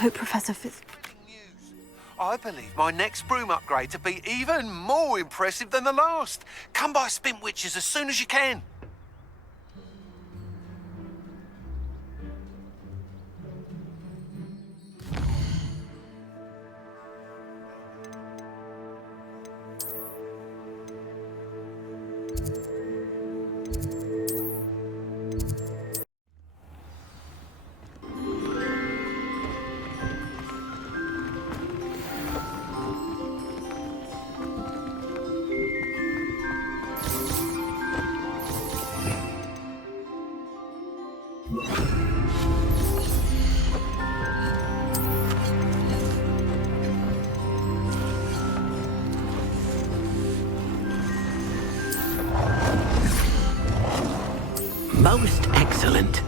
hope Professor Fitz... I believe my next broom upgrade to be even more impressive than the last. Come by Spint Witches as soon as you can. Most excellent.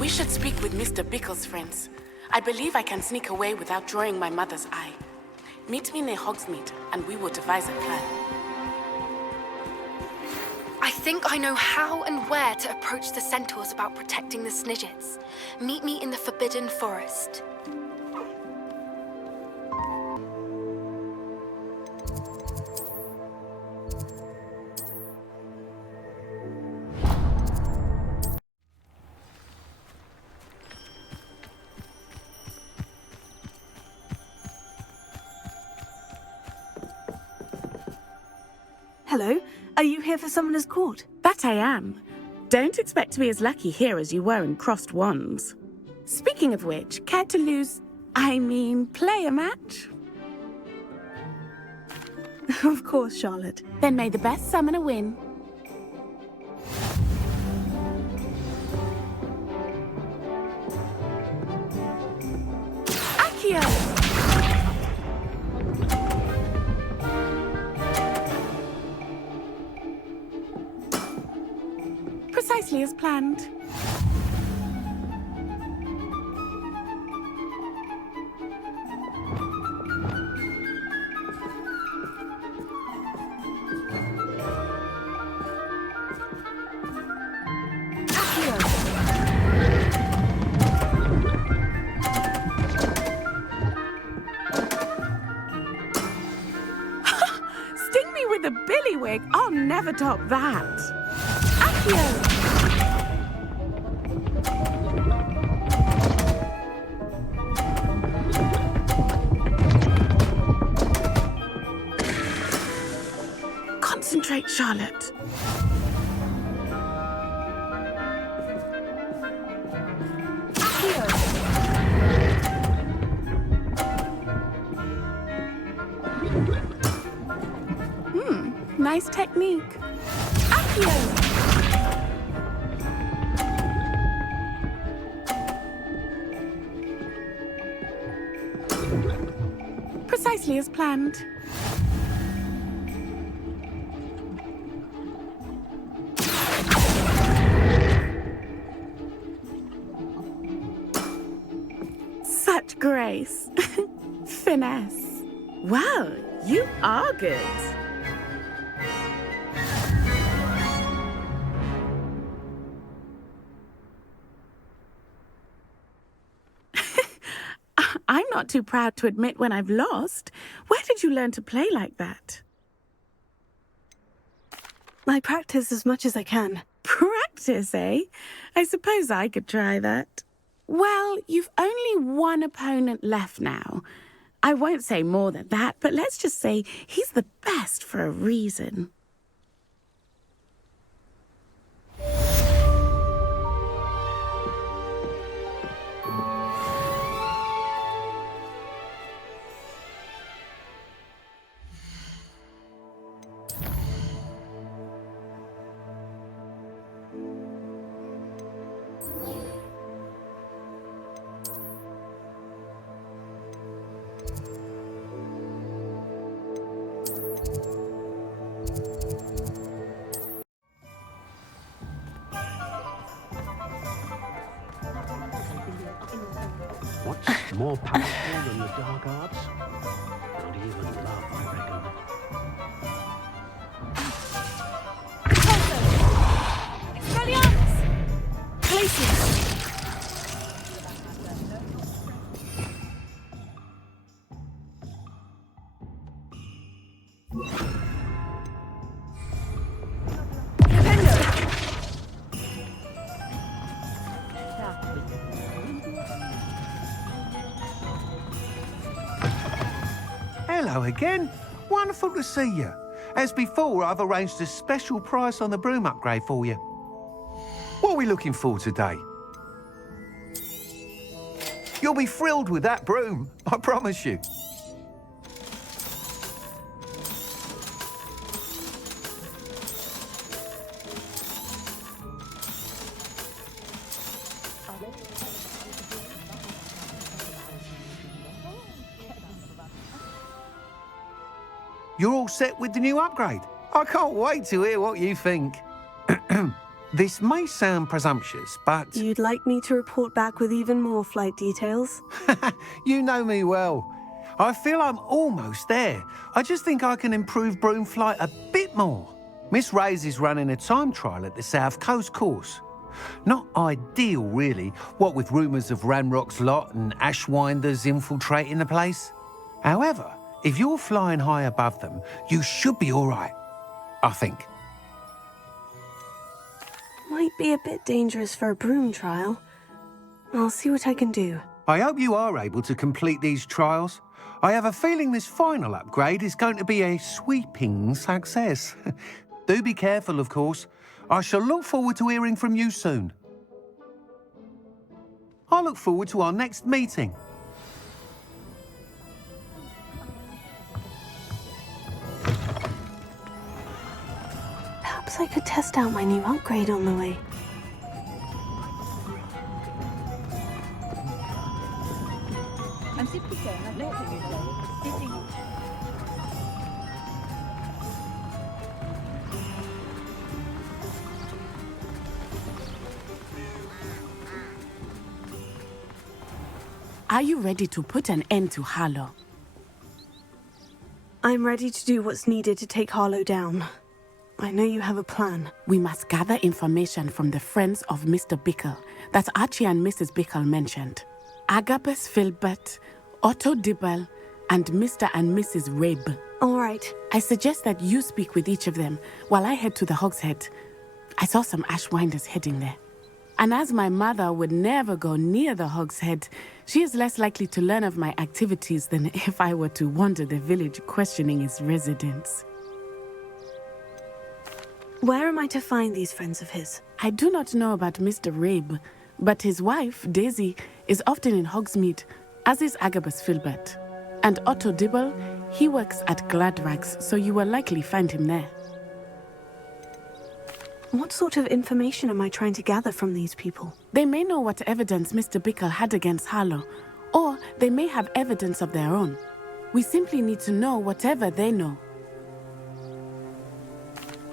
We should speak with Mr. Bickle's friends. I believe I can sneak away without drawing my mother's eye. Meet me near Hogsmeade, and we will devise a plan. I think I know how and where to approach the centaurs about protecting the Snidgets. Meet me in the Forbidden Forest. Hello, are you here for Summoner's Court? That I am. Don't expect to be as lucky here as you were in Crossed Wands. Speaking of which, care to play a match? Of course, Charlotte. Then may the best summoner win. Accio! Precisely as planned. Sting me with a billywig. I'll never top that. Accio! Concentrate, Charlotte. Nice technique. Accio! Precisely as planned. Such grace. Finesse. Well, you are good. I'm not too proud to admit when I've lost. Where did you learn to play like that? I practice as much as I can. Practice, eh? I suppose I could try that. Well, you've only one opponent left now. I won't say more than that, but let's just say he's the best for a reason. What's more powerful than the dark arts? Not even love, I reckon. hello again. Wonderful to see you. As before, I've arranged a special price on the broom upgrade for you. What are we looking for today? You'll be thrilled with that broom, I promise you. You're all set with the new upgrade. I can't wait to hear what you think. This may sound presumptuous, but... You'd like me to report back with even more flight details? You know me well. I feel I'm almost there. I just think I can improve broom flight a bit more. Miss Ray's is running a time trial at the South Coast course. Not ideal, really, what with rumours of Ranrock's lot and Ashwinders infiltrating the place. However, if you're flying high above them, you should be all right, I think. Might be a bit dangerous for a broom trial. I'll see what I can do. I hope you are able to complete these trials. I have a feeling this final upgrade is going to be a sweeping success. Do be careful, of course. I shall look forward to hearing from you soon. I look forward to our next meeting. Perhaps I could test out my new upgrade on the way. Are you ready to put an end to Harlow? I'm ready to do what's needed to take Harlow down. I know you have a plan. We must gather information from the friends of Mr. Bickle that Archie and Mrs. Bickle mentioned. Agabus Filbert, Otto Dibble, and Mr. and Mrs. Rabe. All right. I suggest that you speak with each of them while I head to the Hogshead. I saw some Ashwinders heading there. And as my mother would never go near the Hogshead, she is less likely to learn of my activities than if I were to wander the village questioning its residents. Where am I to find these friends of his? I do not know about Mr. Rabe, but his wife, Daisy, is often in Hogsmeade, as is Agabus Filbert. And Otto Dibble, he works at Gladrags, so you will likely find him there. What sort of information am I trying to gather from these people? They may know what evidence Mr. Bickle had against Harlow, or they may have evidence of their own. We simply need to know whatever they know.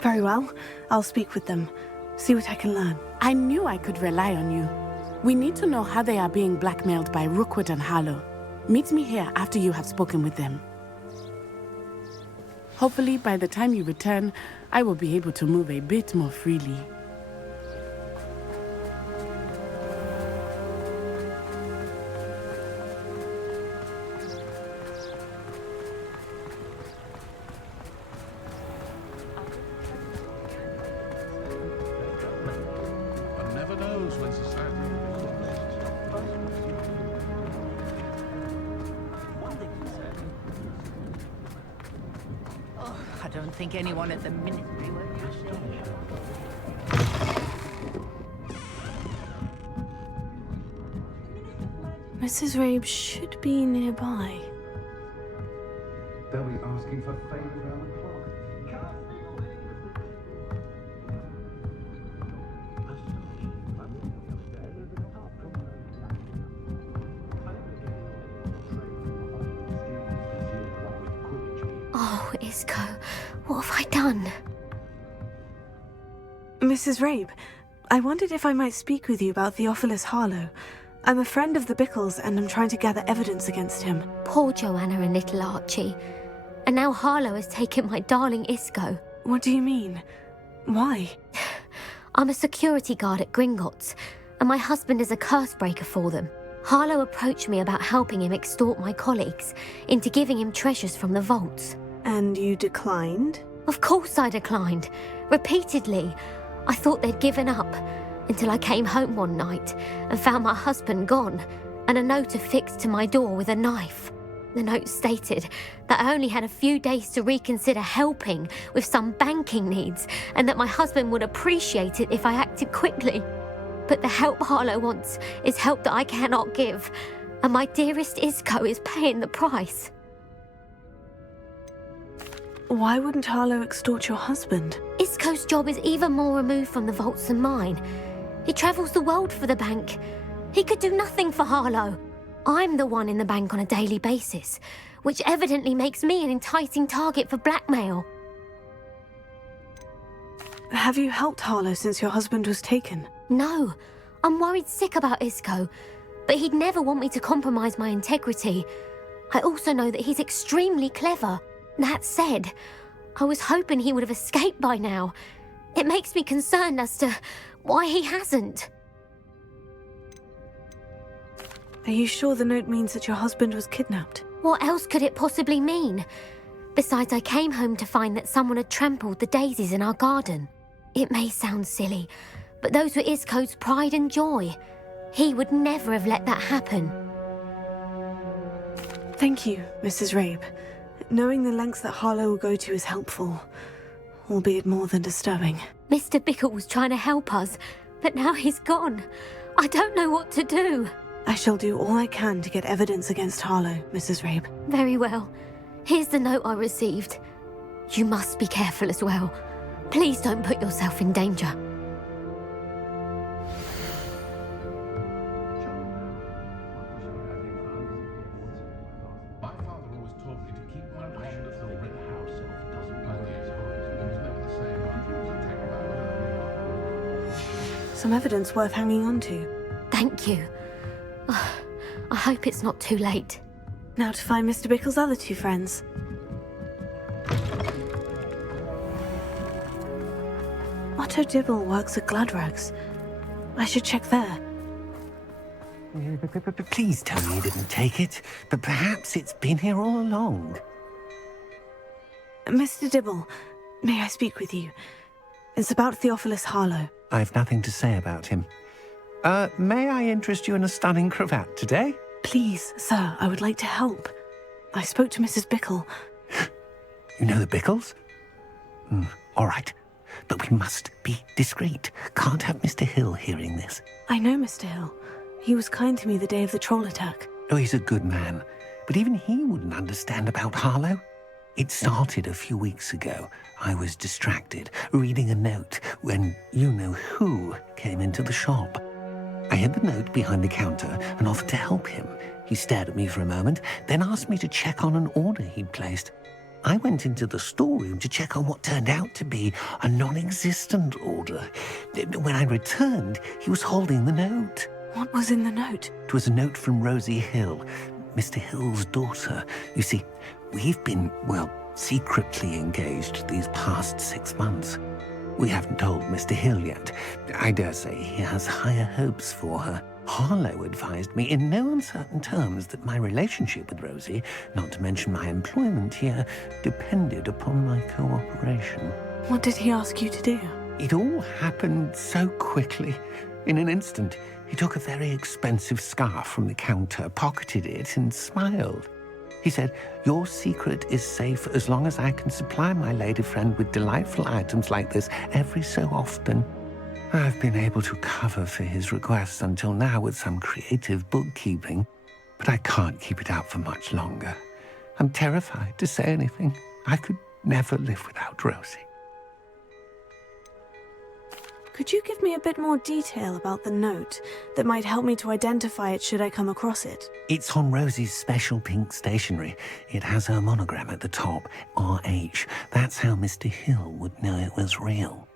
Very well. I'll speak with them. See what I can learn. I knew I could rely on you. We need to know how they are being blackmailed by Rookwood and Harlow. Meet me here after you have spoken with them. Hopefully, by the time you return, I will be able to move a bit more freely. One never knows when society will be I don't think anyone at the Ministry will. Mrs. Rabe should be nearby. They'll be asking for favours around the clock. Oh, Isco, what have I done? Mrs. Rabe, I wondered if I might speak with you about Theophilus Harlow. I'm a friend of the Bickles and I'm trying to gather evidence against him. Poor Joanna and little Archie. And now Harlow has taken my darling Isco. What do you mean? Why? I'm a security guard at Gringotts, and my husband is a curse breaker for them. Harlow approached me about helping him extort my colleagues into giving him treasures from the vaults. And you declined? Of course I declined. Repeatedly. I thought they'd given up, until I came home one night and found my husband gone, and a note affixed to my door with a knife. The note stated that I only had a few days to reconsider helping with some banking needs and that my husband would appreciate it if I acted quickly. But the help Harlow wants is help that I cannot give, and my dearest Isco is paying the price. Why wouldn't Harlow extort your husband? Isco's job is even more removed from the vaults than mine. He travels the world for the bank. He could do nothing for Harlow. I'm the one in the bank on a daily basis, which evidently makes me an enticing target for blackmail. Have you helped Harlow since your husband was taken? No, I'm worried sick about Isco, but he'd never want me to compromise my integrity. I also know that he's extremely clever. That said, I was hoping he would have escaped by now. It makes me concerned as to why he hasn't. Are you sure the note means that your husband was kidnapped? What else could it possibly mean? Besides, I came home to find that someone had trampled the daisies in our garden. It may sound silly, but those were Isco's pride and joy. He would never have let that happen. Thank you, Mrs. Rabe. Knowing the lengths that Harlow will go to is helpful, albeit more than disturbing. Mr. Bickle was trying to help us, but now he's gone. I don't know what to do. I shall do all I can to get evidence against Harlow, Mrs. Rabe. Very well. Here's the note I received. You must be careful as well. Please don't put yourself in danger. My father always told me to keep my mind off the red house so it doesn't burn me as hard as it was never the same after it was attacked by Some evidence worth hanging on to. Thank you. I hope it's not too late. Now to find Mr. Bickle's other two friends. Otto Dibble works at Gladrags. I should check there. Please tell me you didn't take it, but perhaps it's been here all along. Mr. Dibble, may I speak with you? It's about Theophilus Harlow. I've nothing to say about him. May I interest you in a stunning cravat today? Please, sir, I would like to help. I spoke to Mrs. Bickle. You know the Bickles? All right, but we must be discreet. Can't have Mr. Hill hearing this. I know Mr. Hill. He was kind to me the day of the troll attack. Oh, he's a good man, but even he wouldn't understand about Harlow. It started a few weeks ago. I was distracted, reading a note, when you-know-who came into the shop. I hid the note behind the counter and offered to help him. He stared at me for a moment, then asked me to check on an order he'd placed. I went into the storeroom to check on what turned out to be a non-existent order. When I returned, he was holding the note. What was in the note? It was a note from Rosie Hill, Mr. Hill's daughter. You see, we've been, secretly engaged these past 6 months. We haven't told Mr. Hill yet. I dare say he has higher hopes for her. Harlow advised me in no uncertain terms that my relationship with Rosie, not to mention my employment here, depended upon my cooperation. What did he ask you to do? It all happened so quickly. In an instant, he took a very expensive scarf from the counter, pocketed it, and smiled. He said, "Your secret is safe as long as I can supply my lady friend with delightful items like this every so often." I've been able to cover for his requests until now with some creative bookkeeping, but I can't keep it up for much longer. I'm terrified to say anything. I could never live without Rosie. Could you give me a bit more detail about the note that might help me to identify it should I come across it? It's on Rosie's special pink stationery. It has her monogram at the top, RH. That's how Mr. Hill would know it was real.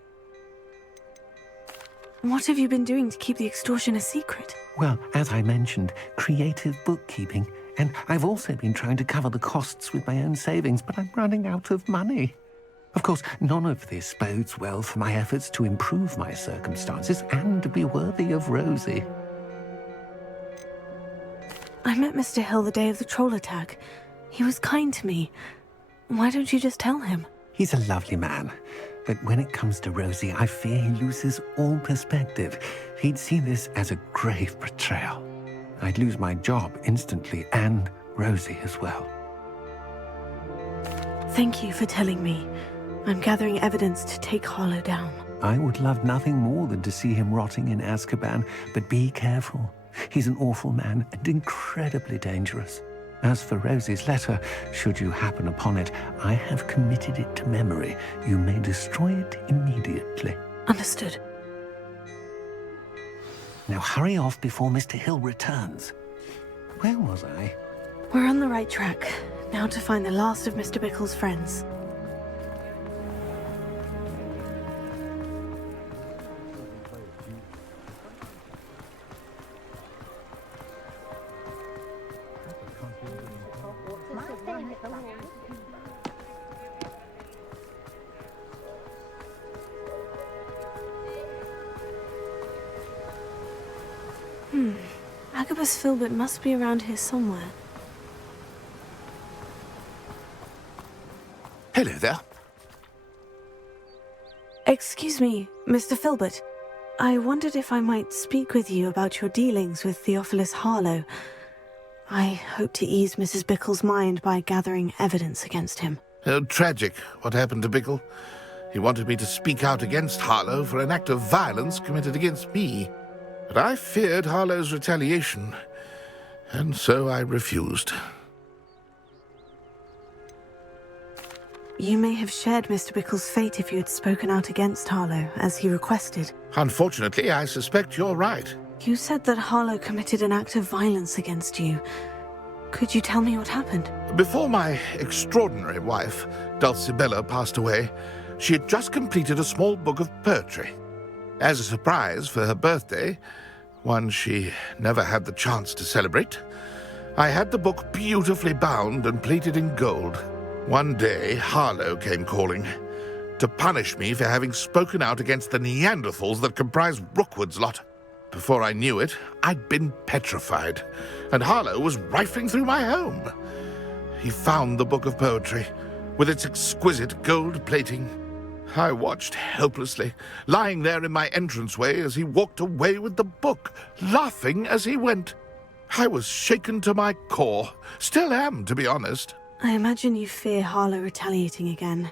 What have you been doing to keep the extortion a secret? Well, as I mentioned, creative bookkeeping. And I've also been trying to cover the costs with my own savings, but I'm running out of money. Of course, none of this bodes well for my efforts to improve my circumstances and to be worthy of Rosie. I met Mr. Hill the day of the troll attack. He was kind to me. Why don't you just tell him? He's a lovely man, but when it comes to Rosie, I fear he loses all perspective. He'd see this as a grave betrayal. I'd lose my job instantly and Rosie as well. Thank you for telling me. I'm gathering evidence to take Harlow down. I would love nothing more than to see him rotting in Azkaban, but be careful. He's an awful man and incredibly dangerous. As for Rosie's letter, should you happen upon it, I have committed it to memory. You may destroy it immediately. Understood. Now hurry off before Mr. Hill returns. Where was I? We're on the right track. Now to find the last of Mr. Bickle's friends. Agabus Filbert must be around here somewhere. Hello there. Excuse me, Mr. Filbert. I wondered if I might speak with you about your dealings with Theophilus Harlow. I hope to ease Mrs. Bickle's mind by gathering evidence against him. Oh, tragic what happened to Bickle. He wanted me to speak out against Harlow for an act of violence committed against me. But I feared Harlow's retaliation, and so I refused. You may have shared Mr. Bickle's fate if you had spoken out against Harlow, as he requested. Unfortunately, I suspect you're right. You said that Harlow committed an act of violence against you. Could you tell me what happened? Before my extraordinary wife, Dulcibella, passed away, she had just completed a small book of poetry. As a surprise for her birthday, one she never had the chance to celebrate, I had the book beautifully bound and plated in gold. One day, Harlow came calling to punish me for having spoken out against the Neanderthals that comprise Rookwood's lot. Before I knew it, I'd been petrified, and Harlow was rifling through my home. He found the book of poetry, with its exquisite gold plating. I watched helplessly, lying there in my entranceway as he walked away with the book, laughing as he went. I was shaken to my core. Still am, to be honest. I imagine you fear Harlow retaliating again.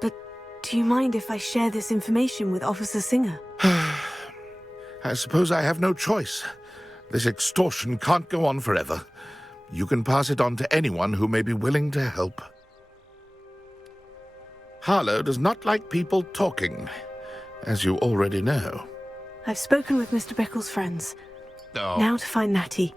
But do you mind if I share this information with Officer Singer? I suppose I have no choice. This extortion can't go on forever. You can pass it on to anyone who may be willing to help. Harlow does not like people talking, as you already know. I've spoken with Mr. Bickle's friends. Oh. Now to find Natty.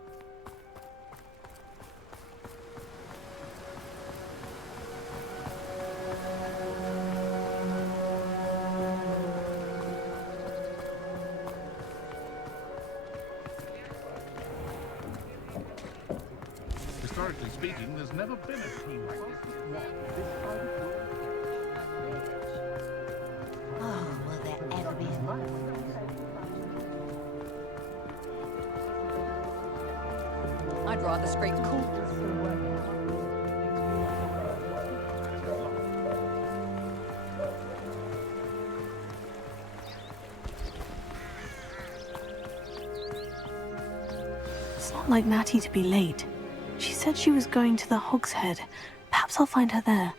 Historically speaking, there's never been a team like this. Oh, will there ever be I'd rather scrape cool. It's not like Natty to be late. She said she was going to the Hog's Head. Perhaps I'll find her there.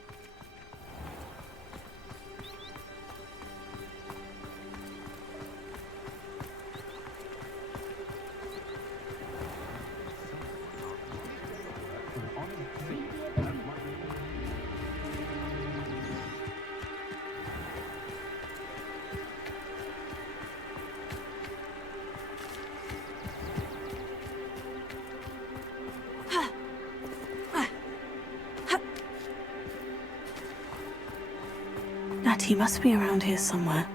Natty must be around here somewhere.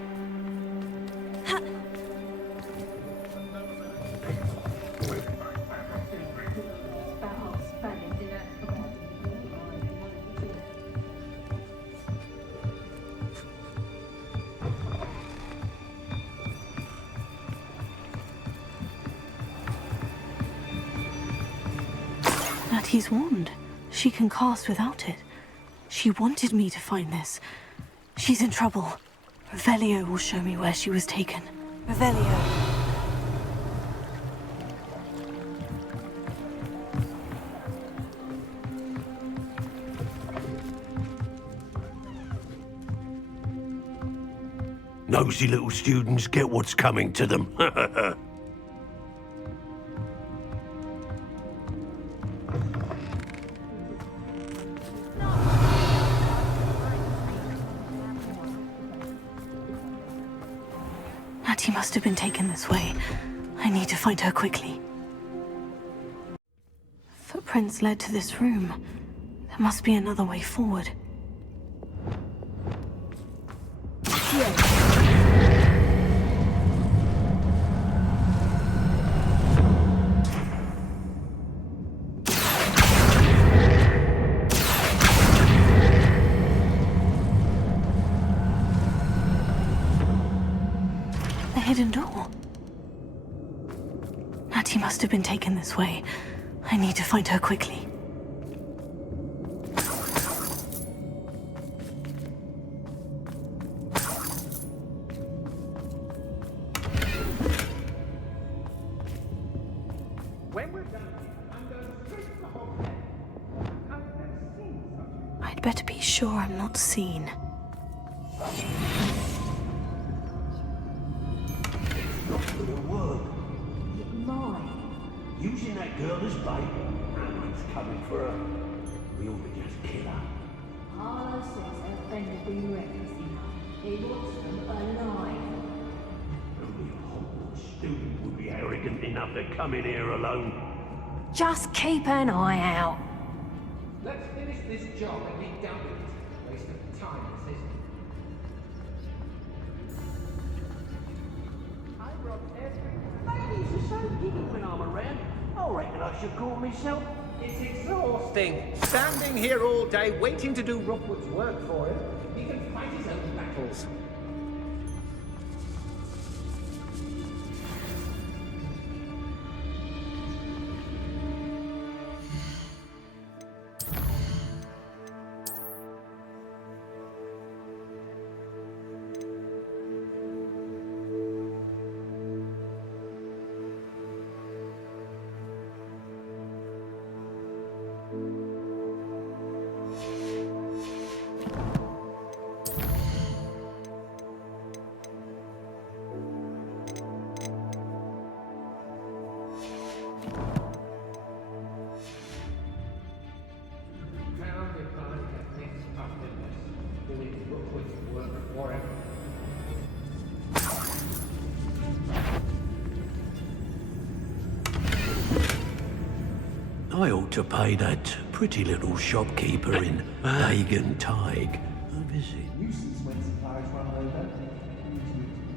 Natty's wand. She can cast without it. She wanted me to find this. She's in trouble. Revelio will show me where she was taken. Revelio. nosy little students get what's coming to them. Natty must have been taken this way. I need to find her quickly. Footprints led to this room. There must be another way forward. The hidden door. Natty must have been taken this way. I need to find her quickly. I'd better be sure I'm not seen. Using that girl as bait, Hammond's coming for her. We ought to just kill her. Harlow says her friend has been reckless enough. He wants them alive. Only a Hogwarts student would be arrogant enough to come in here alone. Just keep an eye out. Let's finish this job and be done with it. Waste of time, this isn't. I rob every... Ladies are so giddy when I'm around. I reckon I should call myself. It's exhausting. Standing here all day waiting to do Rookwood's work for him. He can fight his own battles. I ought to pay that pretty little shopkeeper in Hagen Tig a visit.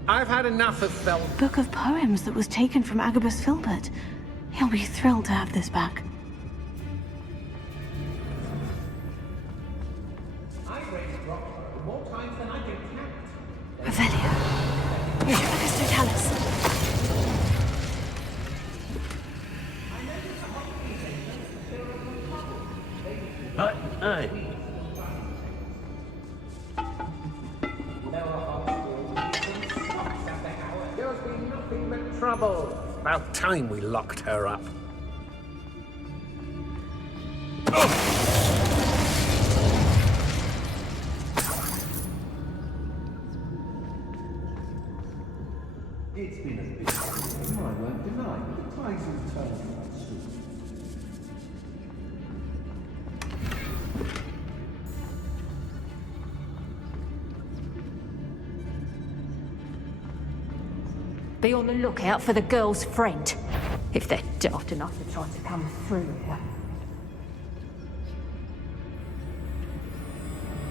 I've had enough of Fel. Book of poems that was taken from Agabus Filbert. He'll be thrilled to have this back. I've raised Rockford more times than I can count. Revelio. Aristotelis. Hey. There's been nothing but trouble. About time we locked her up. It's been a bit. I won't deny, but the tides have turned quite soon. Be on the lookout for the girl's friend, if they're daft enough to try to come through here.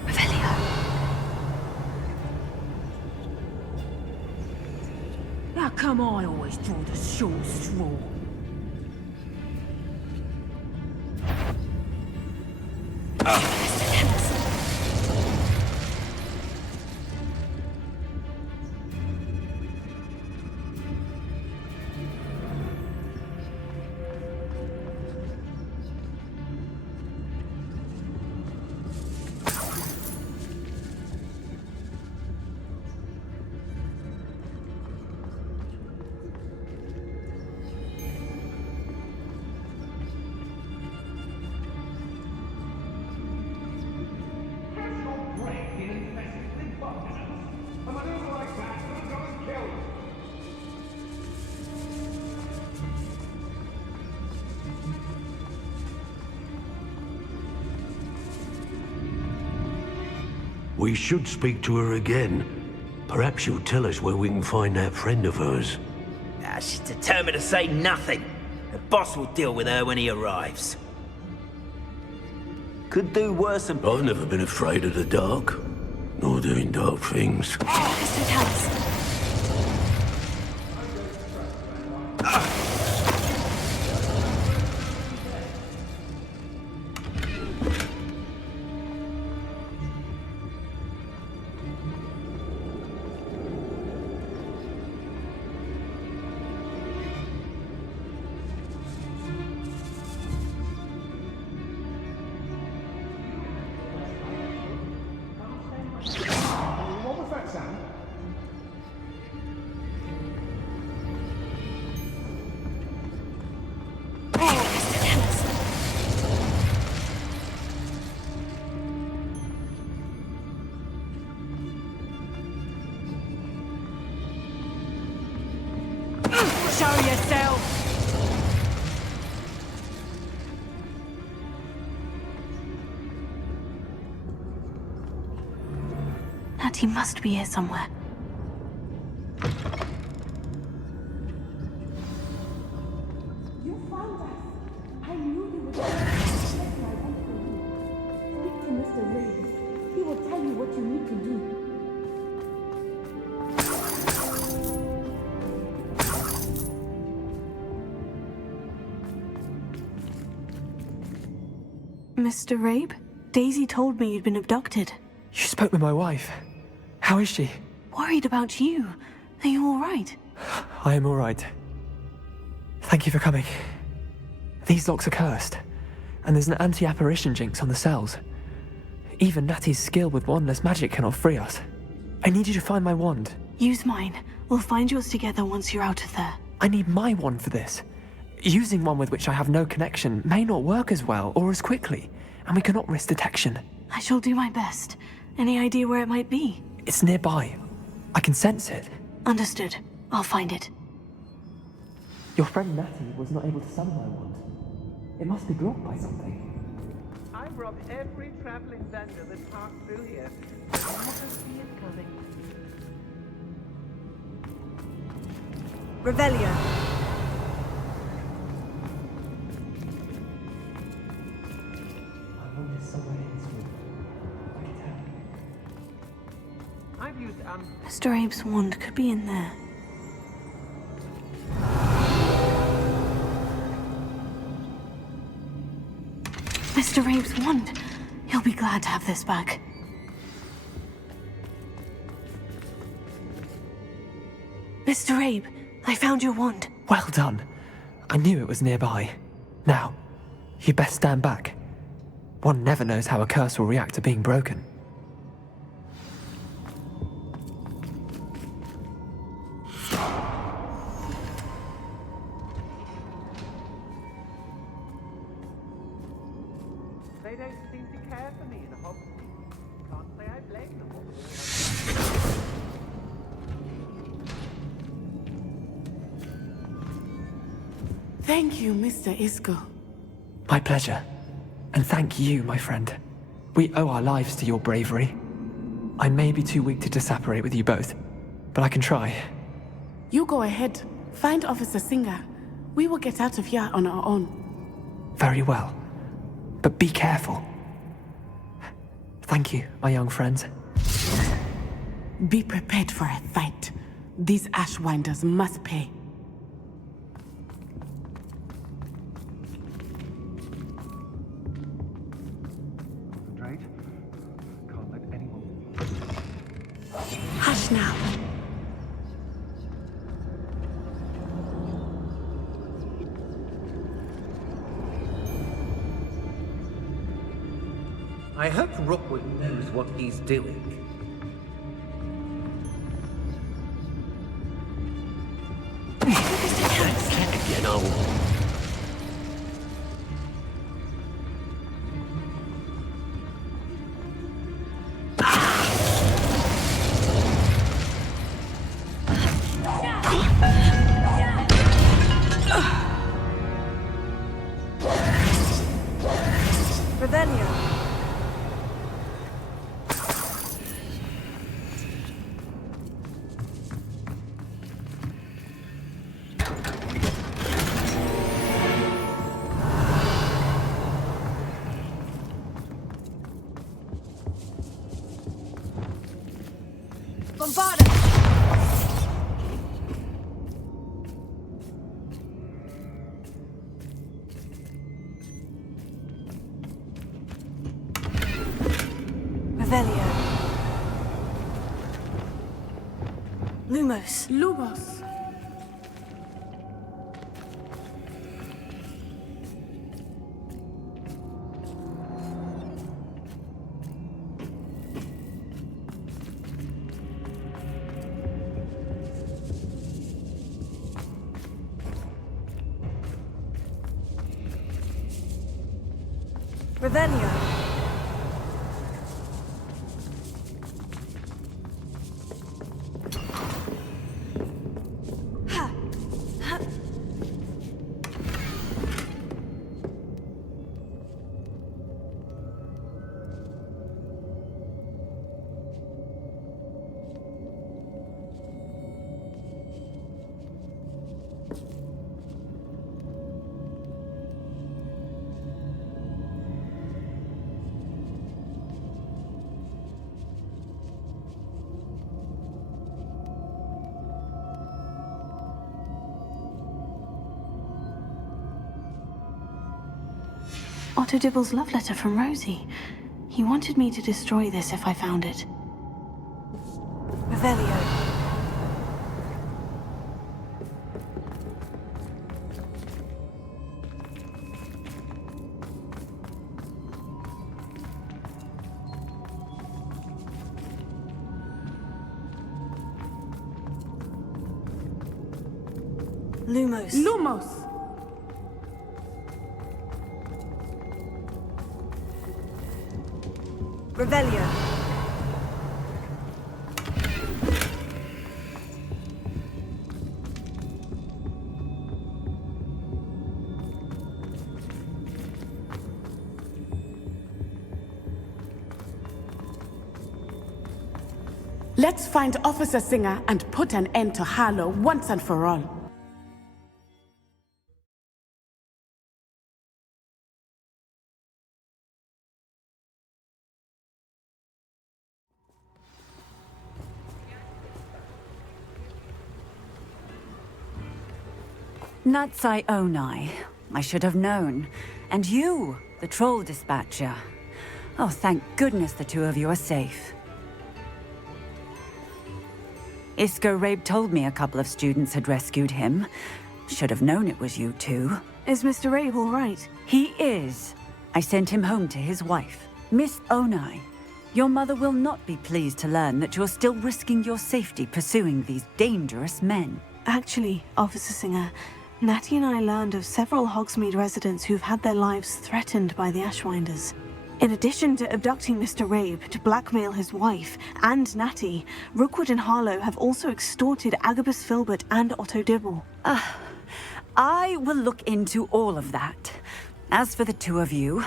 Revelio. How come I always draw the short straw? We should speak to her again. Perhaps she'll tell us where we can find that friend of hers. She's determined to say nothing. The boss will deal with her when he arrives. Could do worse than... I've never been afraid of the dark, nor doing dark things. Mr. Tallis. What was that sound? Show yourself! Natty must be here somewhere. You found us. I knew you would. That's my want for you. Speak to Mr. Reed. He will tell you what you need to do. Mr. Rabe? Daisy told me you'd been abducted. You spoke with my wife. How is she? Worried about you. Are you all right? I am all right. Thank you for coming. These locks are cursed, and there's an anti-apparition jinx on the cells. Even Natty's skill with wandless magic cannot free us. I need you to find my wand. Use mine. We'll find yours together once you're out of there. I need my wand for this. Using one with which I have no connection may not work as well or as quickly, and we cannot risk detection. I shall do my best. Any idea where it might be? It's nearby. I can sense it. Understood. I'll find it. Your friend Natty was not able to summon my wand. It must be blocked by something. I've robbed every traveling vendor that passed through here. I never see it coming. Revelio. My wand is somewhere in this room. I can tell. I've used Mr. Abe's wand could be in there. Mr. Abe's wand. He'll be glad to have this back. Mr. Abe, I found your wand. Well done. I knew it was nearby. Now, you best stand back. One never knows how a curse will react to being broken. They don't seem to care for me in Hogwarts. Can't say I blame them. Thank you, Mr. Isco. My pleasure. And thank you, my friend. We owe our lives to your bravery. I may be too weak to disapparate with you both, but I can try. You go ahead. Find Officer Singer. We will get out of here on our own. Very well. But be careful. Thank you, my young friends. Be prepared for a fight. These Ashwinders must pay. Concentrate. Can't let anyone... Hush now. I hope Rookwood knows what he's doing. Again, old. Avada! Revelio. Lumos. Lumos. Revelio. Otto Dibble's love letter from Rosie. He wanted me to destroy this if I found it. Revelio. Lumos. Lumos. Revelio. Let's find Officer Singer and put an end to Harlow once and for all. Natsai Onai. I should have known. And you, the troll dispatcher. Oh, thank goodness the two of you are safe. Isco Rabe told me a couple of students had rescued him. Should have known it was you two. Is Mr. Rabe all right? He is. I sent him home to his wife. Miss Onai, your mother will not be pleased to learn that you're still risking your safety pursuing these dangerous men. Actually, Officer Singer, Natty and I learned of several Hogsmeade residents who've had their lives threatened by the Ashwinders. In addition to abducting Mr. Rabe to blackmail his wife and Natty, Rookwood and Harlow have also extorted Agabus Filbert and Otto Dibble. I will look into all of that. As for the two of you,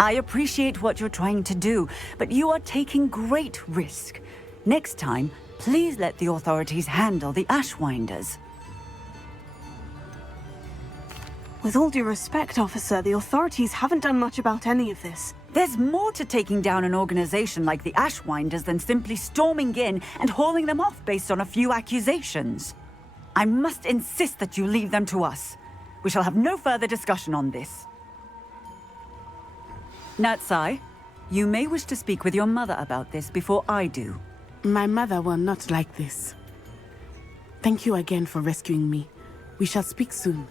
I appreciate what you're trying to do, but you are taking great risk. Next time, please let the authorities handle the Ashwinders. With all due respect, officer, the authorities haven't done much about any of this. There's more to taking down an organization like the Ashwinders than simply storming in and hauling them off based on a few accusations. I must insist that you leave them to us. We shall have no further discussion on this. Natsai, you may wish to speak with your mother about this before I do. My mother will not like this. Thank you again for rescuing me. We shall speak soon.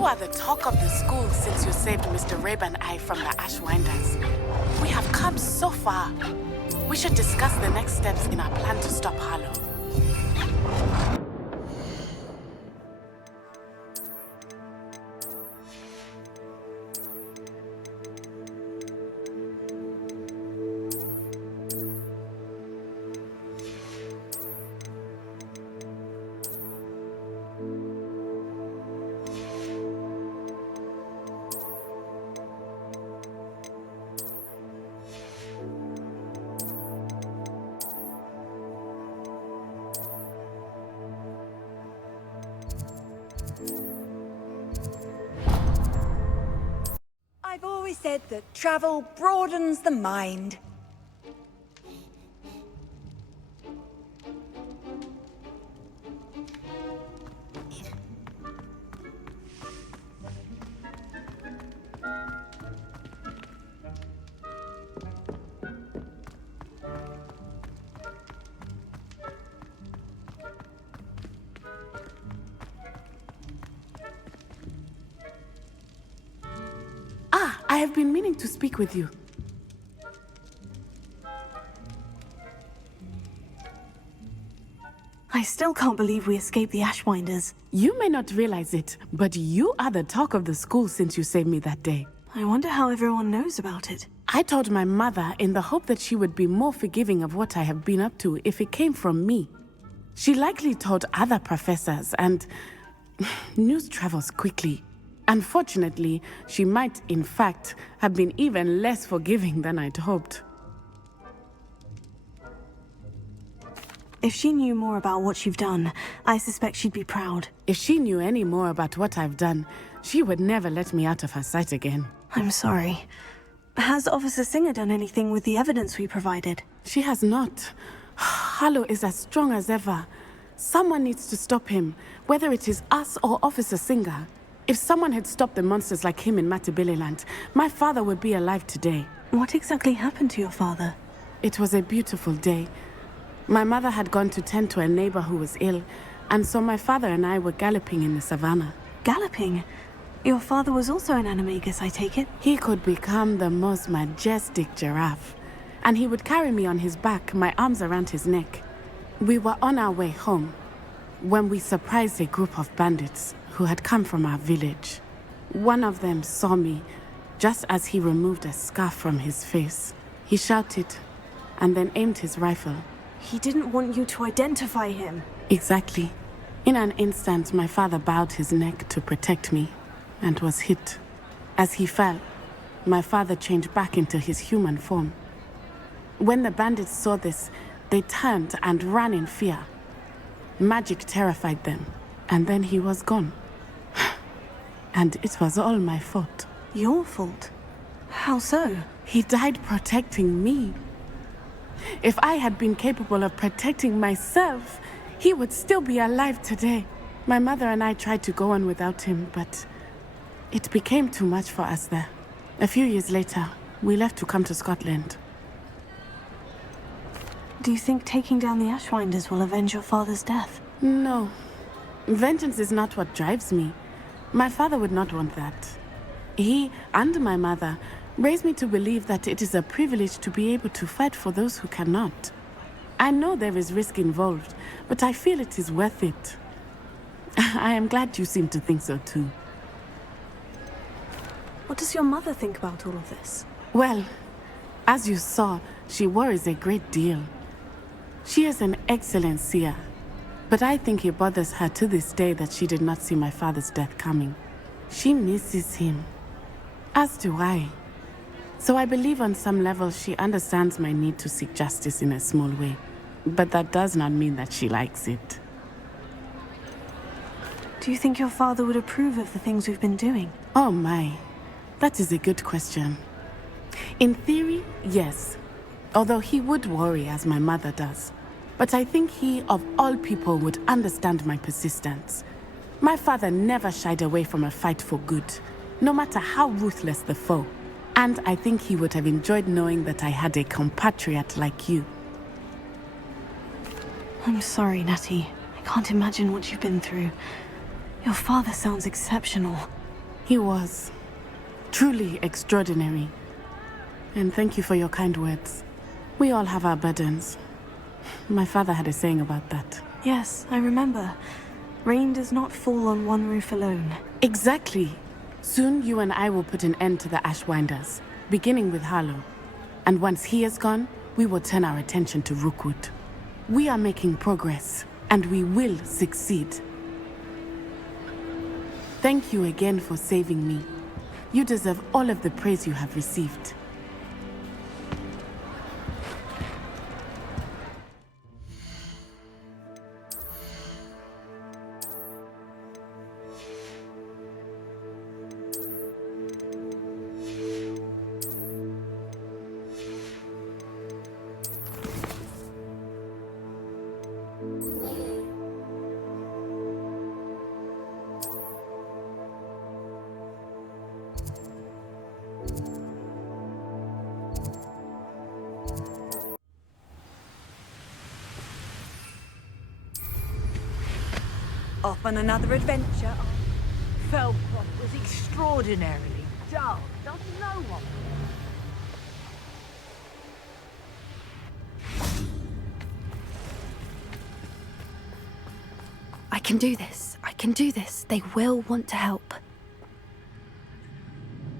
You are the talk of the school since you saved Mr. Rabe and I from the Ashwinders. We have come so far. We should discuss the next steps in our plan to stop Harlow. I've always said that travel broadens the mind. I have been meaning to speak with you. I still can't believe we escaped the Ashwinders. You may not realize it, but you are the talk of the school since you saved me that day. I wonder how everyone knows about it. I told my mother in the hope that she would be more forgiving of what I have been up to if it came from me. She likely told other professors, and news travels quickly. Unfortunately, she might, in fact, have been even less forgiving than I'd hoped. If she knew more about what you've done, I suspect she'd be proud. If she knew any more about what I've done, she would never let me out of her sight again. I'm sorry. Has Officer Singer done anything with the evidence we provided? She has not. Harlow is as strong as ever. Someone needs to stop him, whether it is us or Officer Singer. If someone had stopped the monsters like him in Matabeleland, my father would be alive today. What exactly happened to your father? It was a beautiful day. My mother had gone to tend to a neighbor who was ill, and so my father and I were galloping in the savannah. Galloping? Your father was also an animagus, I take it? He could become the most majestic giraffe, and he would carry me on his back, my arms around his neck. We were on our way home when we surprised a group of bandits who had come from our village. One of them saw me just as he removed a scarf from his face. He shouted and then aimed his rifle. He didn't want you to identify him. Exactly. In an instant, my father bowed his neck to protect me and was hit. As he fell, my father changed back into his human form. When the bandits saw this, they turned and ran in fear. Magic terrified them, and then he was gone. And it was all my fault. Your fault? How so? He died protecting me. If I had been capable of protecting myself, he would still be alive today. My mother and I tried to go on without him, but it became too much for us there. A few years later, we left to come to Scotland. Do you think taking down the Ashwinders will avenge your father's death? No. Vengeance is not what drives me. My father would not want that. He and my mother raised me to believe that it is a privilege to be able to fight for those who cannot. I know there is risk involved, but I feel it is worth it. I am glad you seem to think so too. What does your mother think about all of this? Well, as you saw, she worries a great deal. She is an excellent seer, but I think it bothers her to this day that she did not see my father's death coming. She misses him, as do I. So I believe on some level she understands my need to seek justice in a small way, but that does not mean that she likes it. Do you think your father would approve of the things we've been doing? Oh my, that is a good question. In theory, yes. Although he would worry as my mother does. But I think he, of all people, would understand my persistence. My father never shied away from a fight for good, no matter how ruthless the foe. And I think he would have enjoyed knowing that I had a compatriot like you. I'm sorry, Natty. I can't imagine what you've been through. Your father sounds exceptional. He was truly extraordinary. And thank you for your kind words. We all have our burdens. My father had a saying about that. Yes, I remember. Rain does not fall on one roof alone. Exactly. Soon you and I will put an end to the Ashwinders, beginning with Harlow. And once he is gone, we will turn our attention to Rookwood. We are making progress, and we will succeed. Thank you again for saving me. You deserve all of the praise you have received. Off on another adventure. Felcroft was extraordinarily dull. Doesn't know what. I can do this. I can do this. They will want to help.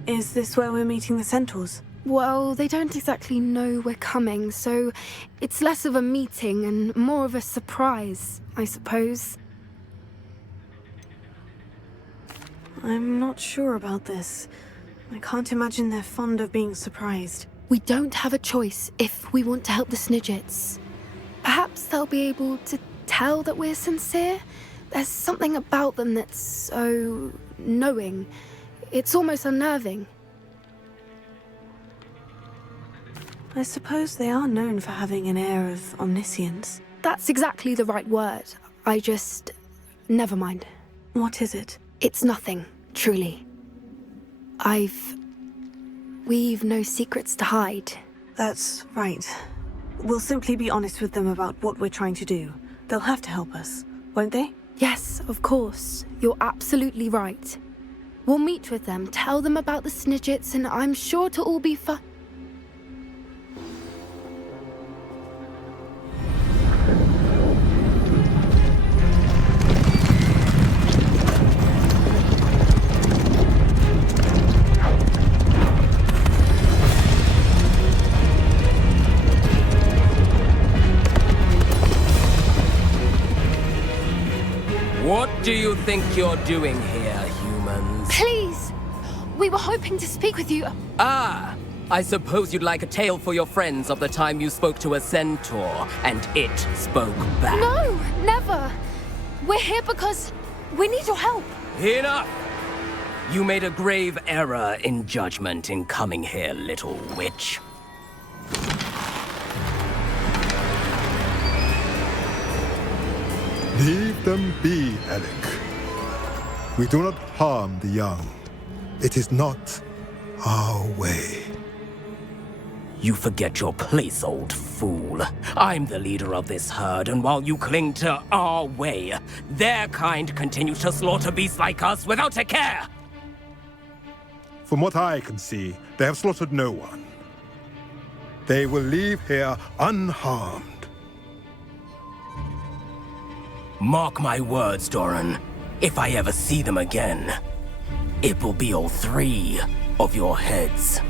Is this where we're meeting the centaurs? Well, they don't exactly know we're coming, so it's less of a meeting and more of a surprise, I suppose. I'm not sure about this. I can't imagine they're fond of being surprised. We don't have a choice if we want to help the Snidgets. Perhaps they'll be able to tell that we're sincere. There's something about them that's so knowing. It's almost unnerving. I suppose they are known for having an air of omniscience. That's exactly the right word. Never mind. What is it? It's nothing, truly. We've no secrets to hide. That's right. We'll simply be honest with them about what we're trying to do. They'll have to help us, won't they? Yes, of course. You're absolutely right. We'll meet with them, tell them about the Snidgets, and I'm sure to all be fun. What do you think you're doing here, humans? Please! We were hoping to speak with you. Ah! I suppose you'd like a tale for your friends of the time you spoke to a centaur, and it spoke back. No! Never! We're here because we need your help. Enough! You made a grave error in judgment in coming here, little witch. Leave them be, Alec. We do not harm the young. It is not our way. You forget your place, old fool. I'm the leader of this herd, and while you cling to our way, their kind continue to slaughter beasts like us without a care! From what I can see, they have slaughtered no one. They will leave here unharmed. Mark my words, Doran. If I ever see them again, it will be all 3 of your heads.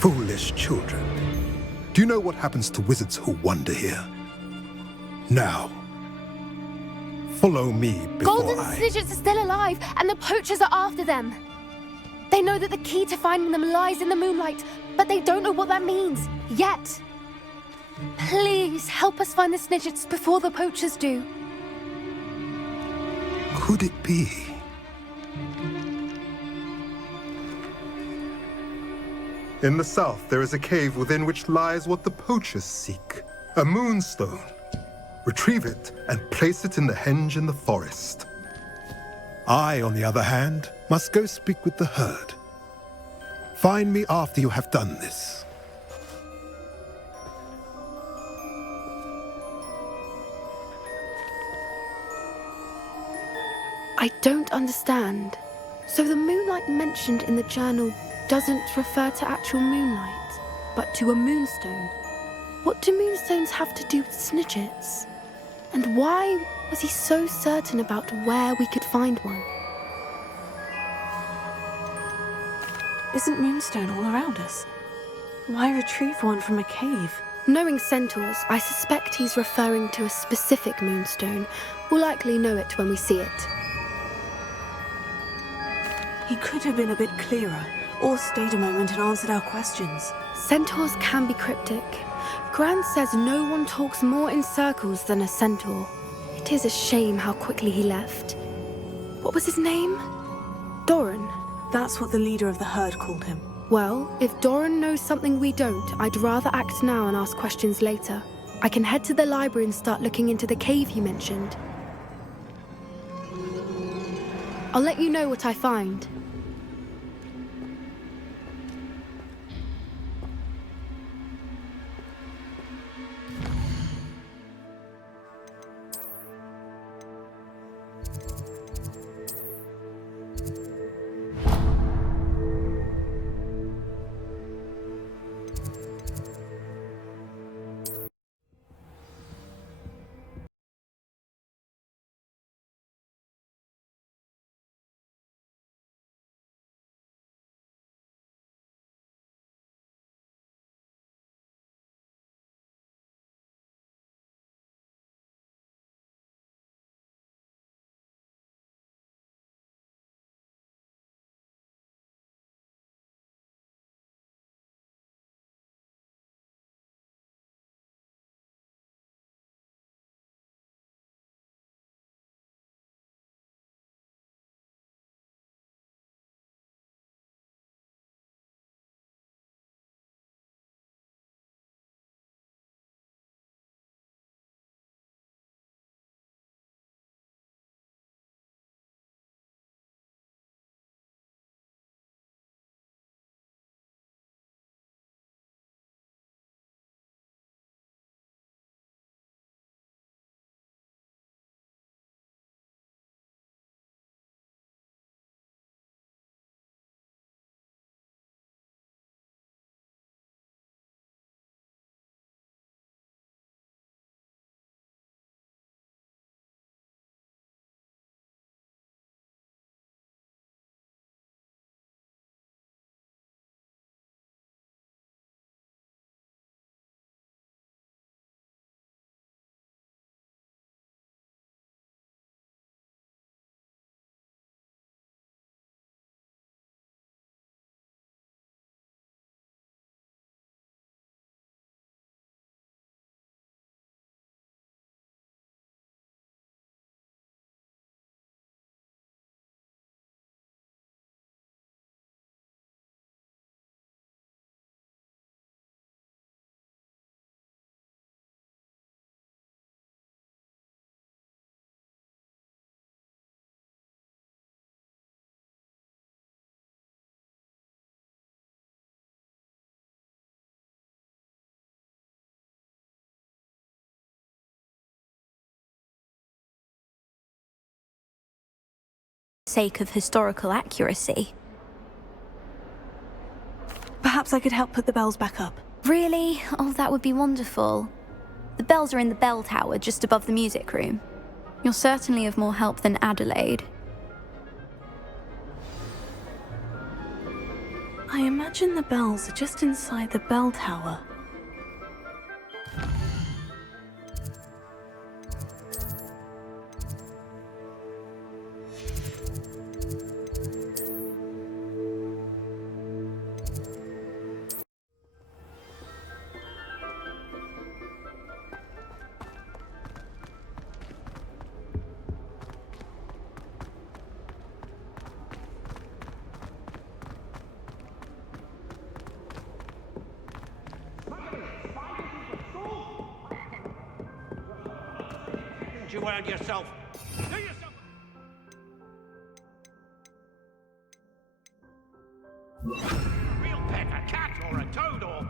Foolish children. Do you know what happens to wizards who wander here? Now, follow me before Golden Snidgets are still alive, and the poachers are after them. They know that the key to finding them lies in the moonlight, but they don't know what that means, yet. Please, help us find the Snidgets before the poachers do. Could it be? In the south, there is a cave within which lies what the poachers seek. A moonstone. Retrieve it and place it in the henge in the forest. I, on the other hand, must go speak with the herd. Find me after you have done this. I don't understand. So the moonlight mentioned in the journal doesn't refer to actual moonlight, but to a moonstone. What do moonstones have to do with snidgets? And why was he so certain about where we could find one? Isn't moonstone all around us? Why retrieve one from a cave? Knowing centaurs, I suspect he's referring to a specific moonstone. We'll likely know it when we see it. He could have been a bit clearer, or stayed a moment and answered our questions. Centaurs can be cryptic. Gran says no one talks more in circles than a centaur. It is a shame how quickly he left. What was his name? Doran. That's what the leader of the herd called him. Well, if Doran knows something we don't, I'd rather act now and ask questions later. I can head to the library and start looking into the cave you mentioned. I'll let you know what I find. Sake of historical accuracy. Perhaps I could help put the bells back up. Really? Oh, that would be wonderful. The bells are in the bell tower just above the music room. You're certainly of more help than Adelaide. I imagine the bells are just inside the bell tower. You around yourself. Do yourself. Real pet, a cat or a toad or.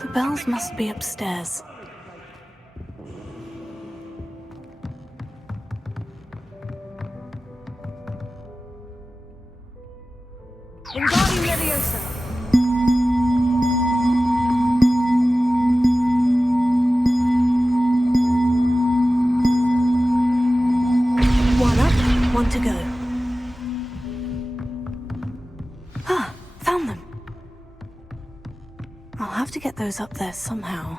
The bells must be upstairs. I'll have to get those up there somehow.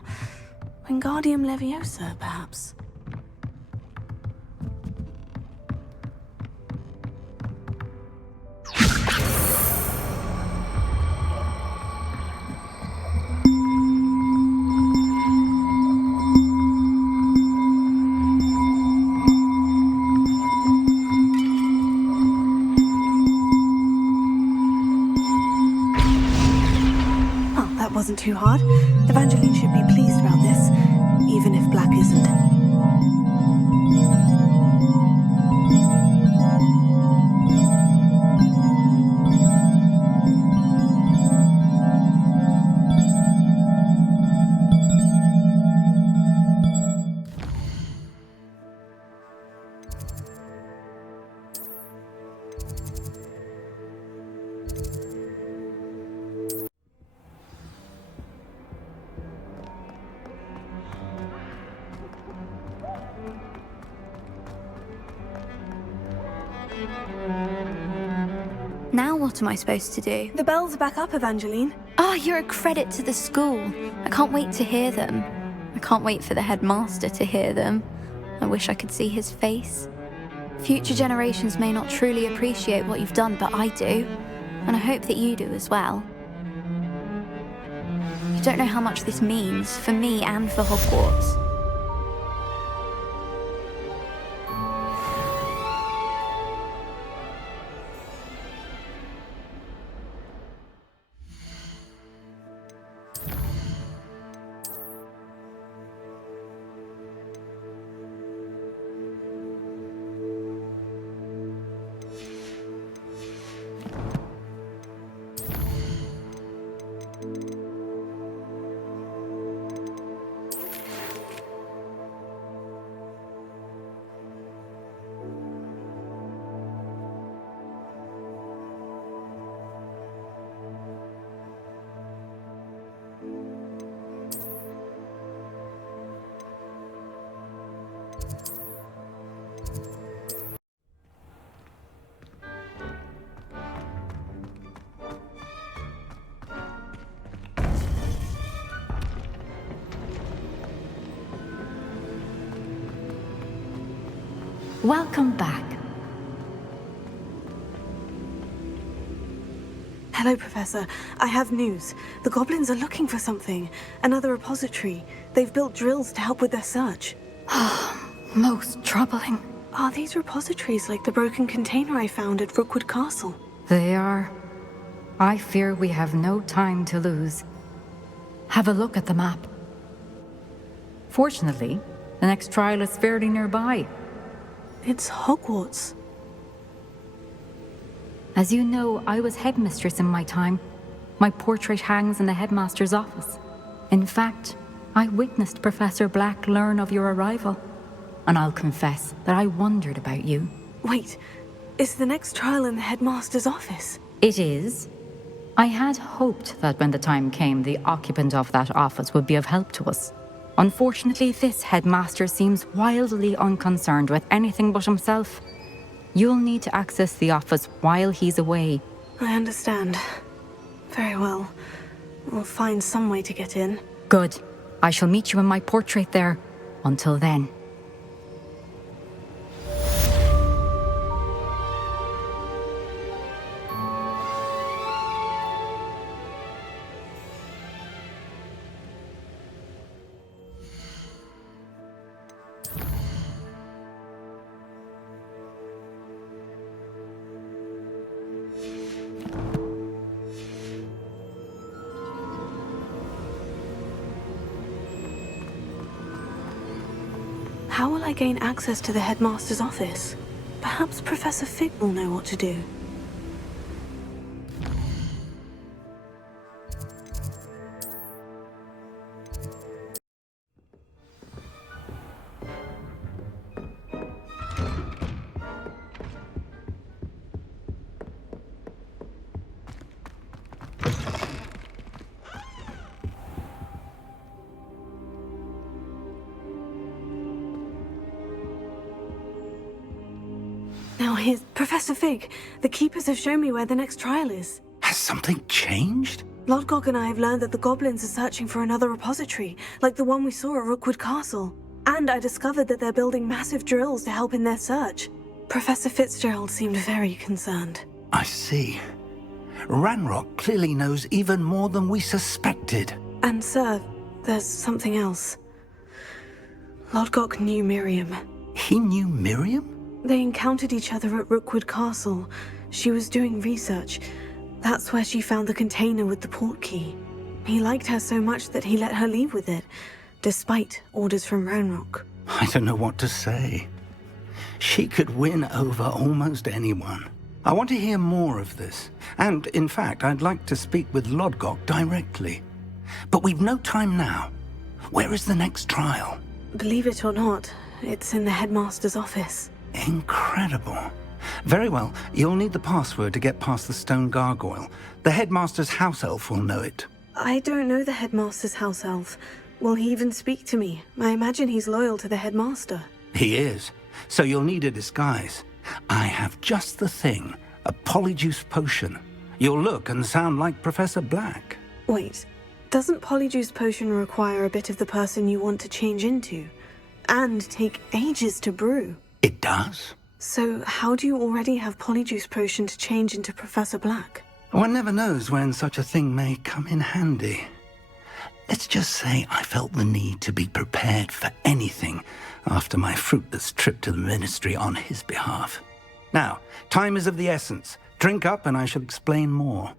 Wingardium Leviosa, perhaps. Wasn't too hard. Evangeline should be pleased about this, even if Black isn't. Now what am I supposed to do? The bells are back up, Evangeline. Oh, you're a credit to the school. I can't wait to hear them. I can't wait for the headmaster to hear them. I wish I could see his face. Future generations may not truly appreciate what you've done, but I do. And I hope that you do as well. You don't know how much this means, for me and for Hogwarts. Welcome back. Hello, Professor. I have news. The goblins are looking for something. Another repository. They've built drills to help with their search. Most troubling. Are these repositories like the broken container I found at Rookwood Castle? They are. I fear we have no time to lose. Have a look at the map. Fortunately, the next trial is fairly nearby. It's Hogwarts. As you know, I was headmistress in my time. My portrait hangs in the headmaster's office. In fact, I witnessed Professor Black learn of your arrival. And I'll confess that I wondered about you. Wait, is the next trial in the headmaster's office? It is. I had hoped that when the time came, the occupant of that office would be of help to us. Unfortunately, this headmaster seems wildly unconcerned with anything but himself. You'll need to access the office while he's away. I understand. Very well. We'll find some way to get in. Good. I shall meet you in my portrait there. Until then. How will I gain access to the headmaster's office? Perhaps Professor Fig will know what to do. Now here's Professor Fig. The keepers have shown me where the next trial is. Has something changed? Lodgok and I have learned that the goblins are searching for another repository, like the one we saw at Rookwood Castle. And I discovered that they're building massive drills to help in their search. Professor Fitzgerald seemed very concerned. I see. Ranrock clearly knows even more than we suspected. And sir, there's something else. Lodgok knew Miriam. He knew Miriam? They encountered each other at Rookwood Castle. She was doing research. That's where she found the container with the port key. He liked her so much that he let her leave with it, despite orders from Ranrock. I don't know what to say. She could win over almost anyone. I want to hear more of this. And, in fact, I'd like to speak with Lodgok directly. But we've no time now. Where is the next trial? Believe it or not, it's in the headmaster's office. Incredible. Very well, you'll need the password to get past the stone gargoyle. The headmaster's house elf will know it. I don't know the headmaster's house elf. Will he even speak to me? I imagine he's loyal to the headmaster. He is. So you'll need a disguise. I have just the thing. A polyjuice potion. You'll look and sound like Professor Black. Wait, doesn't polyjuice potion require a bit of the person you want to change into? And take ages to brew? It does. So how do you already have polyjuice potion to change into Professor Black? One never knows when such a thing may come in handy. Let's just say I felt the need to be prepared for anything after my fruitless trip to the ministry on his behalf. Now, time is of the essence. Drink up and I shall explain more.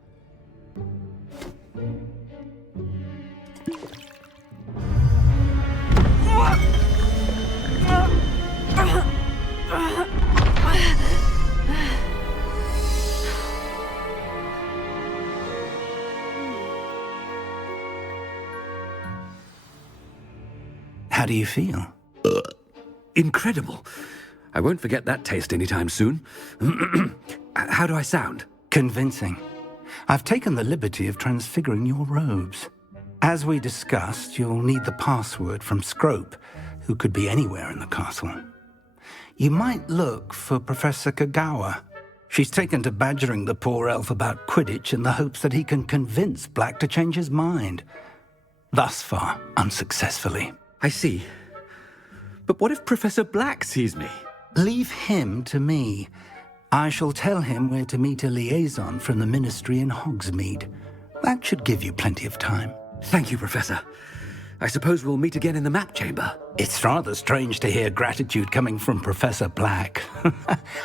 How do you feel? Incredible. I won't forget that taste anytime soon. How do I sound? Convincing. I've taken the liberty of transfiguring your robes. As we discussed, you'll need the password from Scrope, who could be anywhere in the castle. You might look for Professor Kagawa. She's taken to badgering the poor elf about Quidditch in the hopes that he can convince Black to change his mind. Thus far, unsuccessfully. I see. But what if Professor Black sees me? Leave him to me. I shall tell him where to meet a liaison from the ministry in Hogsmeade. That should give you plenty of time. Thank you, Professor. I suppose we'll meet again in the map chamber. It's rather strange to hear gratitude coming from Professor Black.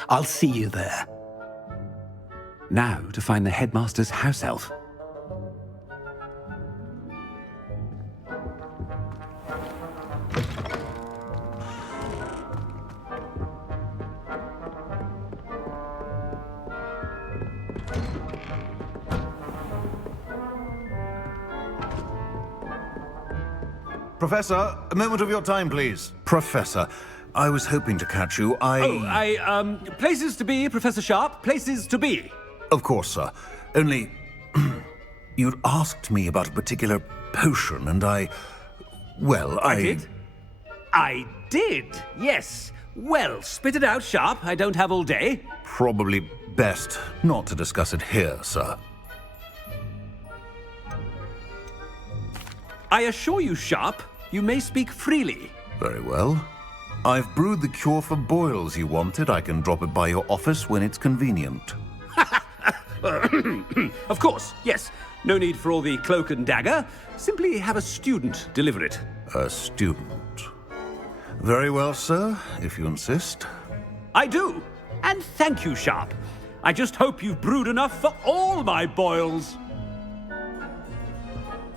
I'll see you there. Now to find the headmaster's house elf. Professor, a moment of your time, please. Professor, I was hoping to catch you. Places to be, Professor Sharp. Places to be. Of course, sir. Only, you'd asked me about a particular potion, and I did? I did, yes. Well, spit it out, Sharp. I don't have all day. Probably best not to discuss it here, sir. I assure you, Sharp, you may speak freely. Very well. I've brewed the cure for boils you wanted. I can drop it by your office when it's convenient. Of course, yes. No need for all the cloak and dagger. Simply have a student deliver it. A student? Very well, sir, if you insist. I do. And thank you, Sharp. I just hope you've brewed enough for all my boils.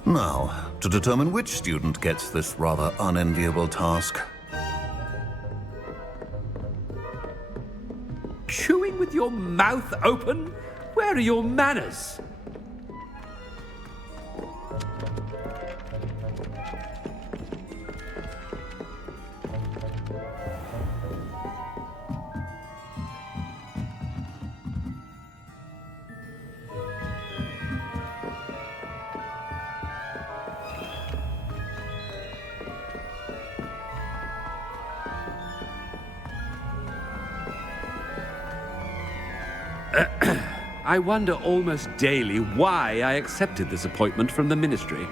Now, to determine which student gets this rather unenviable task. Chewing with your mouth open? Where are your manners? I wonder almost daily why I accepted this appointment from the Ministry.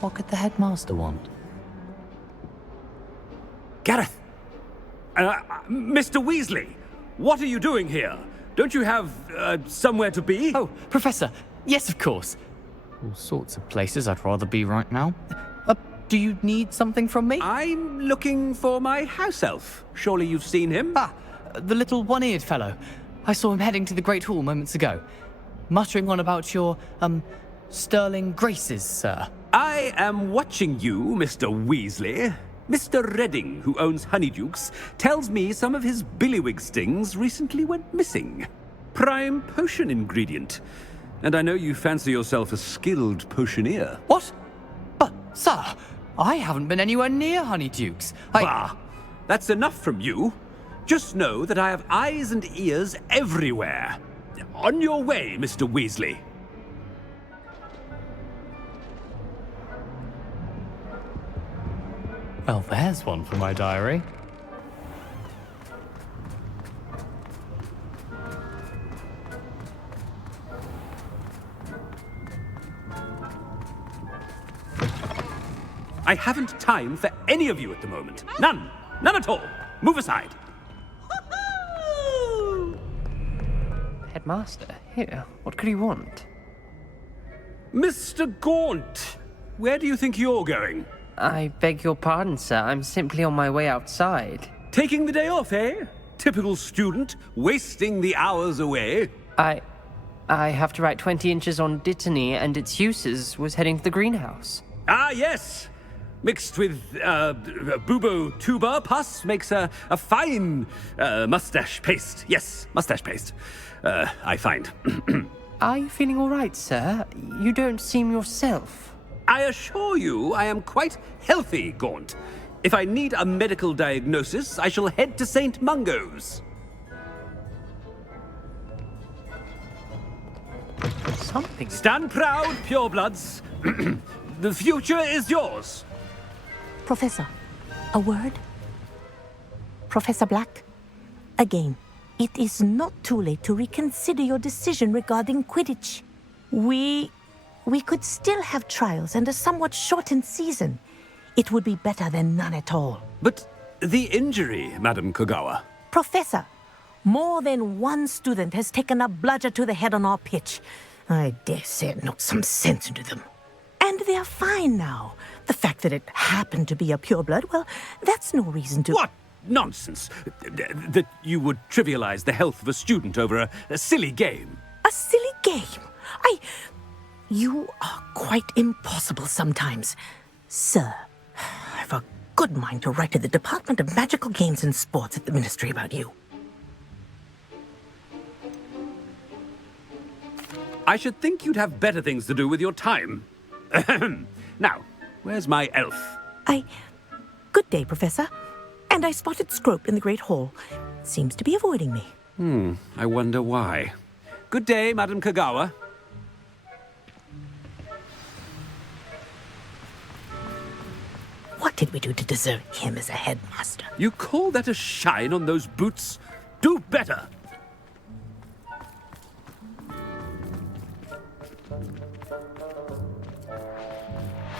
What could the headmaster want? Gareth! Mr. Weasley! What are you doing here? Don't you have, somewhere to be? Oh, Professor! Yes, of course! All sorts of places I'd rather be right now. Do you need something from me? I'm looking for my house elf. Surely you've seen him? Ah, the little one-eared fellow. I saw him heading to the Great Hall moments ago. Muttering on about your, sterling graces, sir. I am watching you, Mr. Weasley. Mr. Redding, who owns Honeydukes, tells me some of his billywig stings recently went missing. Prime potion ingredient. And I know you fancy yourself a skilled potioneer. What? But, sir, I haven't been anywhere near Honeydukes. Bah! That's enough from you. Just know that I have eyes and ears everywhere. On your way, Mr. Weasley. Well, there's one for my diary. I haven't time for any of you at the moment. None. None at all. Move aside. Headmaster, here. What could he want? Mr. Gaunt, where do you think you're going? I beg your pardon, sir. I'm simply on my way outside. Taking the day off, eh? Typical student, wasting the hours away. I have to write 20 inches on Dittany and its uses. Was heading to the greenhouse. Ah, yes. Mixed with bubo tuber pus makes a fine mustache paste. Yes, mustache paste. I find. Are you feeling all right, sir? You don't seem yourself. I assure you I am quite healthy, Gaunt. If I need a medical diagnosis, I shall head to St. Mungo's. Something. Stand proud, purebloods. The future is yours. Professor, a word? Professor Black, again, it is not too late to reconsider your decision regarding Quidditch. We could still have trials and a somewhat shortened season. It would be better than none at all. But the injury, Madam Kogawa. Professor, more than one student has taken a bludger to the head on our pitch. I dare say it knocked some sense into them. And they're fine now. The fact that it happened to be a pureblood, well, that's no reason to... What nonsense! That you would trivialize the health of a student over a silly game. A silly game? You are quite impossible sometimes. Sir, I've a good mind to write to the Department of Magical Games and Sports at the Ministry about you. I should think you'd have better things to do with your time. Now, where's my elf? Good day, Professor. And I spotted Scrope in the Great Hall. Seems to be avoiding me. I wonder why. Good day, Madam Kogawa. What did we do to deserve him as a headmaster? You call that a shine on those boots? Do better!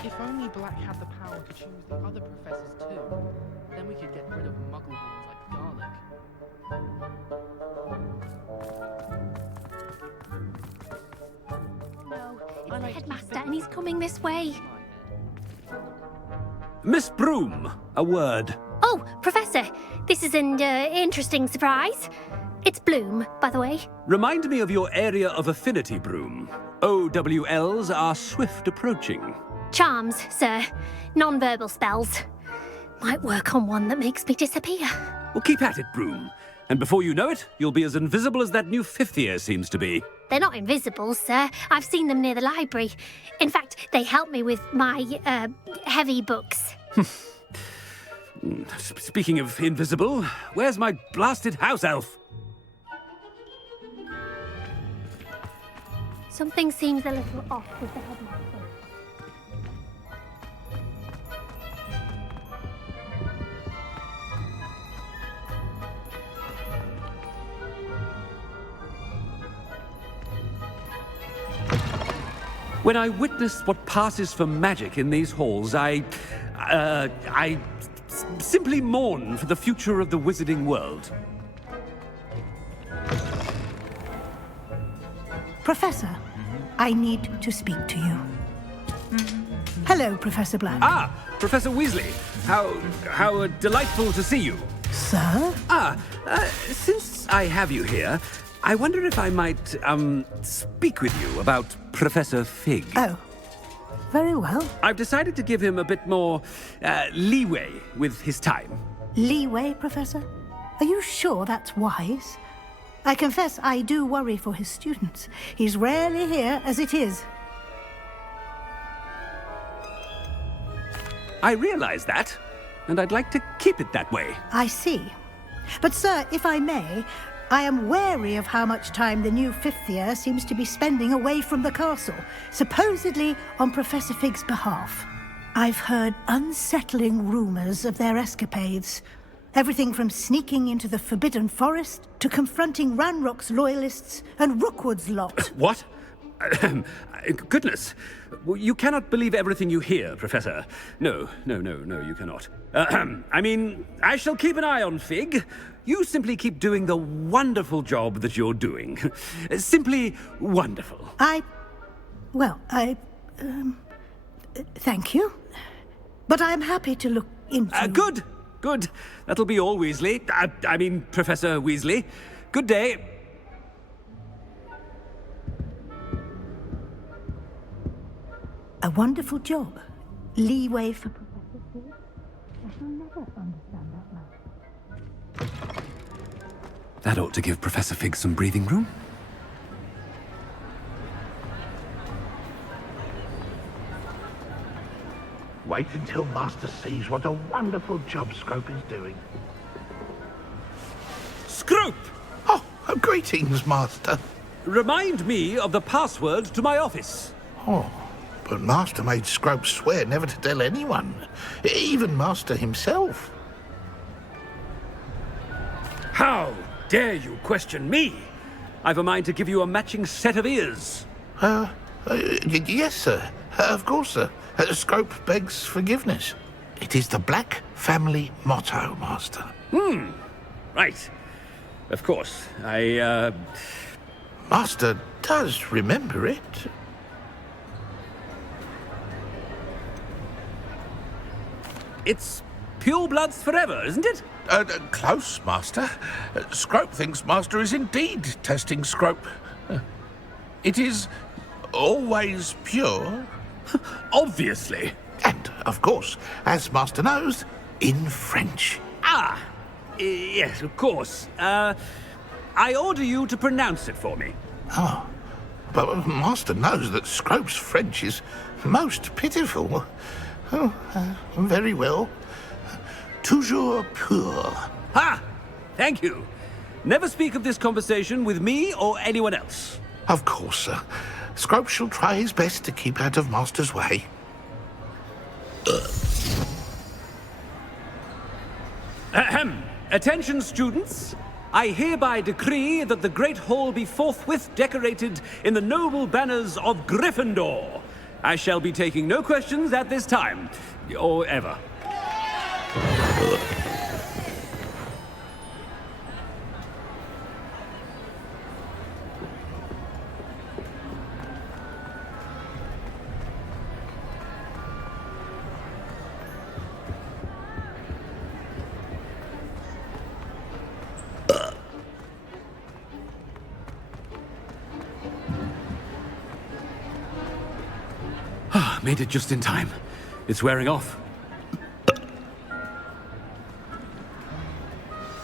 If only Black had the power to choose the other professors too, then we could get rid of muggleborns like garlic. No, it's the headmaster and he's coming this way. Miss Broom, a word. Oh, Professor, this is an interesting surprise. It's Bloom, by the way. Remind me of your area of affinity, Broom. OWLs are swift approaching. Charms, sir. Non-verbal spells. Might work on one that makes me disappear. Well, keep at it, Broom. And before you know it, you'll be as invisible as that new fifth year seems to be. They're not invisible, sir. I've seen them near the library. In fact, they help me with my, heavy books. Speaking of invisible, where's my blasted house elf? Something seems a little off with the headmaster. When I witness what passes for magic in these halls, I simply mourn for the future of the wizarding world. Professor, I need to speak to you. Hello, Professor Black. Ah, Professor Weasley. How delightful to see you. Sir? Since I have you here, I wonder if I might, speak with you about Professor Fig. Oh, very well. I've decided to give him a bit more, leeway with his time. Leeway, Professor? Are you sure that's wise? I confess I do worry for his students. He's rarely here as it is. I realize that, and I'd like to keep it that way. I see. But, sir, if I may, I am wary of how much time the new fifth year seems to be spending away from the castle, supposedly on Professor Fig's behalf. I've heard unsettling rumors of their escapades. Everything from sneaking into the Forbidden Forest to confronting Ranrock's loyalists and Rookwood's lot. What? Goodness. You cannot believe everything you hear, Professor. No, you cannot. I mean, I shall keep an eye on Fig. You simply keep doing the wonderful job that you're doing. Simply wonderful. Thank you. But I'm happy to look into... Good. That'll be all, Weasley. I mean, Professor Weasley. Good day. A wonderful job. Leeway for Professor Fig. I shall never understand that much. That ought to give Professor Fig some breathing room. Wait until Master sees what a wonderful job Scrope is doing. Scrope! Oh, greetings, Master. Remind me of the password to my office. Oh, but Master made Scrope swear never to tell anyone, even Master himself. How dare you question me? I've a mind to give you a matching set of ears. Yes, sir. Of course, sir. Scrope begs forgiveness. It is the Black family motto, Master. Right. Of course. Master does remember it. It's pure bloods forever, isn't it? Close, Master. Scrope thinks Master is indeed testing Scrope. It is always pure. Obviously. And, of course, as Master knows, in French. Yes, of course. I order you to pronounce it for me. Oh, but Master knows that Scrope's French is most pitiful. Very well. Toujours pur. Ha! Thank you. Never speak of this conversation with me or anyone else. Of course, sir. Scrope shall try his best to keep out of Master's way. Ahem. Attention, students. I hereby decree that the Great Hall be forthwith decorated in the noble banners of Gryffindor. I shall be taking no questions at this time, or ever. Made it just in time. It's wearing off.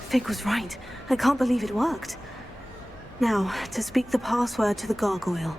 Fig was right. I can't believe it worked. Now, to speak the password to the gargoyle.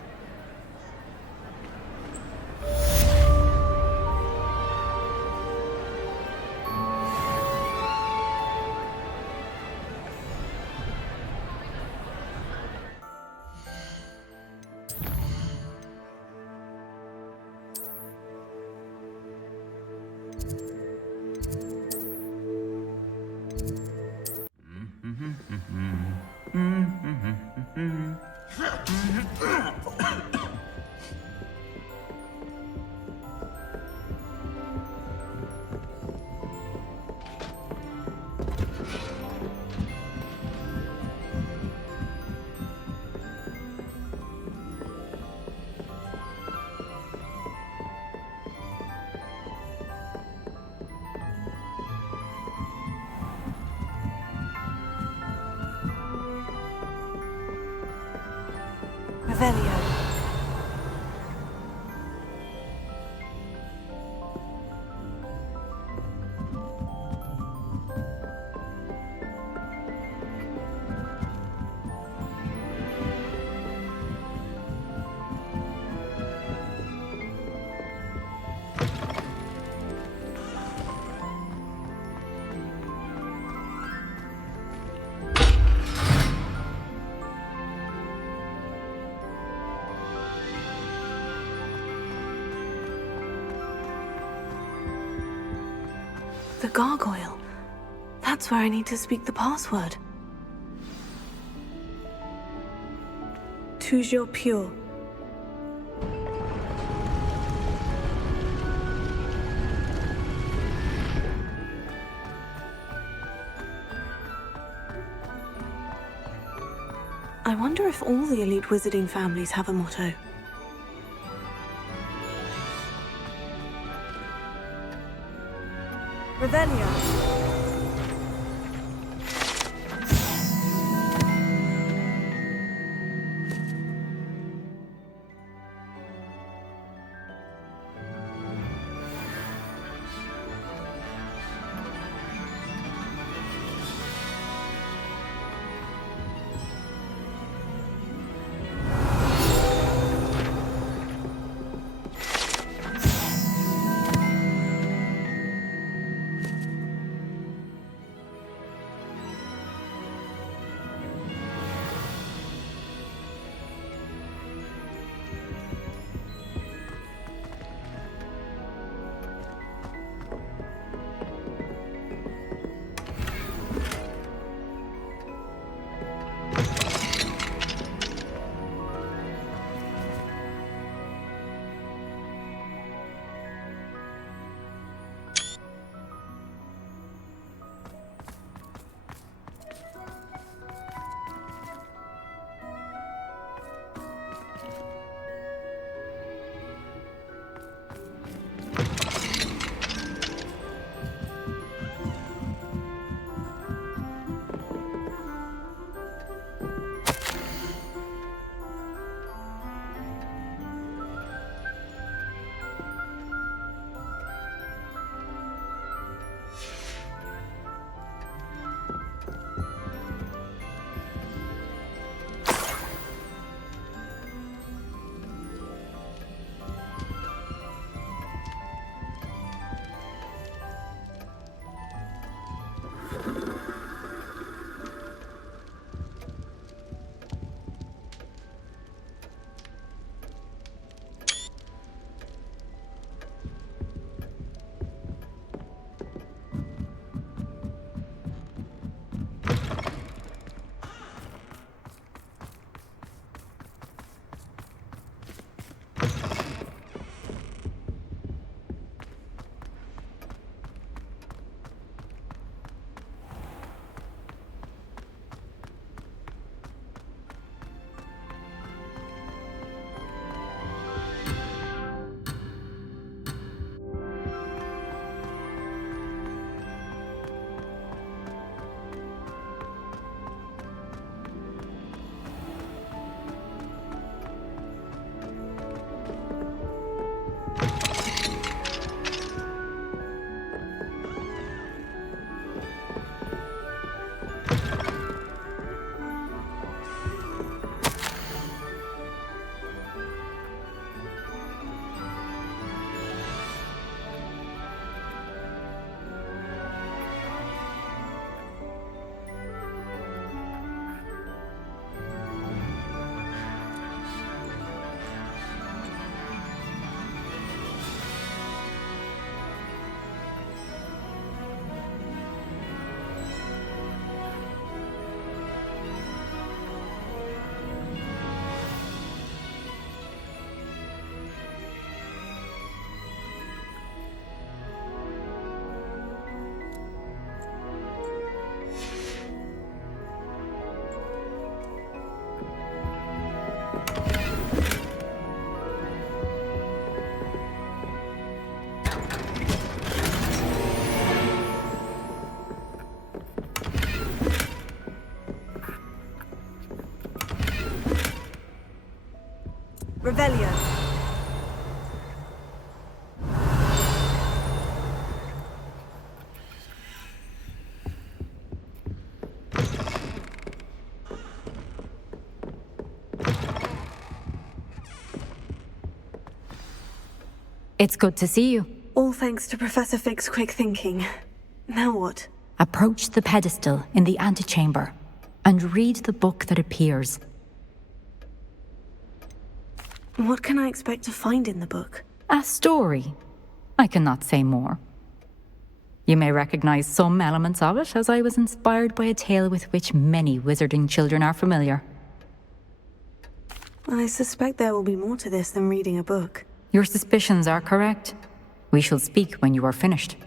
Revelio. The gargoyle. That's where I need to speak the password. Toujours pure. I wonder if all the elite wizarding families have a motto. Revelio. Revelio. It's good to see you. All thanks to Professor Fig's quick thinking. Now what? Approach the pedestal in the antechamber and read the book that appears. What can I expect to find in the book? A story. I cannot say more. You may recognize some elements of it, as I was inspired by a tale with which many wizarding children are familiar. I suspect there will be more to this than reading a book. Your suspicions are correct. We shall speak when you are finished.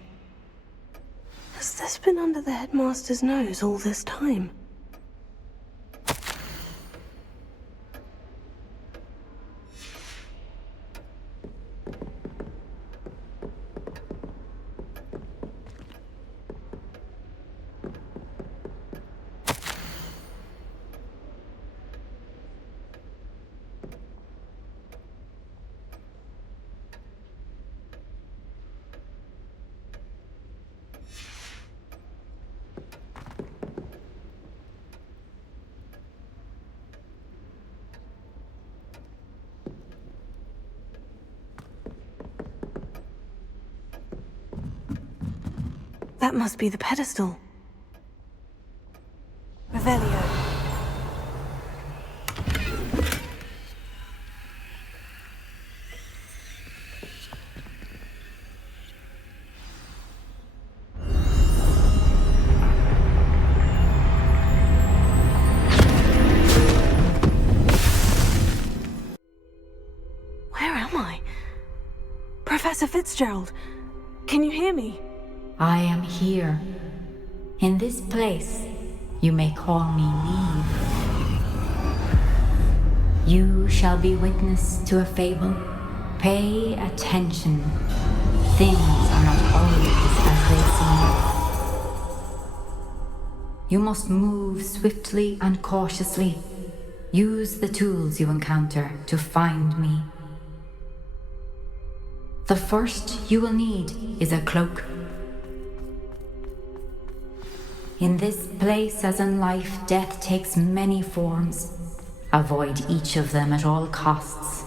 Has this been under the headmaster's nose all this time? That must be the pedestal. Revelio. Where am I? Professor Fitzgerald, can you hear me? I am here. In this place, you may call me Neve. You shall be witness to a fable. Pay attention. Things are not always as they seem. You must move swiftly and cautiously. Use the tools you encounter to find me. The first you will need is a cloak. In this place, as in life, death takes many forms. Avoid each of them at all costs.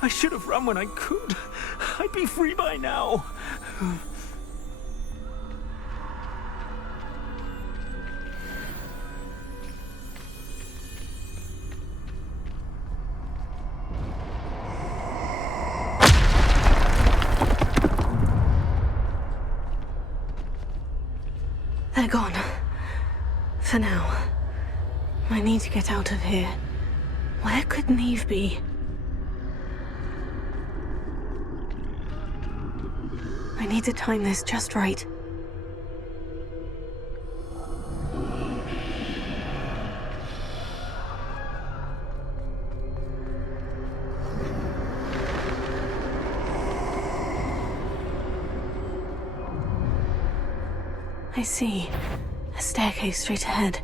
I should have run when I could. I'd be free by now. They're gone. For now. I need to get out of here. Where could Neve be? I need to time this just right. I see. A staircase straight ahead.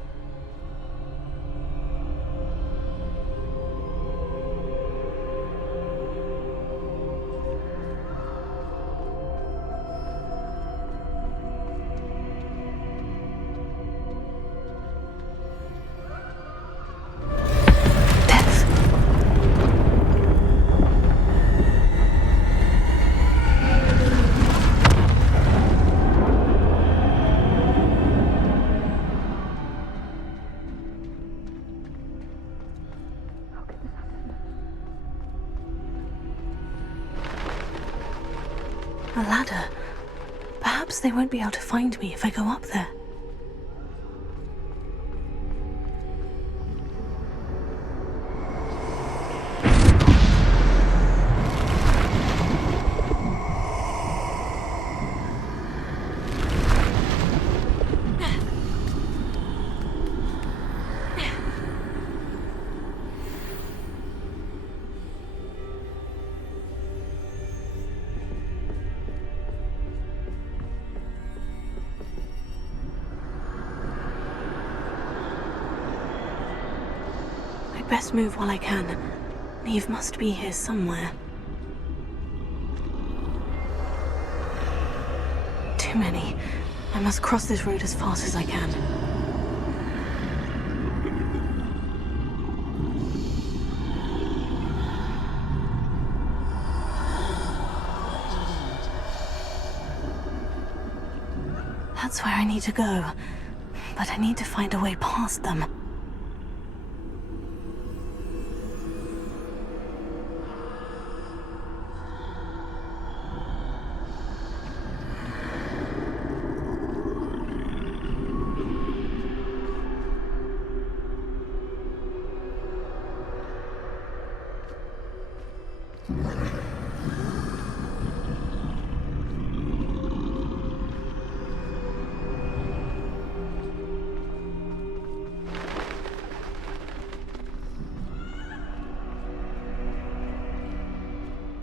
A ladder. Perhaps they won't be able to find me if I go up there. Best move while I can. Neve must be here somewhere. Too many. I must cross this road as fast as I can. That's where I need to go. But I need to find a way past them.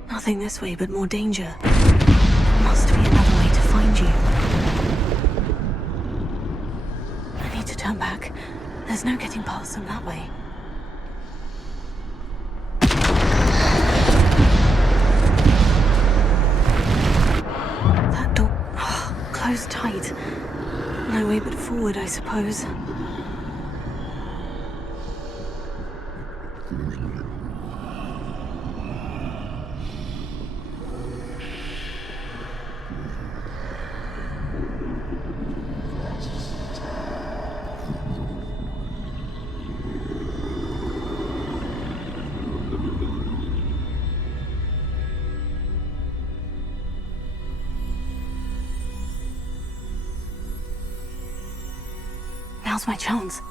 Nothing this way, but more danger. There must be another way to find you. I need to turn back. There's no getting past them that way. That door... closed tight. No way but forward, I suppose. Now's my chance.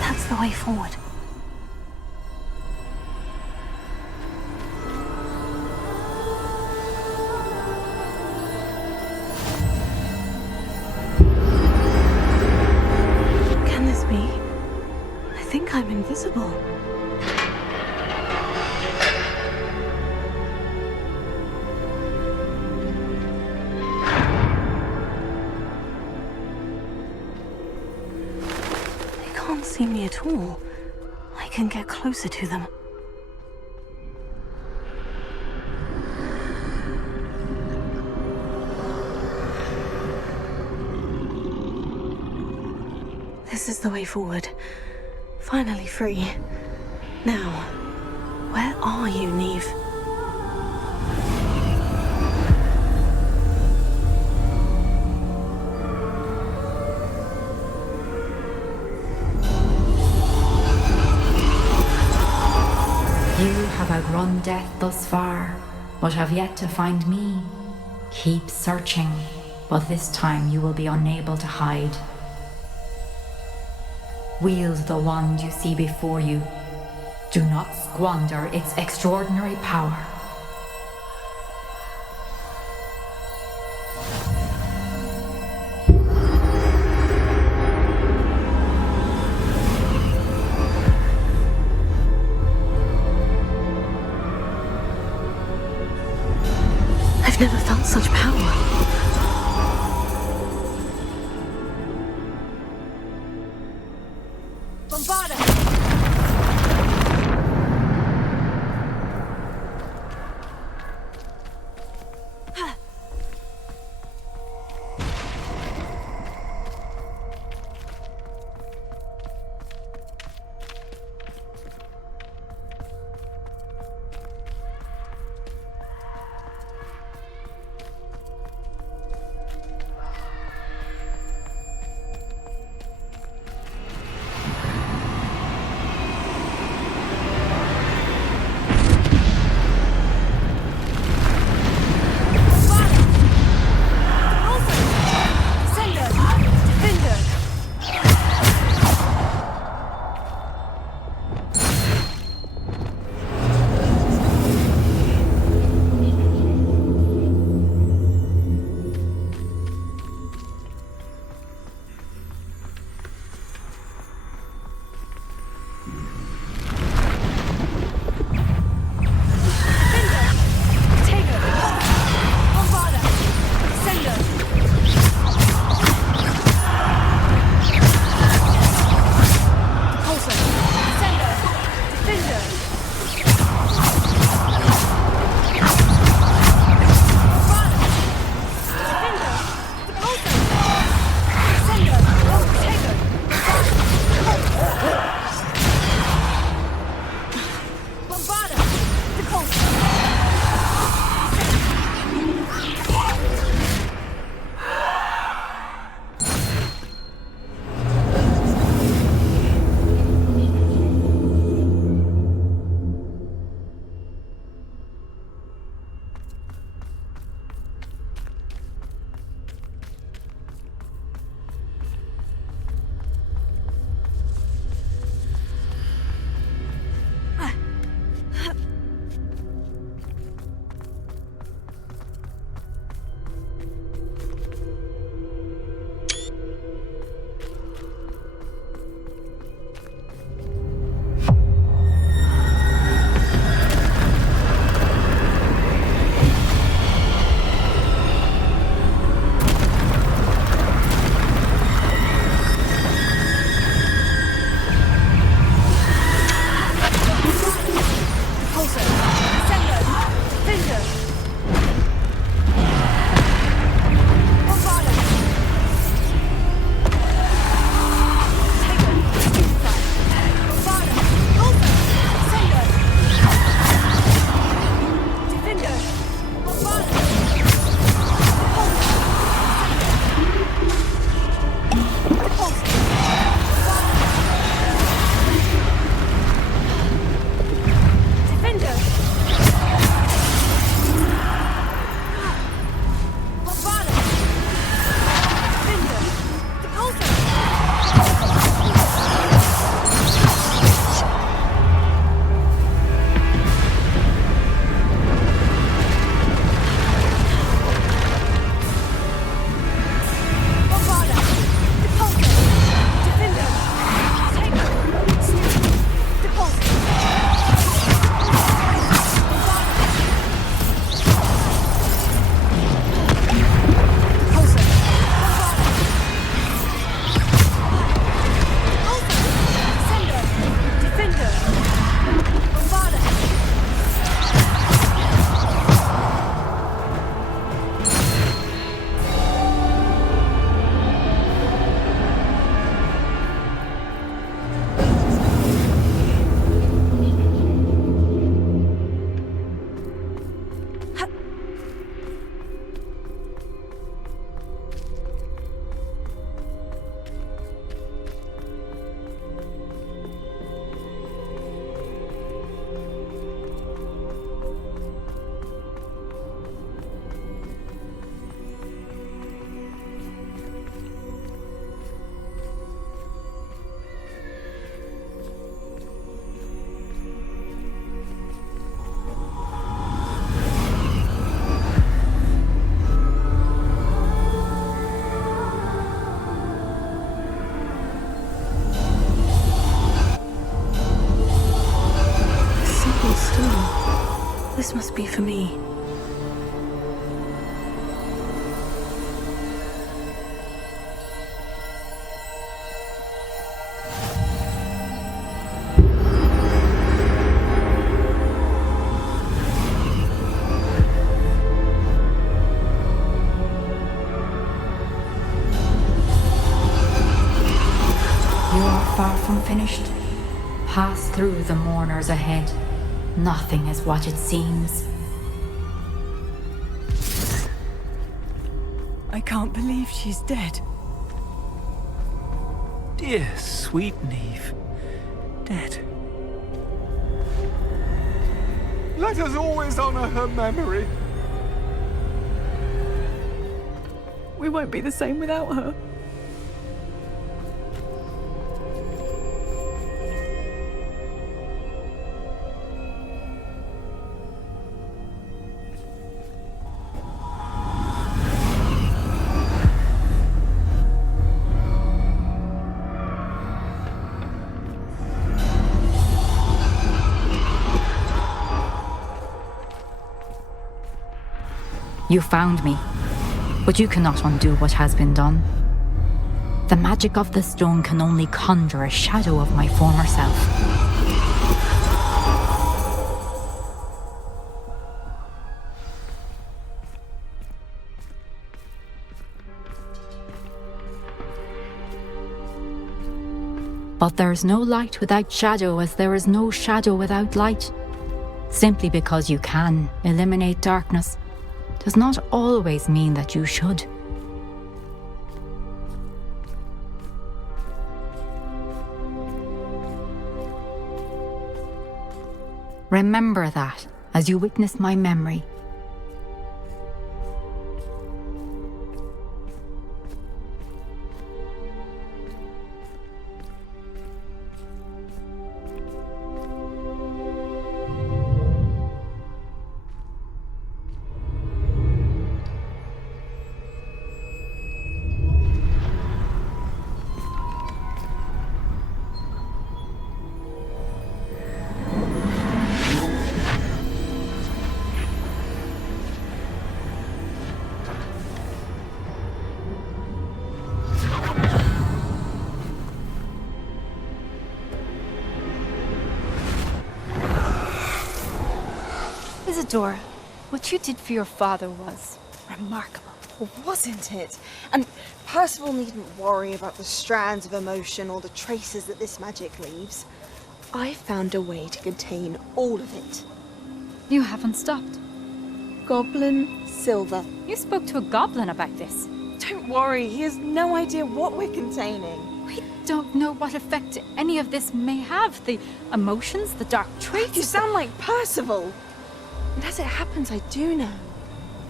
That's the way forward. I'm invisible. They can't see me at all. I can get closer to them. This is the way forward. Finally free. Now, where are you, Neve? You have outrun death thus far, but have yet to find me. Keep searching, but this time you will be unable to hide. Wield the wand you see before you. Do not squander its extraordinary power. I've never felt such power. This must be for me. You are far from finished. Pass through the mourners ahead. Nothing is what it seems. I can't believe she's dead. Dear sweet Neve. Dead. Let us always honor her memory. We won't be the same without her. You found me, but you cannot undo what has been done. The magic of the stone can only conjure a shadow of my former self. But there is no light without shadow, as there is no shadow without light. Simply because you can eliminate darkness does not always mean that you should. Remember that as you witness my memory. Isadora, what you did for your father was remarkable. Wasn't it? And Percival needn't worry about the strands of emotion or the traces that this magic leaves. I found a way to contain all of it. You haven't stopped. Goblin Silver. You spoke to a goblin about this. Don't worry, he has no idea what we're containing. We don't know what effect any of this may have. The emotions, the dark traits. You sound like Percival. And as it happens, I do know.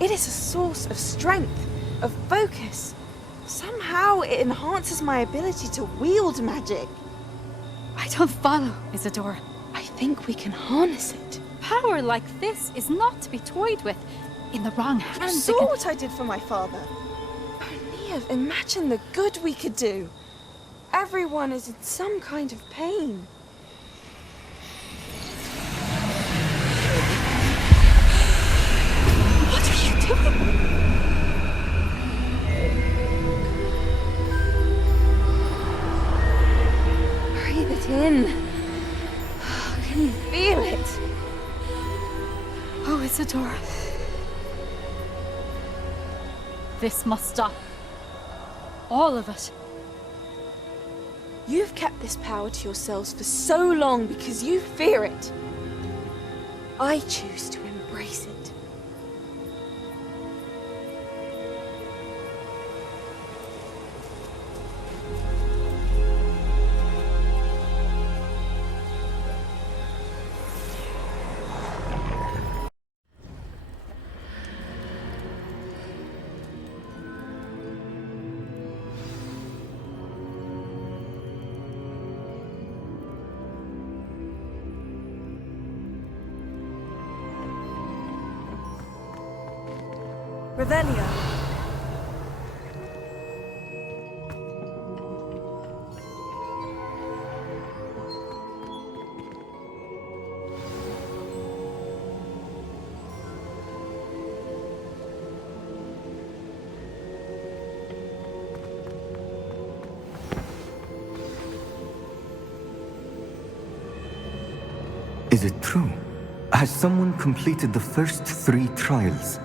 It is a source of strength, of focus. Somehow it enhances my ability to wield magic. I don't follow, Isadora. I think we can harness it. Power like this is not to be toyed with. In the wrong hands. You saw what I did for my father. Oh, Neve, imagine the good we could do. Everyone is in some kind of pain. What are you doing? Breathe it in. Can you feel it? Oh, Isadora. This must stop. All of it. You've kept this power to yourselves for so long because you fear it. I choose to embrace it. Revelio. Is it true? Has someone completed the first 3 trials?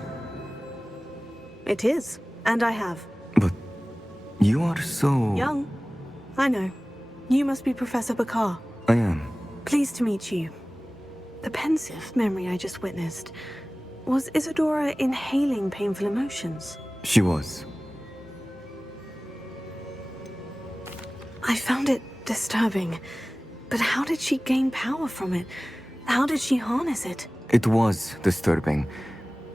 It is, and I have. But you are so... Young. I know. You must be Professor Bakar. I am. Pleased to meet you. The pensive memory I just witnessed. Was Isadora inhaling painful emotions? She was. I found it disturbing. But how did she gain power from it? How did she harness it? It was disturbing.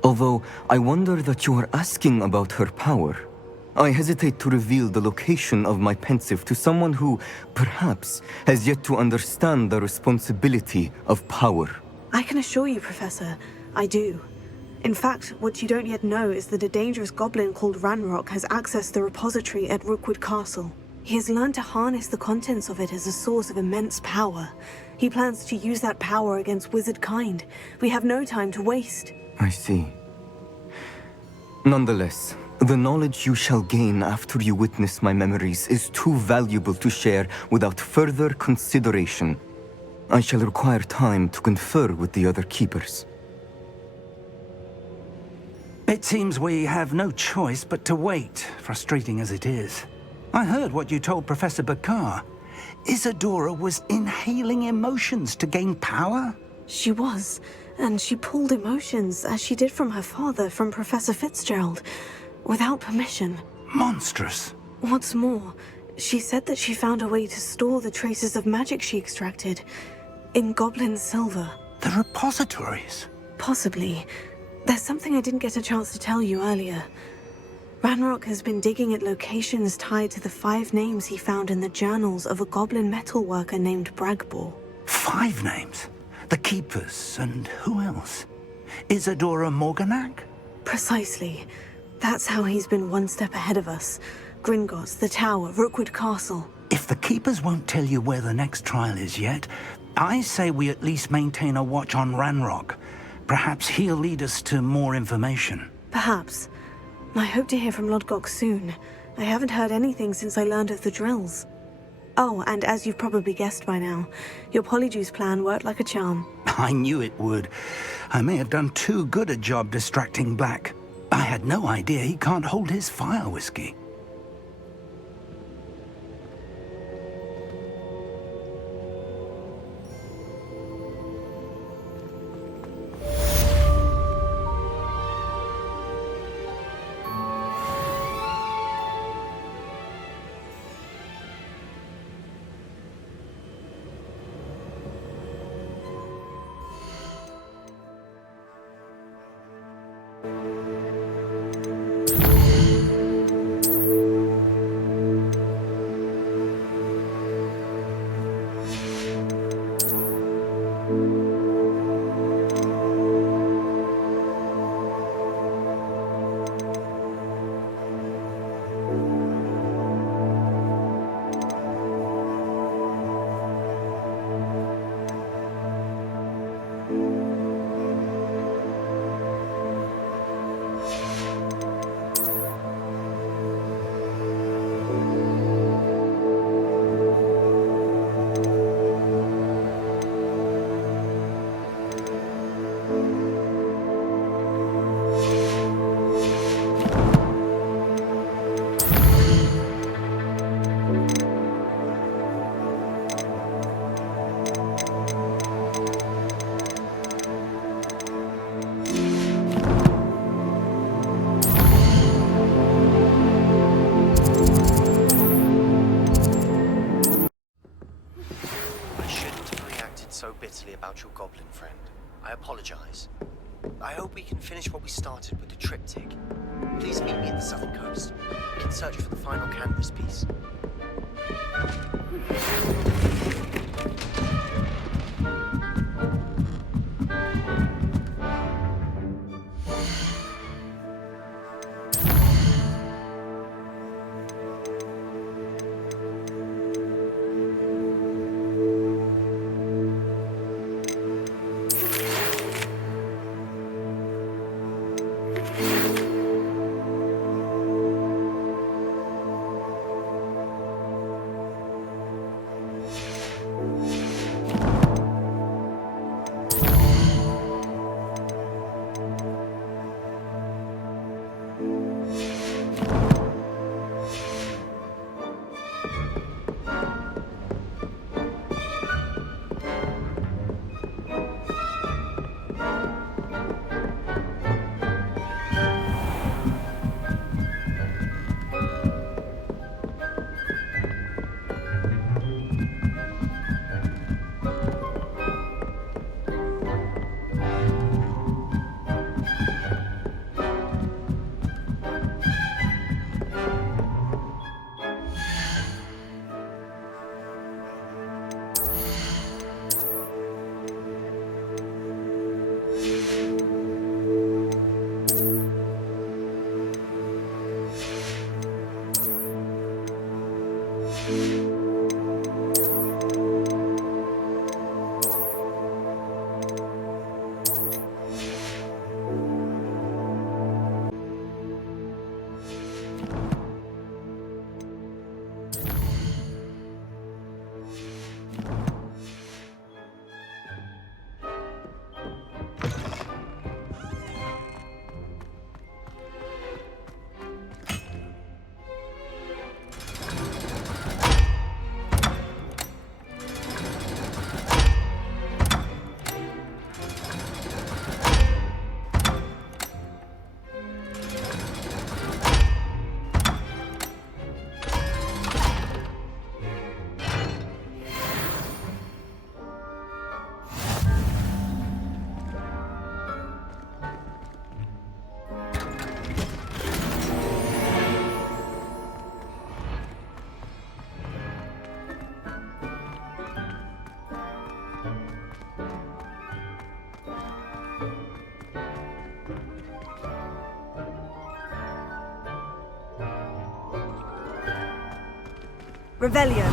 Although, I wonder that you are asking about her power. I hesitate to reveal the location of my pensive to someone who, perhaps, has yet to understand the responsibility of power. I can assure you, Professor, I do. In fact, what you don't yet know is that a dangerous goblin called Ranrock has accessed the repository at Rookwood Castle. He has learned to harness the contents of it as a source of immense power. He plans to use that power against wizard kind. We have no time to waste. I see. Nonetheless, the knowledge you shall gain after you witness my memories is too valuable to share without further consideration. I shall require time to confer with the other keepers. It seems we have no choice but to wait, frustrating as it is. I heard what you told Professor Bakar. Isadora was inhaling emotions to gain power? She was, and she pulled emotions, as she did from her father, from Professor Fitzgerald, without permission. Monstrous. What's more, she said that she found a way to store the traces of magic she extracted in goblin silver. The repositories? Possibly. There's something I didn't get a chance to tell you earlier. Ranrock has been digging at locations tied to the 5 names he found in the journals of a goblin metalworker named Bragbor. 5 names? The Keepers, and who else? Isadora Morganac? Precisely. That's how he's been one step ahead of us. Gringotts, the Tower, Rookwood Castle. If the Keepers won't tell you where the next trial is yet, I say we at least maintain a watch on Ranrock. Perhaps he'll lead us to more information. Perhaps. I hope to hear from Lodgok soon. I haven't heard anything since I learned of the drills. Oh, and as you've probably guessed by now, your polyjuice plan worked like a charm. I knew it would. I may have done too good a job distracting Black. I had no idea he can't hold his fire whiskey. So bitterly about your goblin friend. I apologize. I hope we can finish what we started with the triptych. Please meet me at the southern coast. We can search for the final canvas piece. Revelio.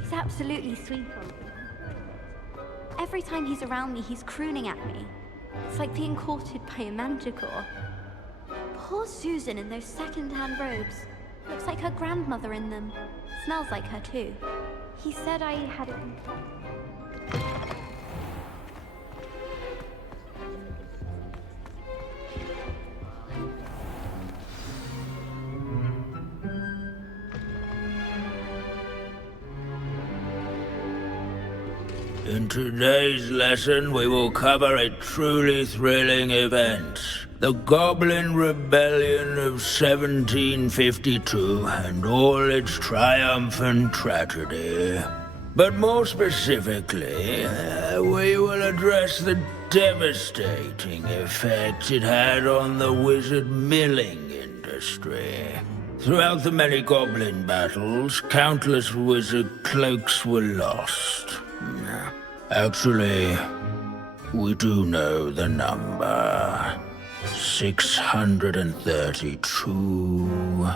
He's absolutely sweet on me. Every time he's around me, he's crooning at me. It's like being courted by a manticore. Poor Susan in those second-hand robes. Looks like her grandmother in them. Smells like her too. He said I had a... In today's lesson, we will cover a truly thrilling event. The Goblin Rebellion of 1752 and all its triumphant tragedy. But more specifically, we will address the devastating effect it had on the wizard milling industry. Throughout the many goblin battles, countless wizard cloaks were lost. Actually, we do know the number. 632.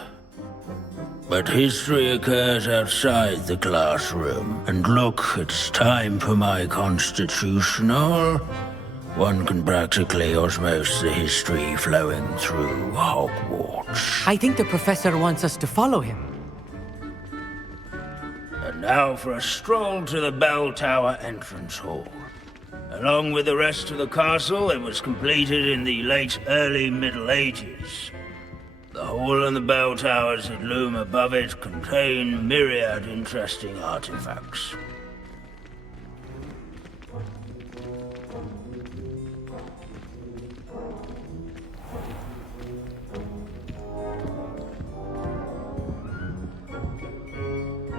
But history occurs outside the classroom. And look, it's time for my constitutional. One can practically osmose the history flowing through Hogwarts. I think the professor wants us to follow him. And now for a stroll to the bell tower entrance hall. Along with the rest of the castle, it was completed in the late early Middle Ages. The hall and the bell towers that loom above it contain myriad interesting artifacts.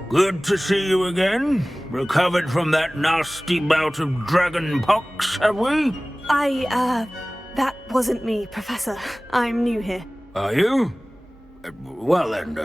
Good to see you again. Recovered from that nasty bout of dragon pox, have we? That wasn't me, Professor. I'm new here. Are you? Well then,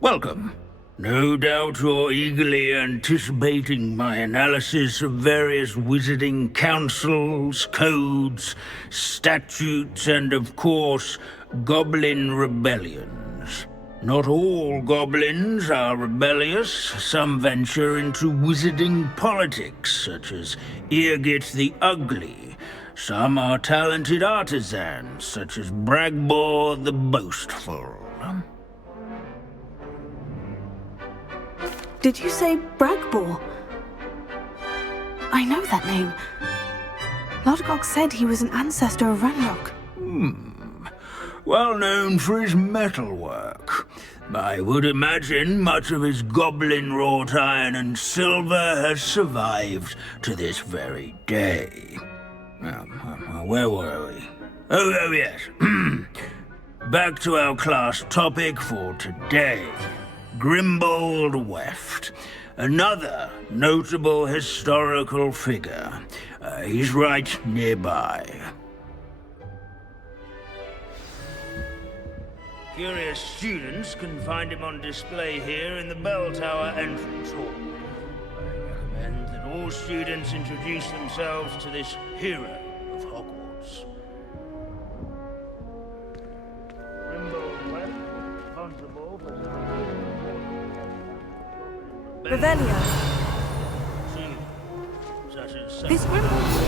welcome. No doubt you're eagerly anticipating my analysis of various wizarding councils, codes, statutes, and of course, goblin rebellions. Not all goblins are rebellious. Some venture into wizarding politics, such as Eargit the Ugly. Some are talented artisans, such as Bragbor the Boastful. Did you say Bragbor? I know that name. Lodgok said he was an ancestor of Ranrock. Well known for his metalwork. I would imagine much of his goblin wrought iron and silver has survived to this very day. Where were we? Oh yes. Back to our class topic for today. Grimbold Weft. Another notable historical figure. He's right nearby. Curious students can find him on display here in the bell tower entrance hall. I recommend that all students introduce themselves to this hero of Hogwarts. Grimbold Weft, responsible for Revelio. Such as This Grimbold...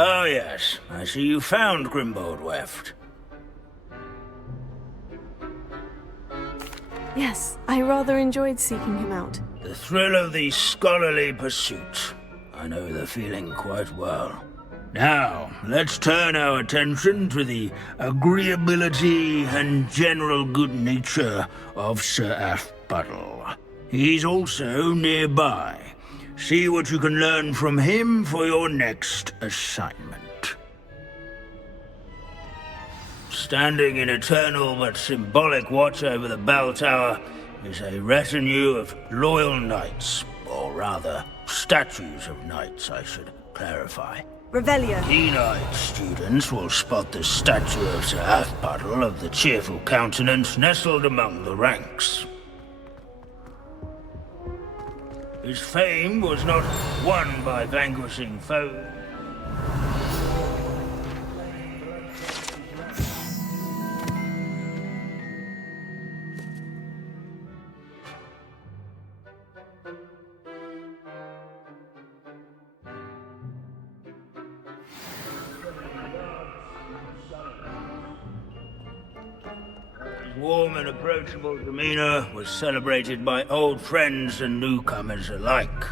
Oh yes, I see you found Grimbold Weft. Yes, I rather enjoyed seeking him out. The thrill of the scholarly pursuit. I know the feeling quite well. Now, let's turn our attention to the agreeability and general good nature of Sir Athbuddle. He's also nearby. See what you can learn from him for your next assignment. Standing in eternal but symbolic watch over the bell tower is a retinue of loyal knights, or rather, statues of knights, I should clarify. Revelio. Keen-eyed students will spot the statue of Sir Athbuddle of the cheerful countenance nestled among the ranks. His fame was not won by vanquishing foes. Warm and approachable demeanor was celebrated by old friends and newcomers alike.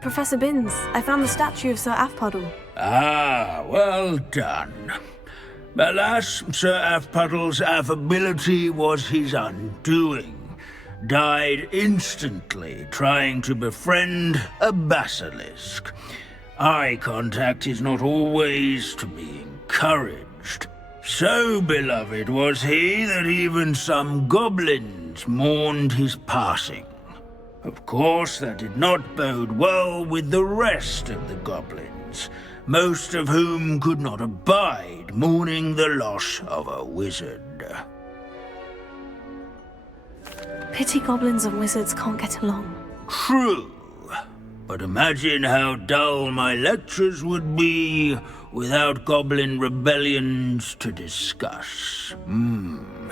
Professor Binns, I found the statue of Sir Athbuddle. Ah, well done. Alas, Sir Athbuddle's affability was his undoing. Died instantly trying to befriend a basilisk. Eye contact is not always to be encouraged. So beloved was he that even some goblins mourned his passing. Of course, that did not bode well with the rest of the goblins, most of whom could not abide mourning the loss of a wizard. Pity goblins and wizards can't get along. True, but imagine how dull my lectures would be without goblin rebellions to discuss.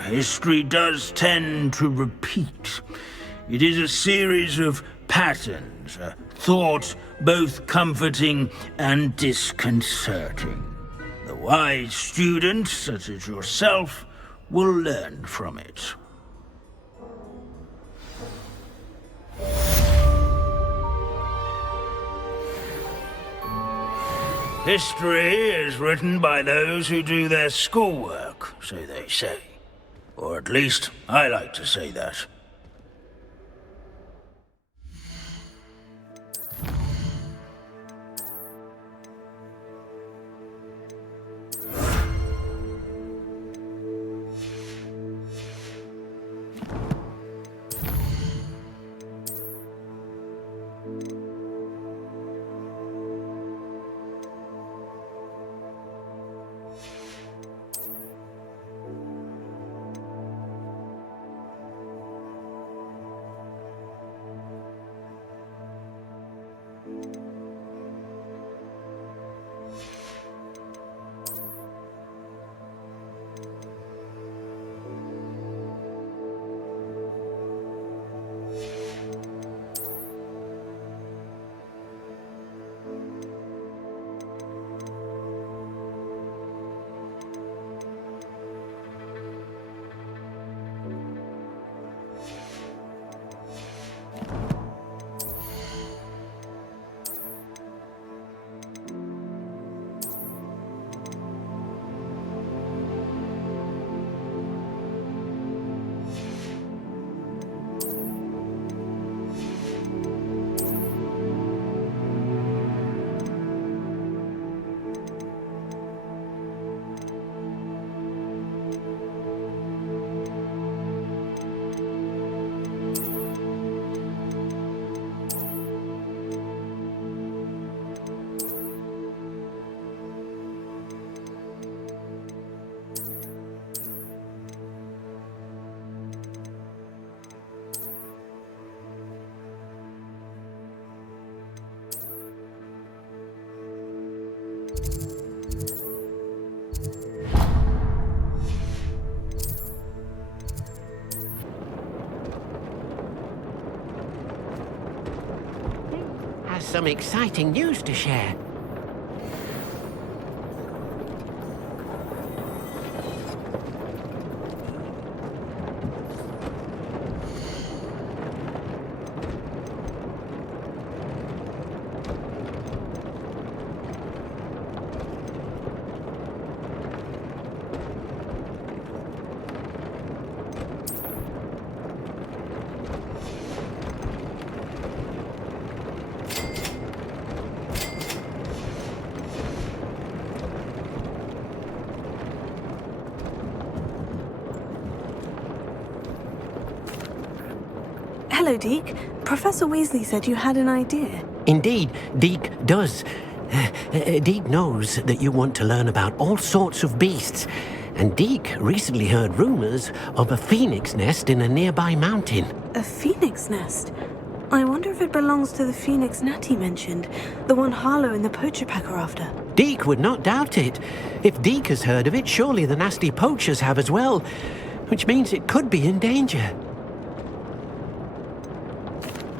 History does tend to repeat. It is a series of patterns, a thought both comforting and disconcerting. The wise student, such as yourself, will learn from it. History is written by those who do their schoolwork, so they say. Or at least, I like to say that. Some exciting news to share. Hello, Deke. Professor Weasley said you had an idea. Indeed, Deke does. Deke knows that you want to learn about all sorts of beasts, and Deke recently heard rumors of a phoenix nest in a nearby mountain. A phoenix nest? I wonder if it belongs to the phoenix Natty mentioned, the one Harlow and the poacher pack are after. Deke would not doubt it. If Deke has heard of it, surely the nasty poachers have as well, which means it could be in danger.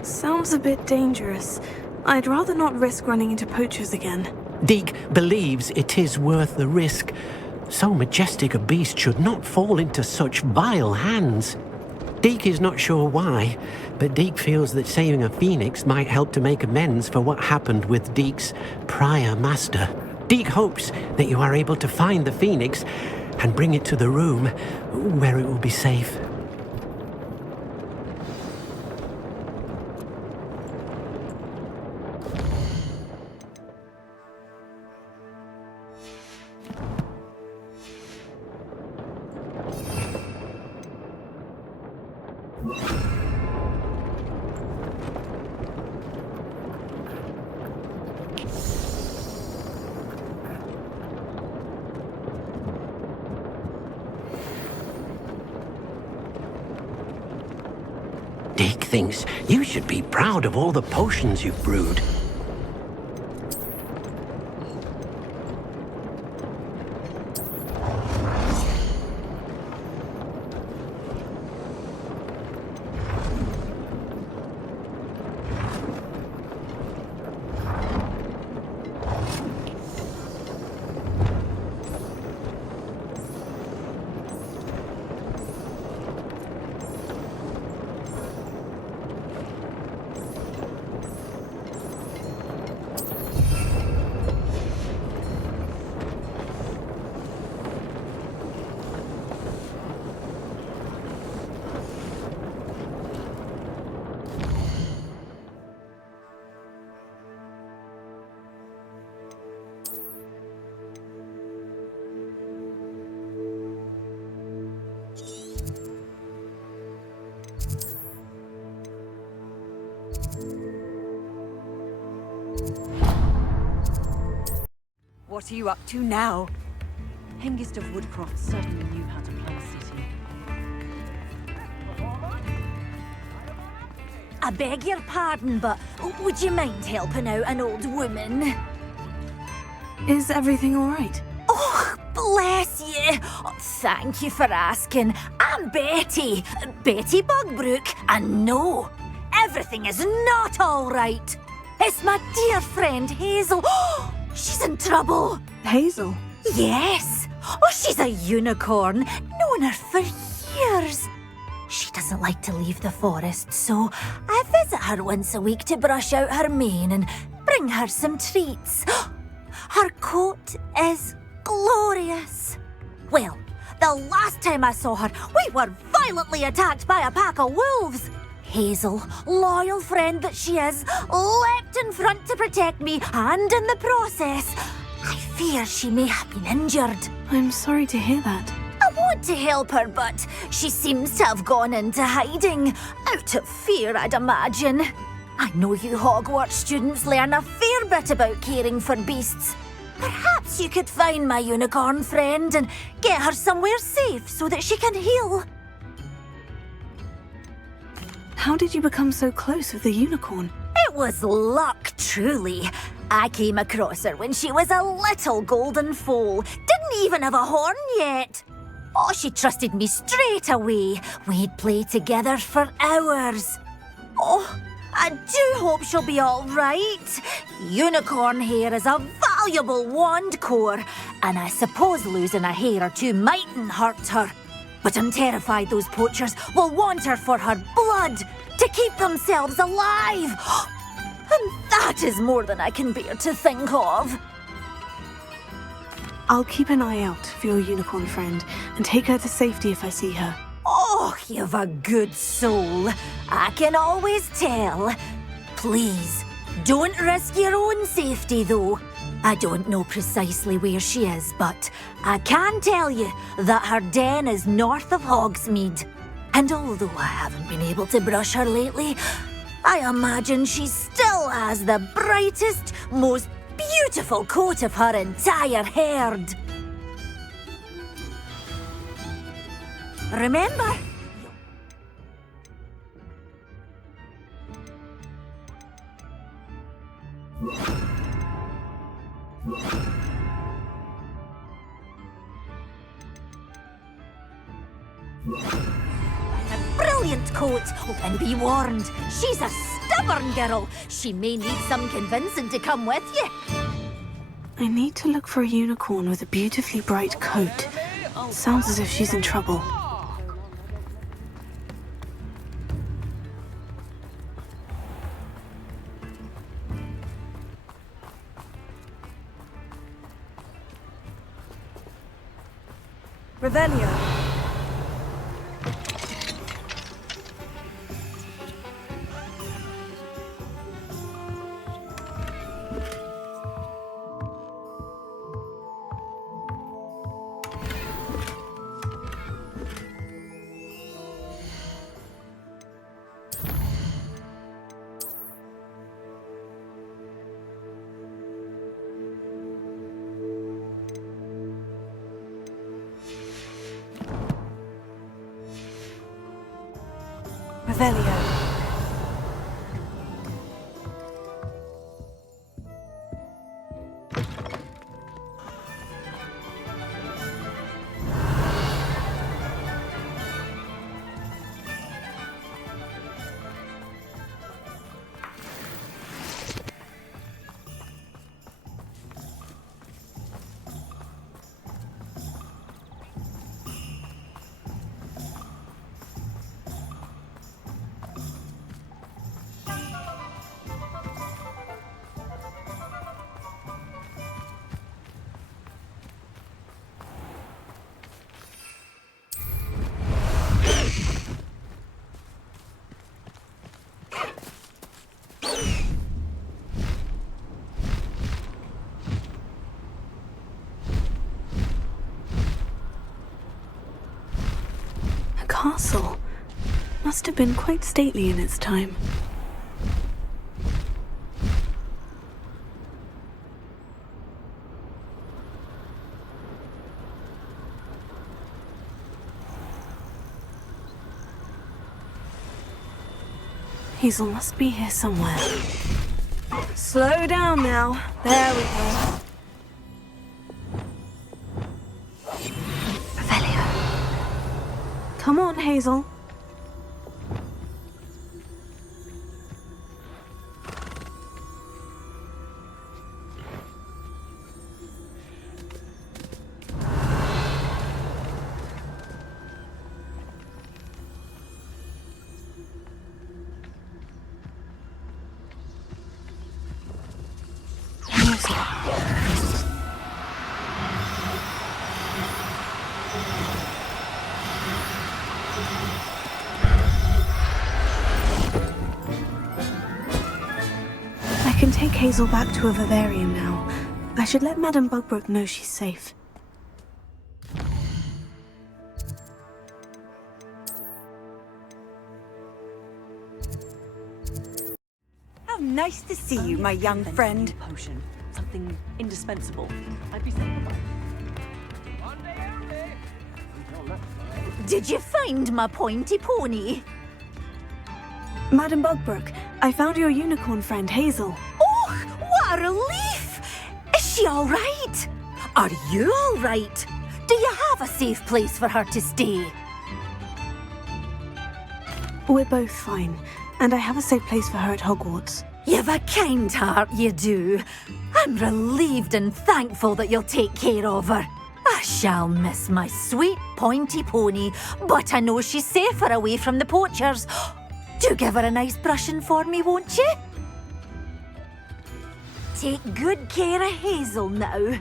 Sounds a bit dangerous. I'd rather not risk running into poachers again. Deke believes it is worth the risk. So majestic a beast should not fall into such vile hands. Deke is not sure why, but Deke feels that saving a phoenix might help to make amends for what happened with Deke's prior master. Deke hopes that you are able to find the phoenix and bring it to the room where it will be safe. Deke thinks you should be proud of all the potions you've brewed. What are you up to now? Hengist of Woodcroft certainly knew how to plan a city. I beg your pardon, but would you mind helping out an old woman? Is everything all right? Oh, bless you! Oh, thank you for asking. I'm Betty. Betty Bugbrook. And no, everything is not all right. It's my dear friend Hazel. She's in trouble. Hazel? Yes. Oh, she's a unicorn. Known her for years. She doesn't like to leave the forest, so I visit her once a week to brush out her mane and bring her some treats. Her coat is glorious. Well, the last time I saw her, we were violently attacked by a pack of wolves. Hazel, loyal friend that she is, leapt in front to protect me, and in the process, I fear she may have been injured. I'm sorry to hear that. I want to help her, but she seems to have gone into hiding. Out of fear, I'd imagine. I know you Hogwarts students learn a fair bit about caring for beasts. Perhaps you could find my unicorn friend and get her somewhere safe so that she can heal. How did you become so close with the unicorn? It was luck, truly. I came across her when she was a little golden foal. Didn't even have a horn yet. Oh, she trusted me straight away. We'd play together for hours. Oh, I do hope she'll be all right. Unicorn hair is a valuable wand core, and I suppose losing a hair or two mightn't hurt her. But I'm terrified those poachers will want her for her blood, to keep themselves alive. And that is more than I can bear to think of. I'll keep an eye out for your unicorn friend and take her to safety if I see her. Oh, you've a good soul. I can always tell. Please, don't risk your own safety, though. I don't know precisely where she is, but I can tell you that her den is north of Hogsmeade. And although I haven't been able to brush her lately, I imagine she still has the brightest, most beautiful coat of her entire herd. Remember? A brilliant coat. Oh, and be warned, she's a stubborn girl. She may need some convincing to come with you. I need to look for a unicorn with a beautifully bright coat. Sounds as if she's in trouble. Revelio. Revelio. Castle. Must have been quite stately in its time. Hazel must be here somewhere. Slow down now. There we go. Come on, Hazel. I can take Hazel back to a vivarium now. I should let Madame Bugbrook know she's safe. How nice to see you, my young friend. Potion. Something indispensable. I'd be satisfied. Did you find my pointy pony? Madame Bugbrook, I found your unicorn friend, Hazel. Oh, what a relief! Is she all right? Are you all right? Do you have a safe place for her to stay? We're both fine, and I have a safe place for her at Hogwarts. You've a kind heart, you do. I'm relieved and thankful that you'll take care of her. I shall miss my sweet pointy pony, but I know she's safer away from the poachers. Do give her a nice brushing for me, won't you? Take good care of Hazel now.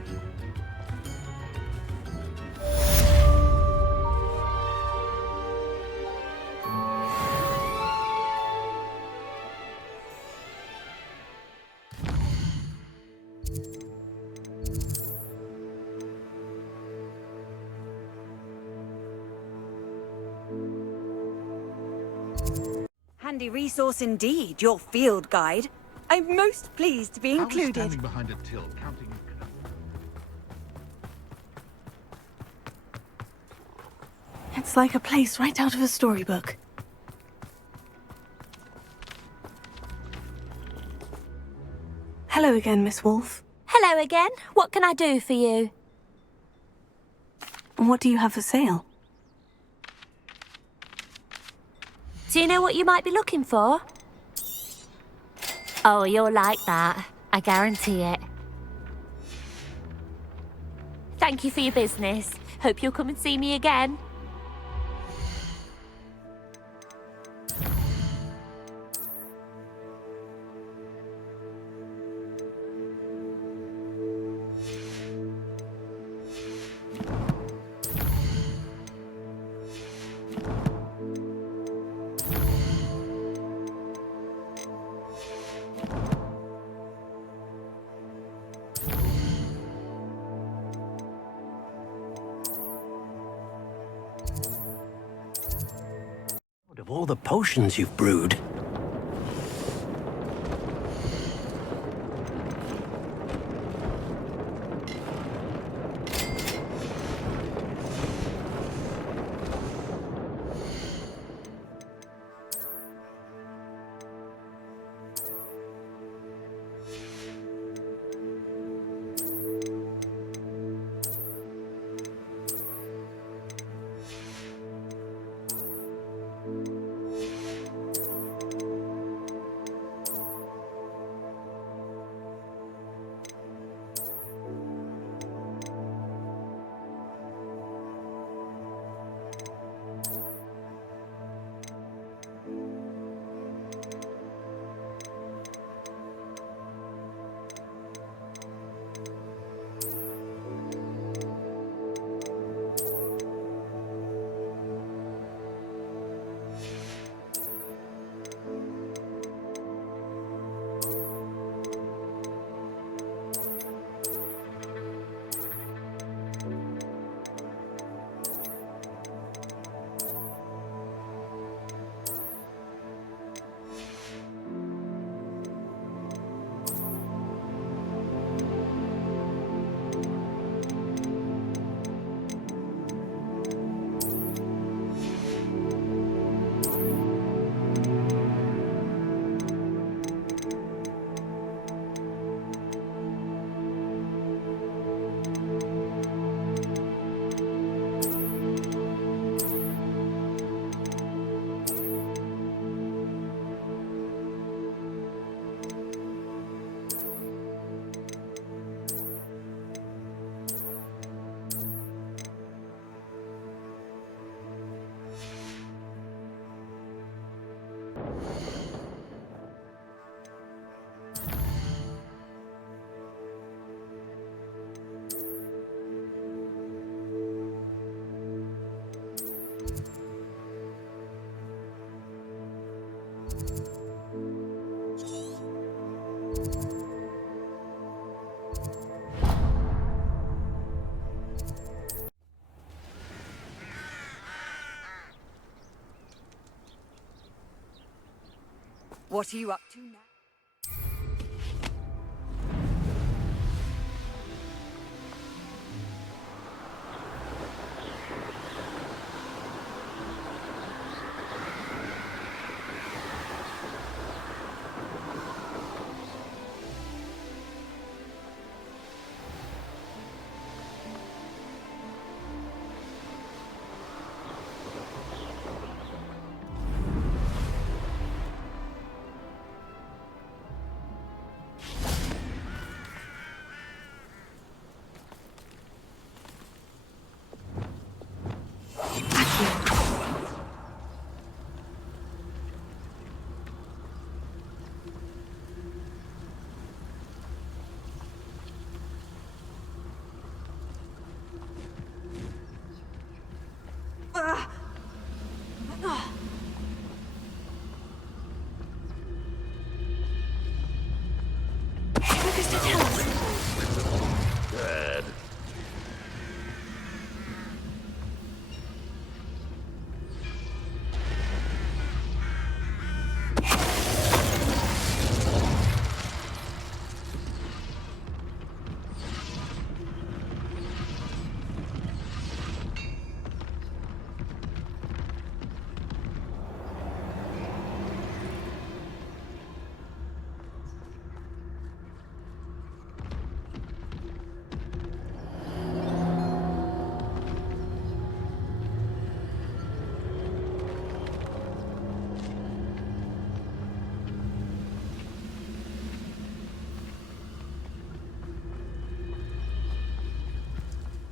handy resource indeed, your field guide. I'm most pleased to be included. Standing behind a till, counting. It's like a place right out of a storybook. Hello again, Miss Wolf. Hello again. What can I do for you? What do you have for sale? Do you know what you might be looking for? Oh, you'll like that. I guarantee it. Thank you for your business. Hope you'll come and see me again. Of all the potions you've brewed. What are you up to now?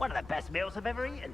One of the best meals I've ever eaten.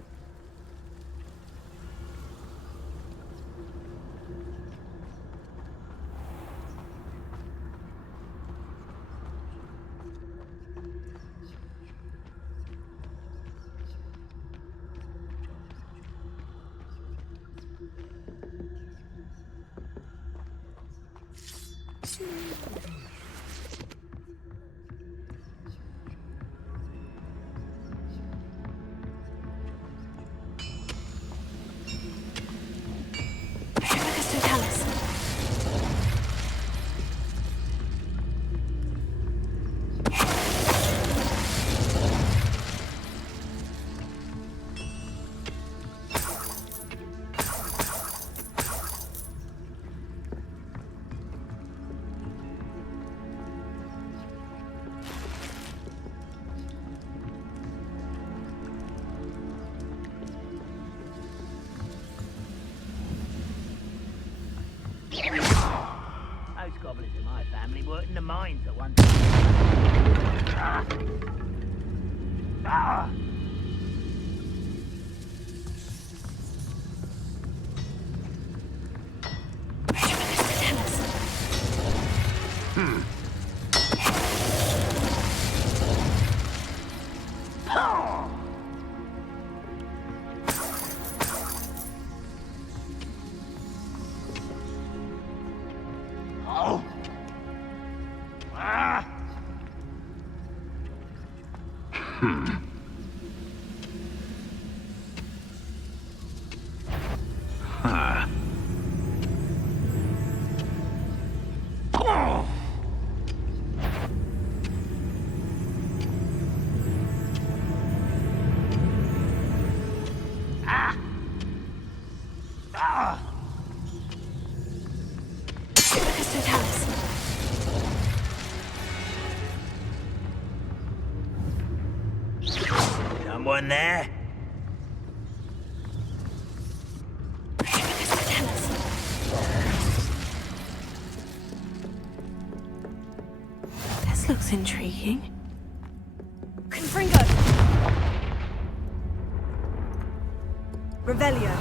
Most goblins in my family worked in the mines at one time. Someone there? This looks intriguing. Confringo! Revelio.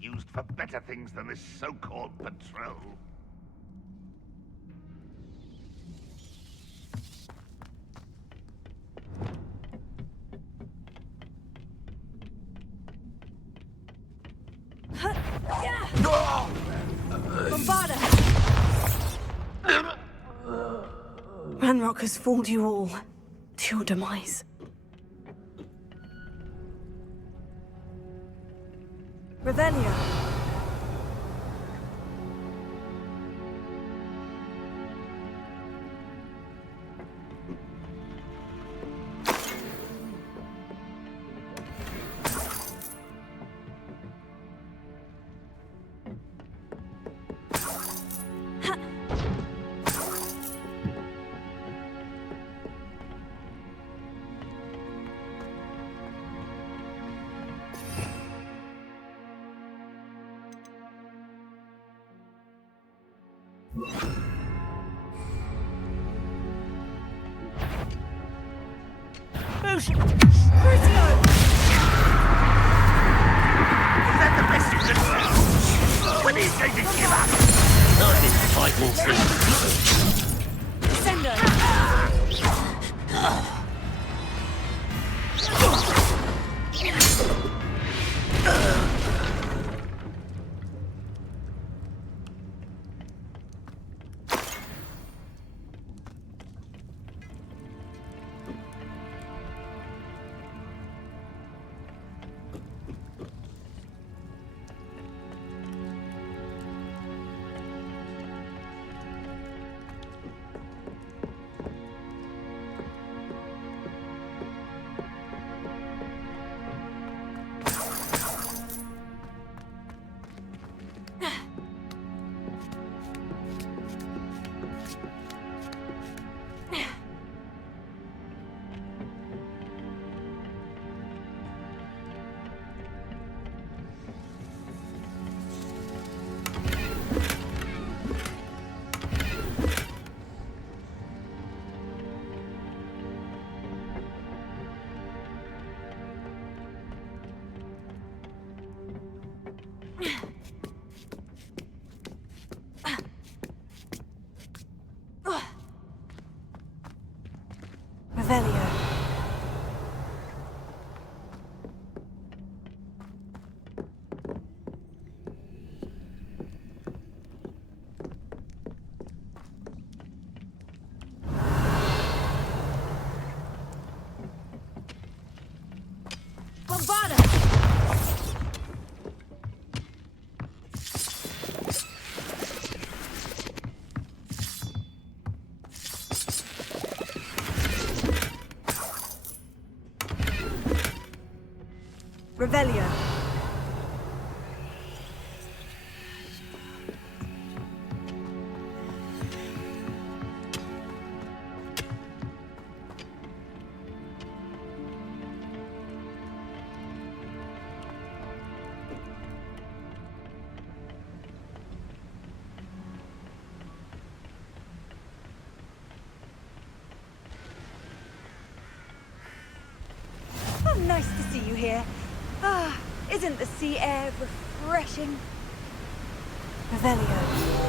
Used for better things than this so-called patrol. Bombarda! Ranrock has fooled you all to your demise. Revelio. When he's going to give up? Not this fight will see. Descendo! Revelio. Oh, nice to see you here. Ah, isn't the sea air refreshing? Revelio.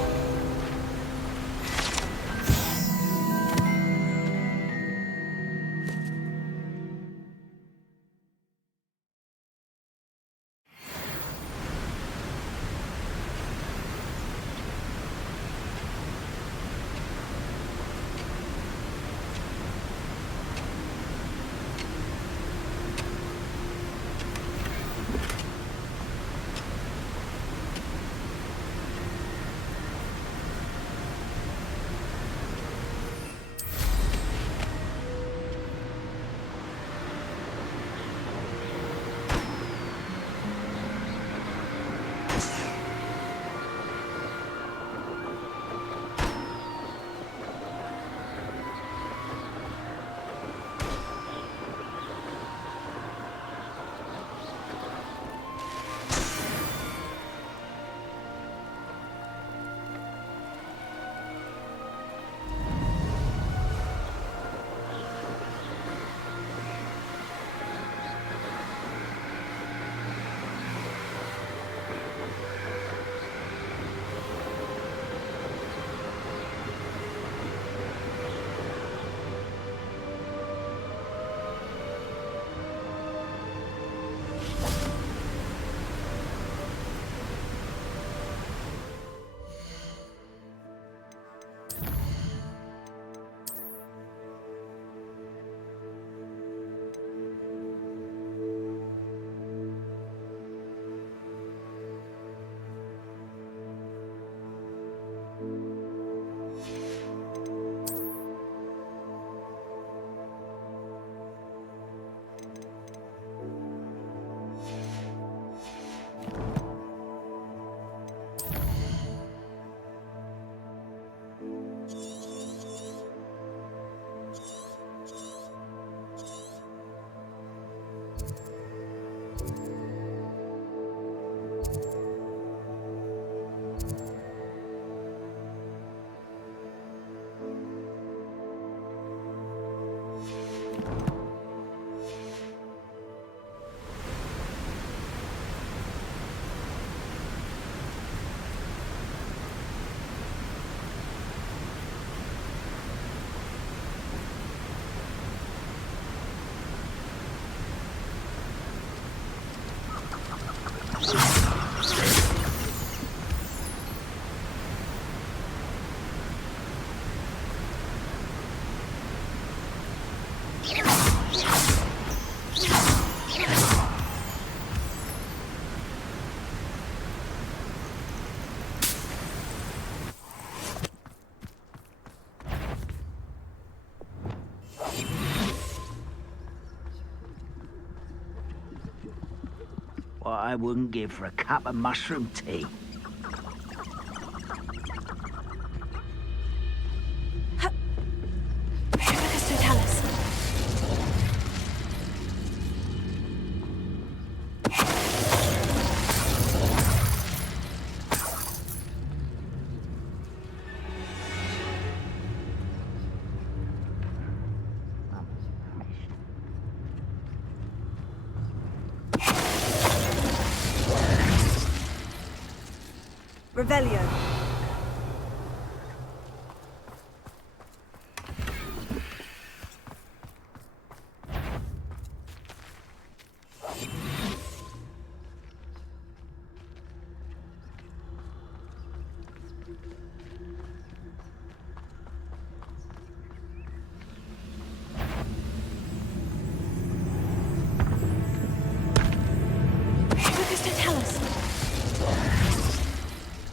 What I wouldn't give for a cup of mushroom tea. Revelio.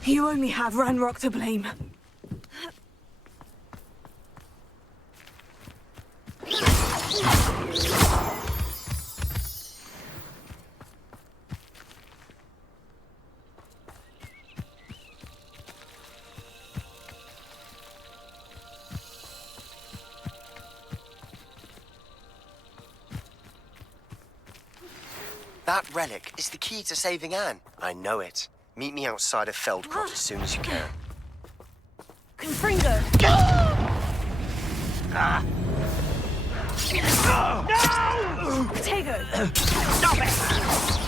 You only have Ranrock to blame. That relic is the key to saving Anne. I know it. Meet me outside of Feldcroft as soon as you can. Confringo! No! Tego! Stop it!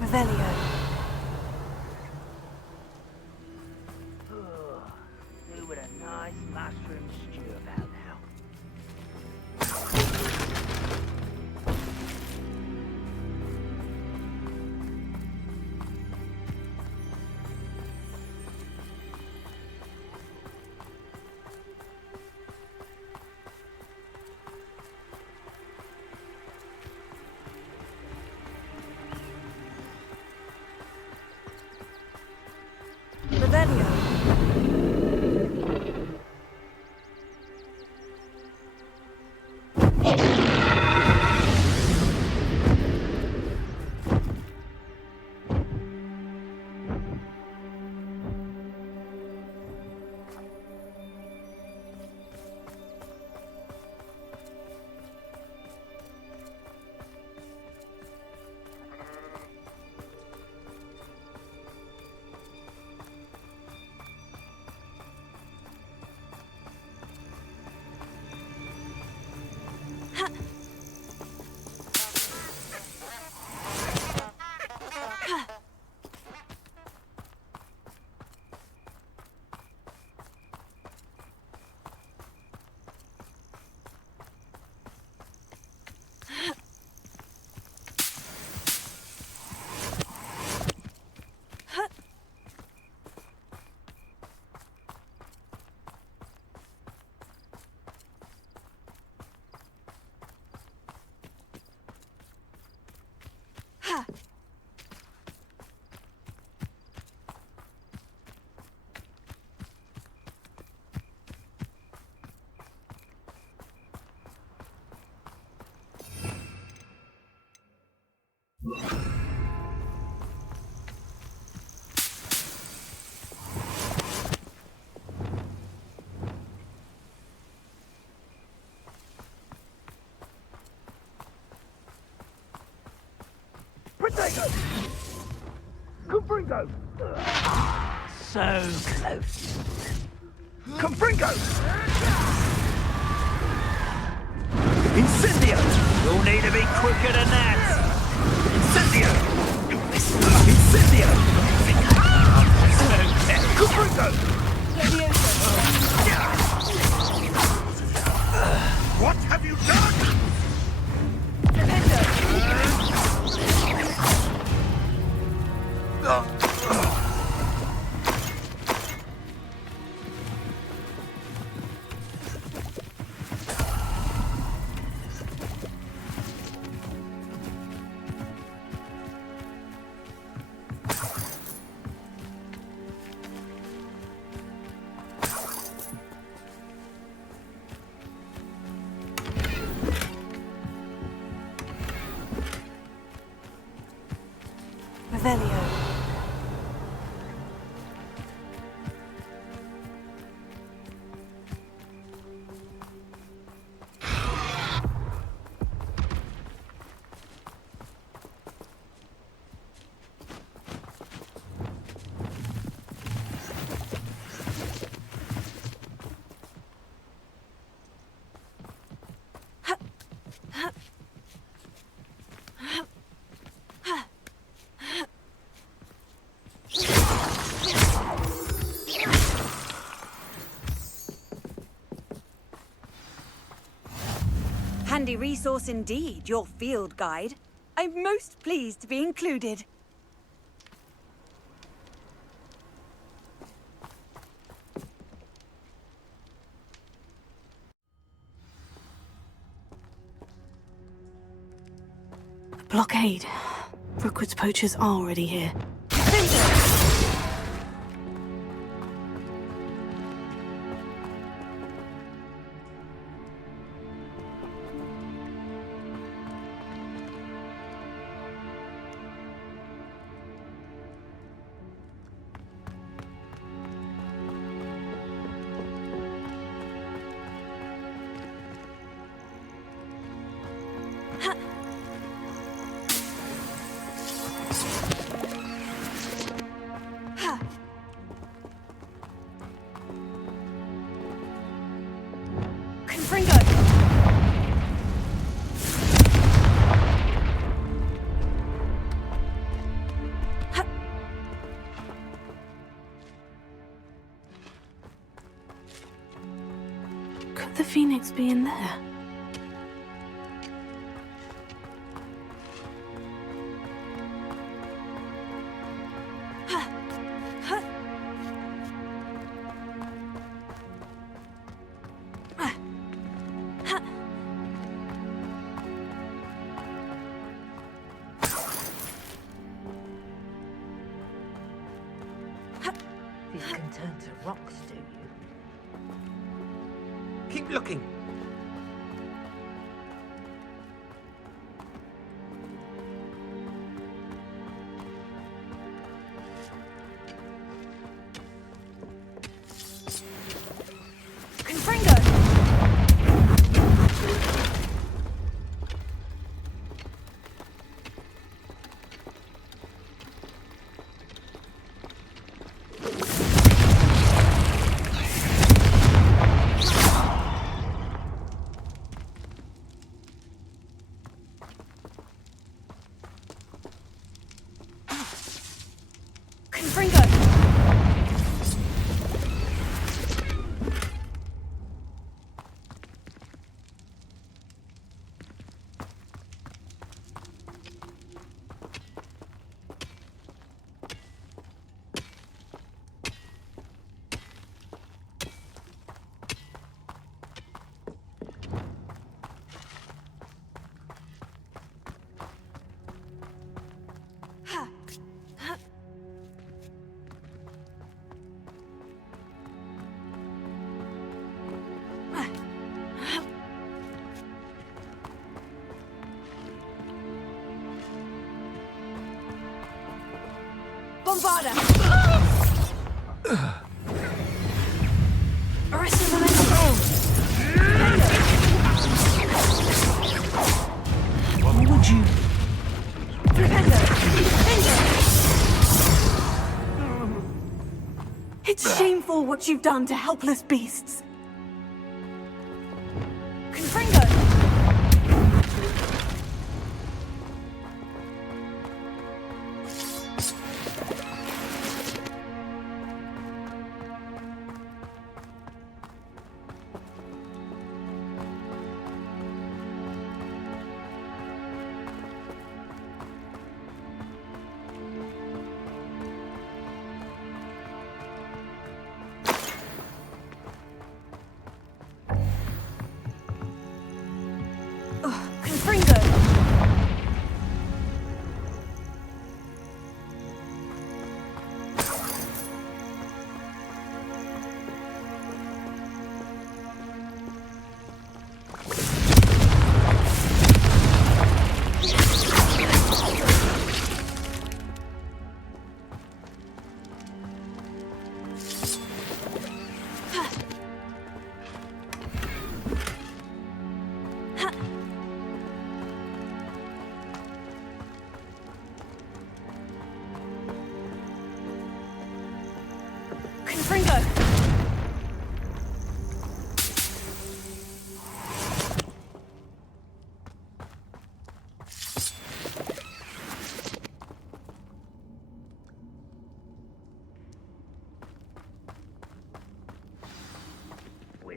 Revelio. Do with a nice mushroom stew about now. Revelio. Potato! Confringo! So close. Confringo! Incendio! You'll need to be quicker than that. Incendio! Incendio! Confringo! What have you done? Revelio. handy resource indeed, your field guide. I'm most pleased to be included. Blockade. Brookwood's poachers are already here. Could the Phoenix be in there? These can turn to rocks, do you? Keep looking. Bombarda! What would you... It's shameful what you've done to helpless beasts.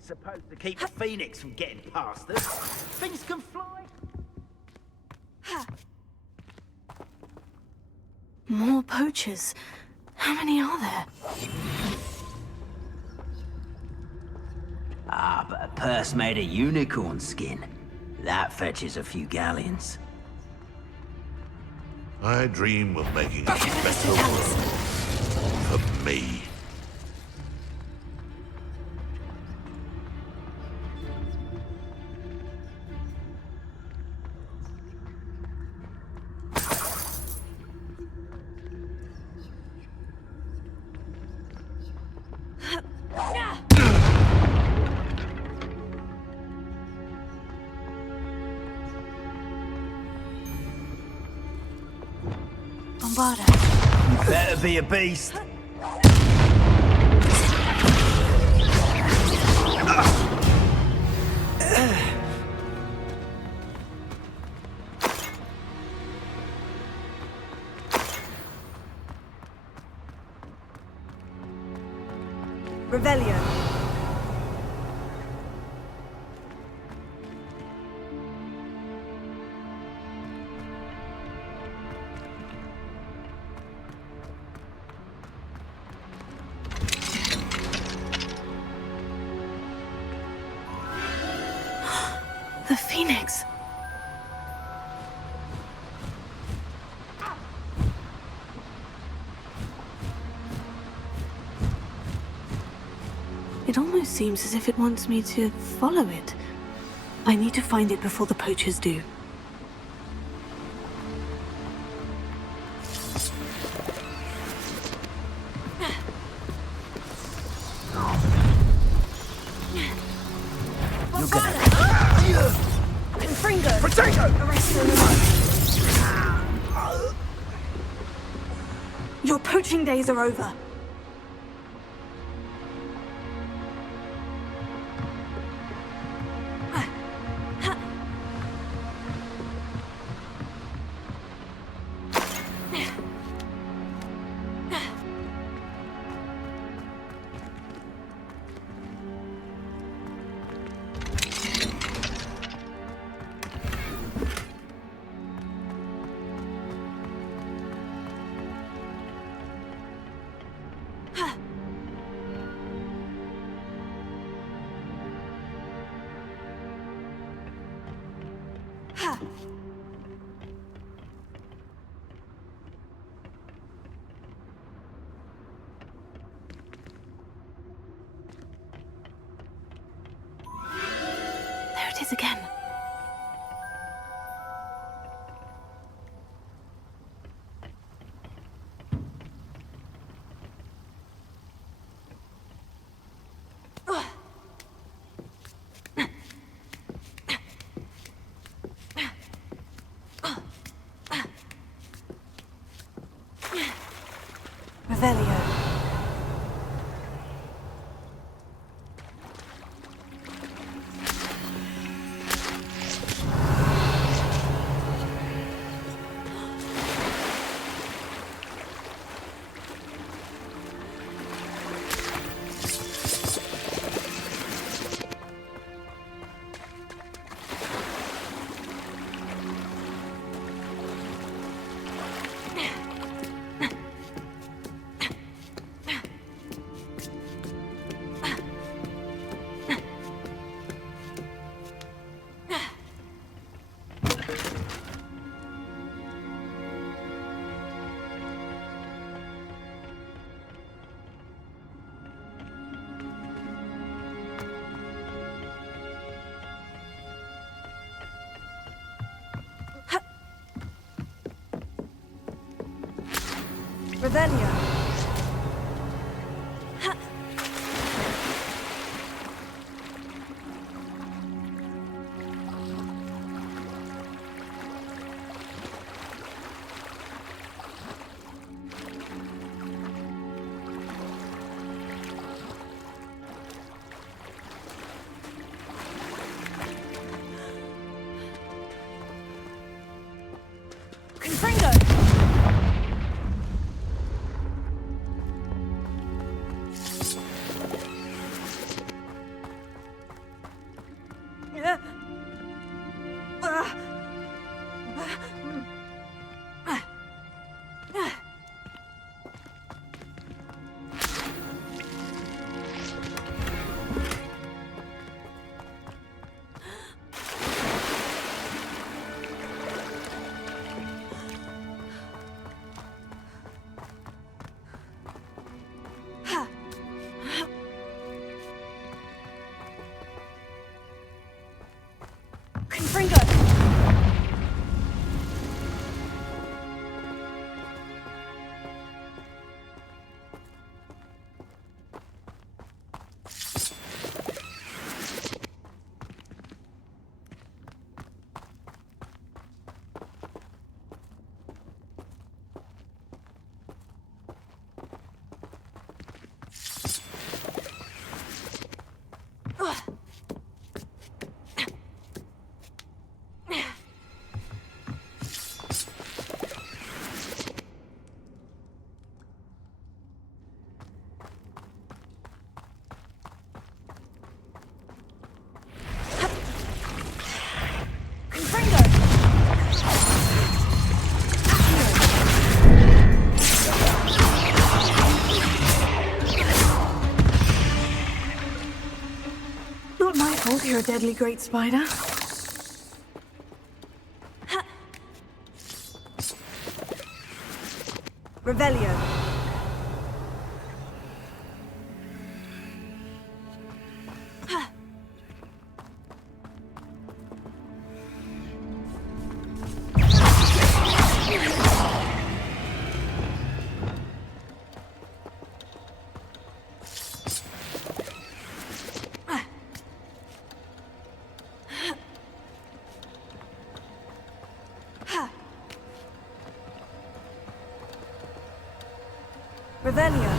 supposed to keep a phoenix from getting past us. Things can fly. More poachers. How many are there? Ah, but a purse made of unicorn skin. That fetches a few galleons. I dream of making a better world for me. You better be a beast. Revelio. The Phoenix. It almost seems as if it wants me to follow it. I need to find it before the poachers do. Your poaching days are over. There it is again. Revelio. Revelio. You're a deadly great spider. Revelio. Revelio.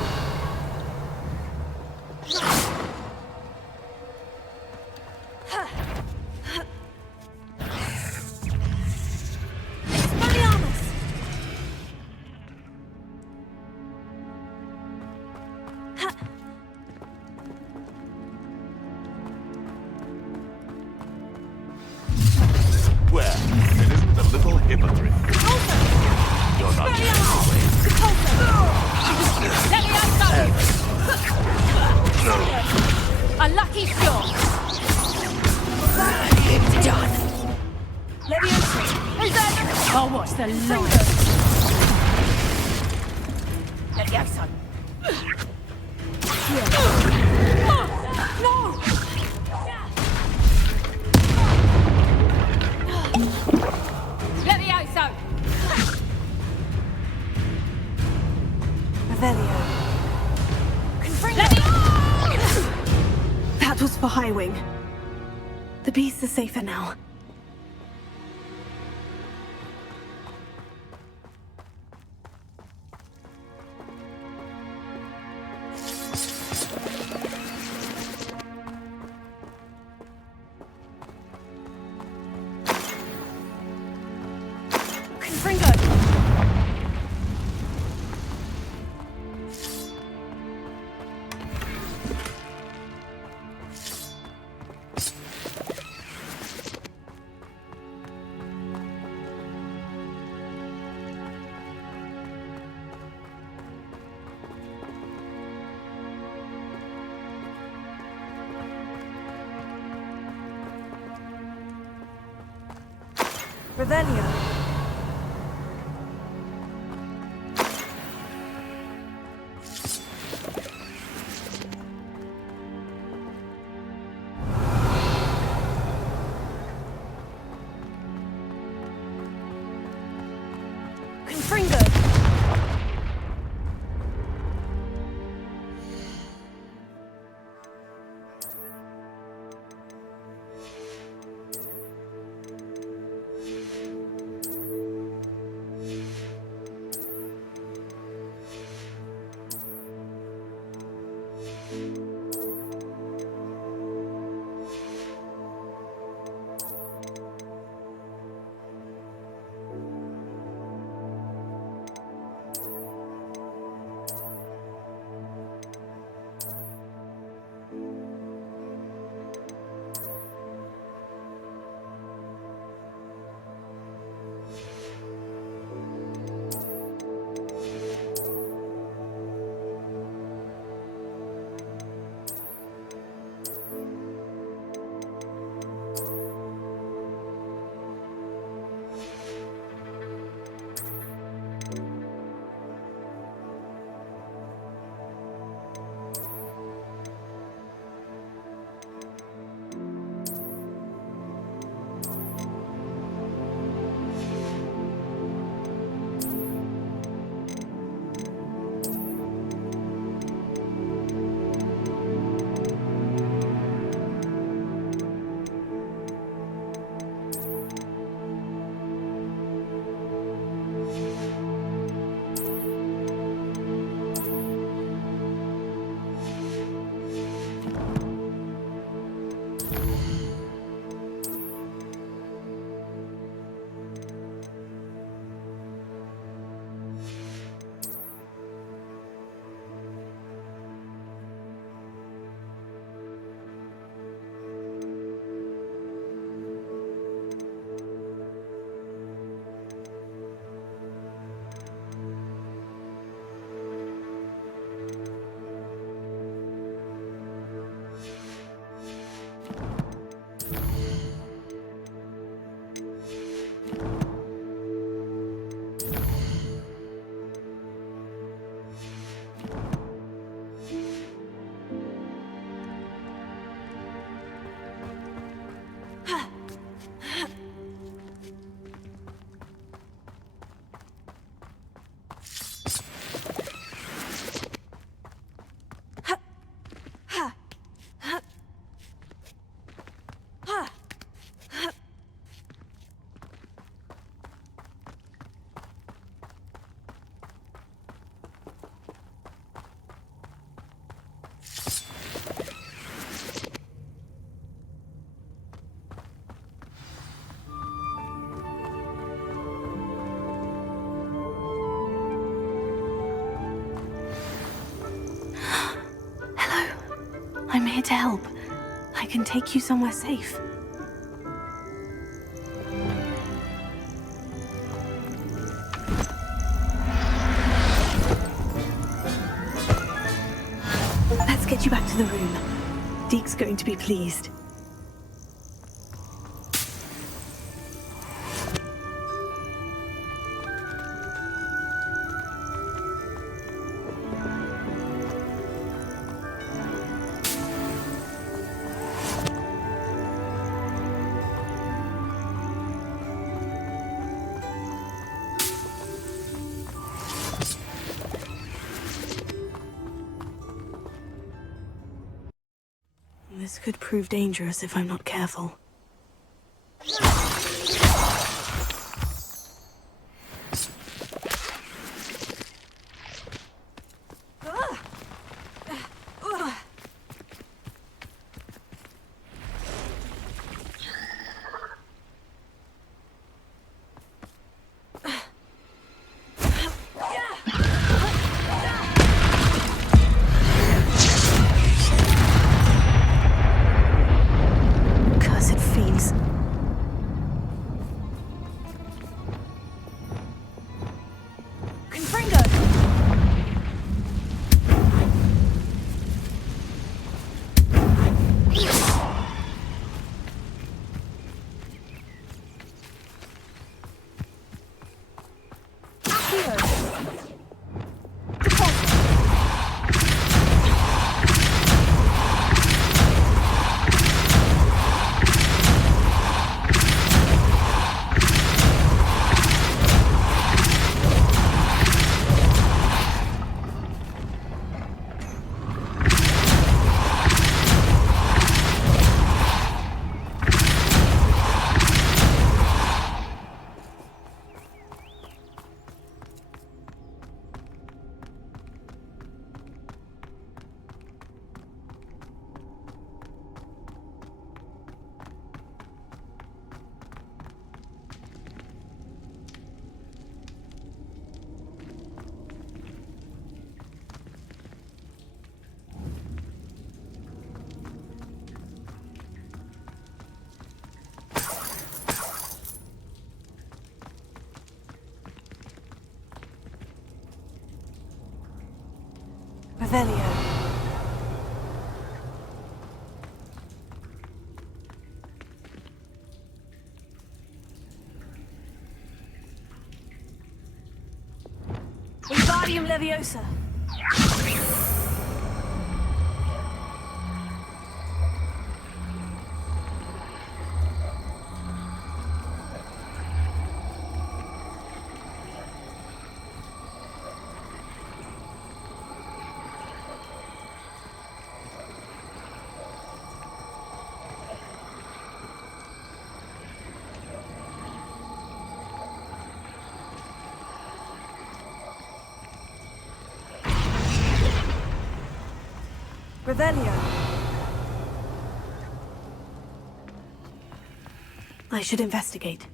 Well, it isn't a little hypocrite. You're not A lucky shot! Done. Leviosa. I'll watch the light. Leviosa. No! Levioso! Revelio. That was for Highwing. The beasts are safer now. Revelio. Confringo! I'm here to help. I can take you somewhere safe. Let's get you back to the room. Deke's going to be pleased. This could prove dangerous if I'm not careful. Revelio. Wingardium Leviosa. Revelio. I should investigate.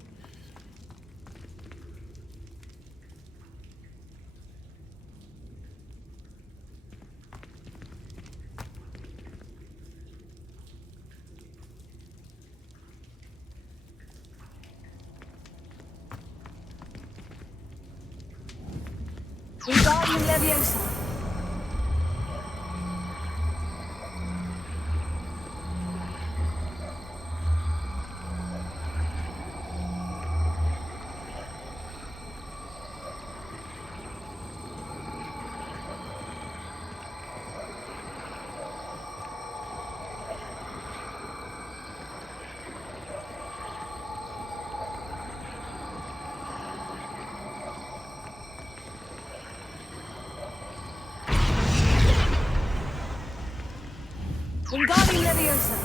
Wingardium Leviosa. Wingardium Leviosa.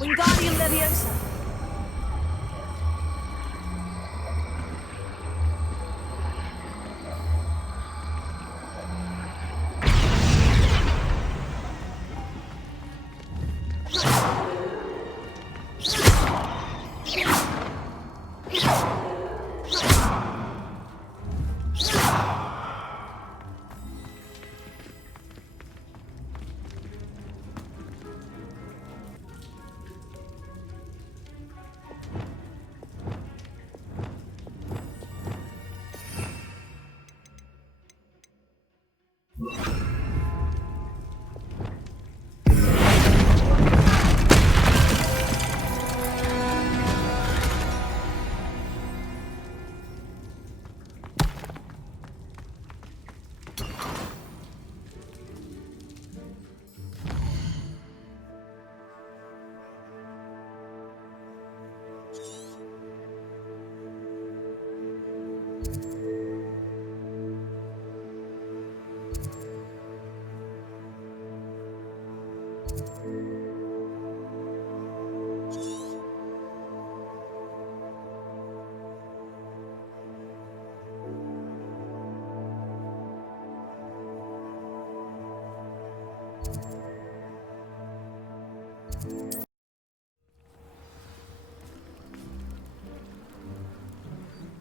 Wingardium Leviosa.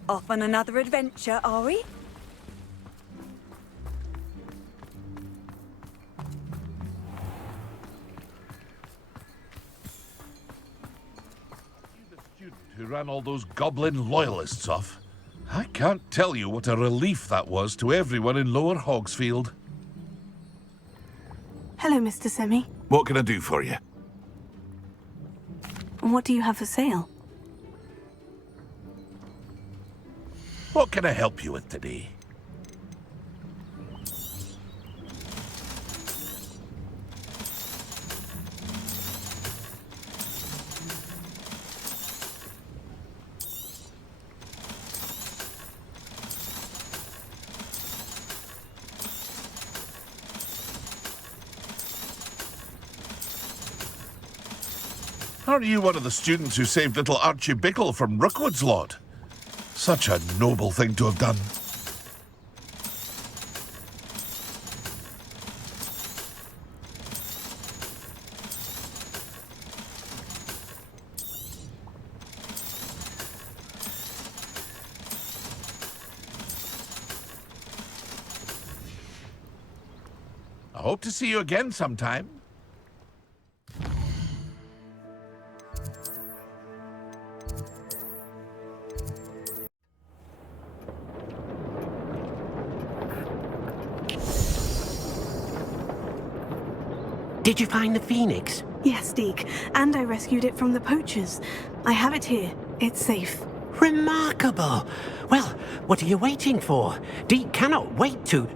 Off on another adventure, are we? Who ran all those goblin loyalists off? I can't tell you what a relief that was to everyone in Lower Hogsfield. Hello, Mr. Semi. What can I do for you? What do you have for sale? What can I help you with today? Aren't you one of the students who saved little Archie Bickle from Rookwood's lot? Such a noble thing to have done. I hope to see you again sometime. Did you find the phoenix? Yes, Deke, and I rescued it from the poachers. I have it here. It's safe. Remarkable! Well, what are you waiting for? Deke cannot wait to...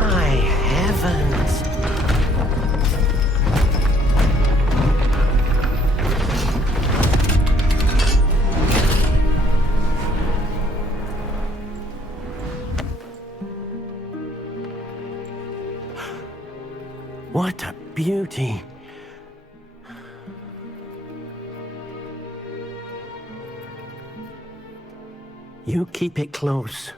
My heavens! What a beauty. You keep it close.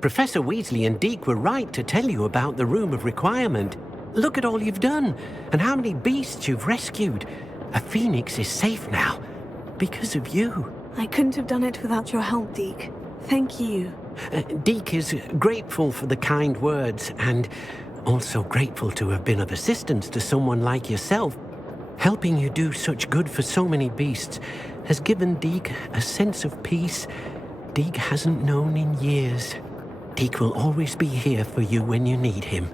Professor Weasley and Deke were right to tell you about the Room of Requirement. Look at all you've done, and how many beasts you've rescued. A phoenix is safe now, because of you. I couldn't have done it without your help, Deke. Thank you. Deke is grateful for the kind words, and also grateful to have been of assistance to someone like yourself. Helping you do such good for so many beasts has given Deke a sense of peace Deke hasn't known in years. Deke will always be here for you when you need him.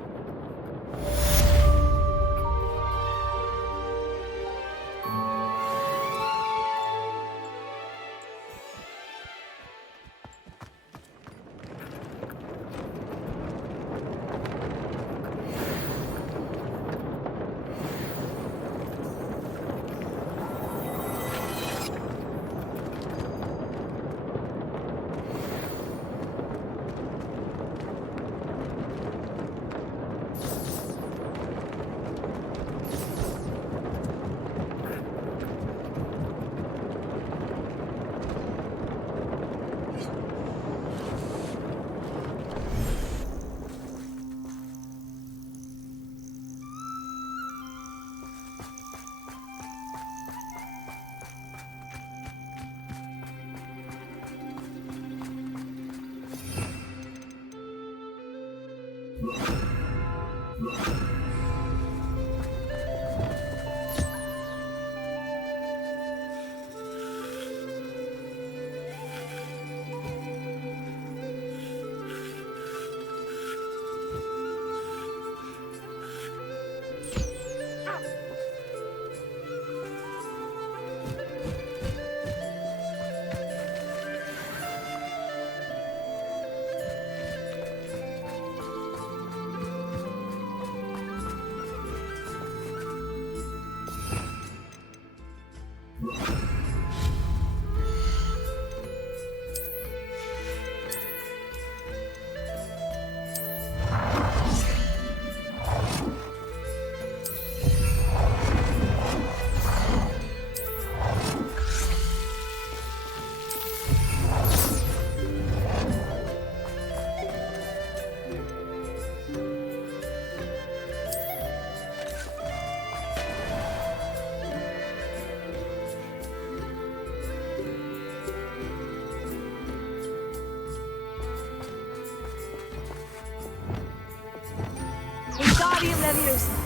Wingardium Leviosa.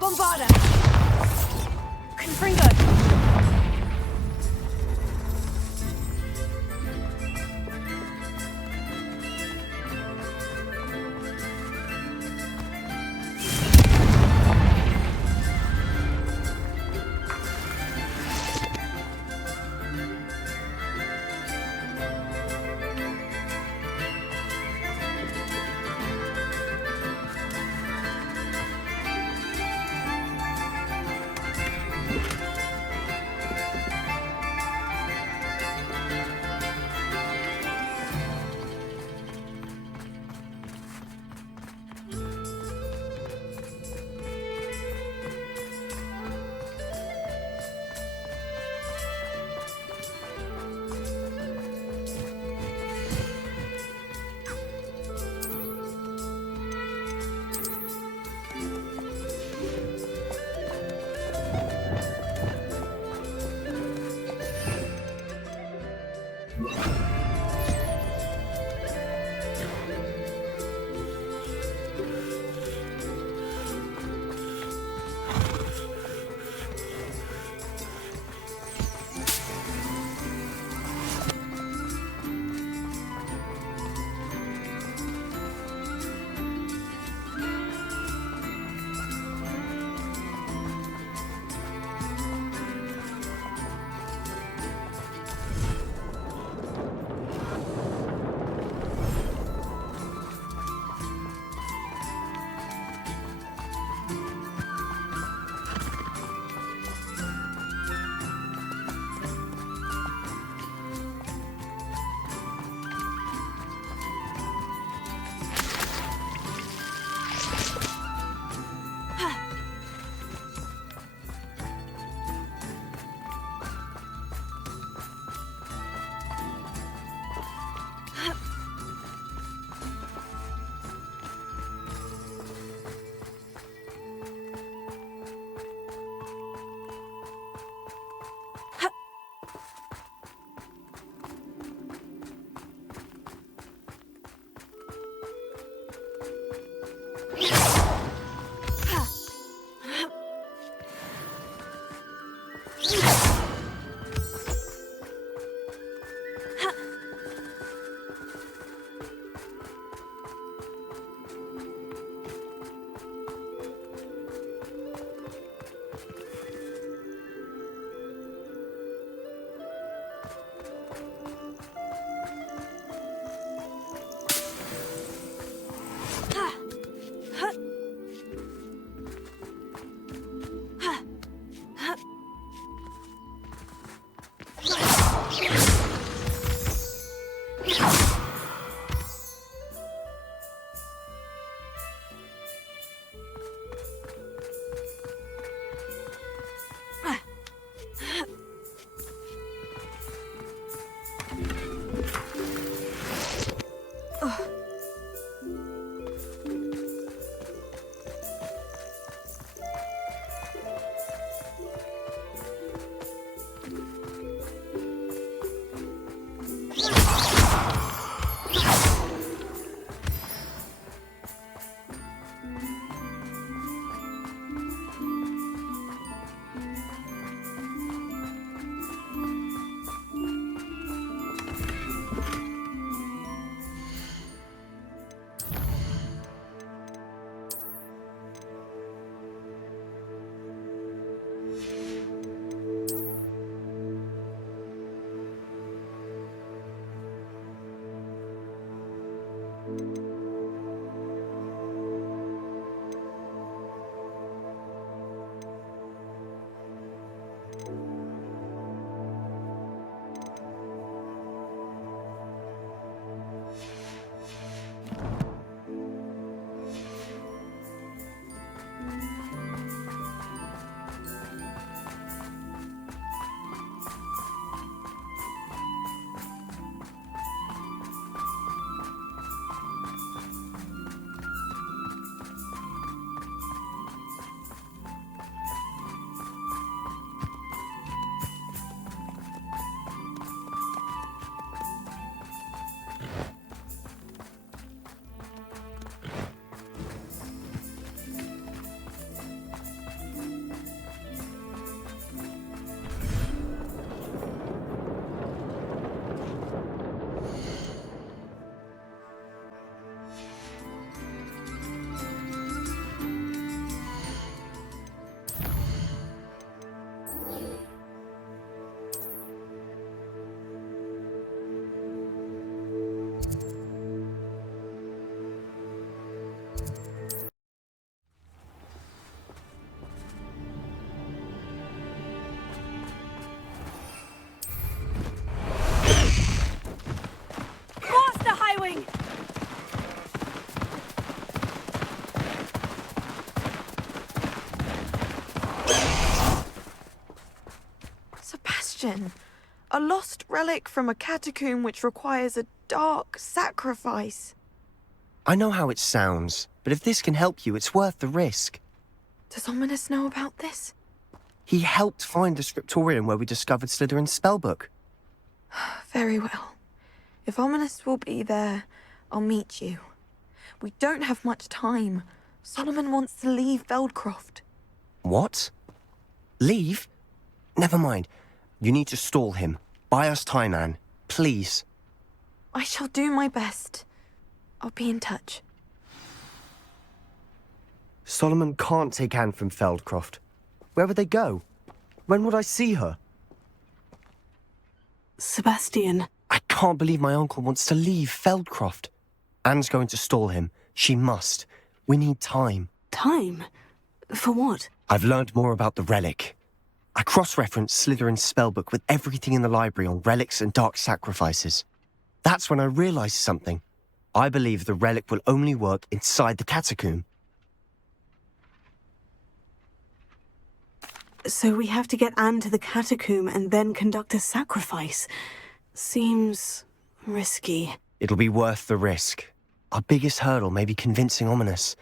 Bombarda! Confringo! question. A lost relic from a catacomb which requires a dark sacrifice. I know how it sounds, but if this can help you, it's worth the risk. Does Ominous know about this? He helped find the scriptorium where we discovered Slytherin's spellbook. Very well. If Ominous will be there, I'll meet you. We don't have much time. Solomon wants to leave Feldcroft. What? Leave? Never mind. You need to stall him. Buy us time, Anne. Please. I shall do my best. I'll be in touch. Solomon can't take Anne from Feldcroft. Where would they go? When would I see her? Sebastian. I can't believe my uncle wants to leave Feldcroft. Anne's going to stall him. She must. We need time. Time? For what? I've learned more about the relic. I cross-referenced Slytherin's spellbook with everything in the library on relics and dark sacrifices. That's when I realized something. I believe the relic will only work inside the catacomb. So we have to get Anne to the catacomb and then conduct a sacrifice. Seems risky. It'll be worth the risk. Our biggest hurdle may be convincing Ominous.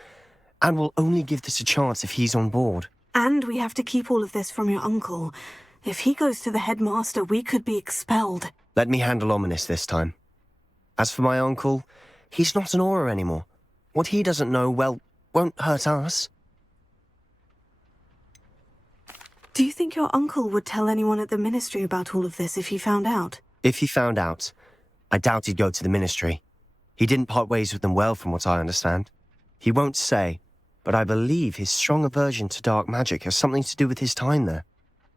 And we'll only give this a chance if he's on board. And we have to keep all of this from your uncle. If he goes to the headmaster, we could be expelled. Let me handle Ominous this time. As for my uncle, he's not an Auror anymore. What he doesn't know, well, won't hurt us. Do you think your uncle would tell anyone at the ministry about all of this if he found out? If he found out, I doubt he'd go to the ministry. He didn't part ways with them well, from what I understand. He won't say, but I believe his strong aversion to dark magic has something to do with his time there.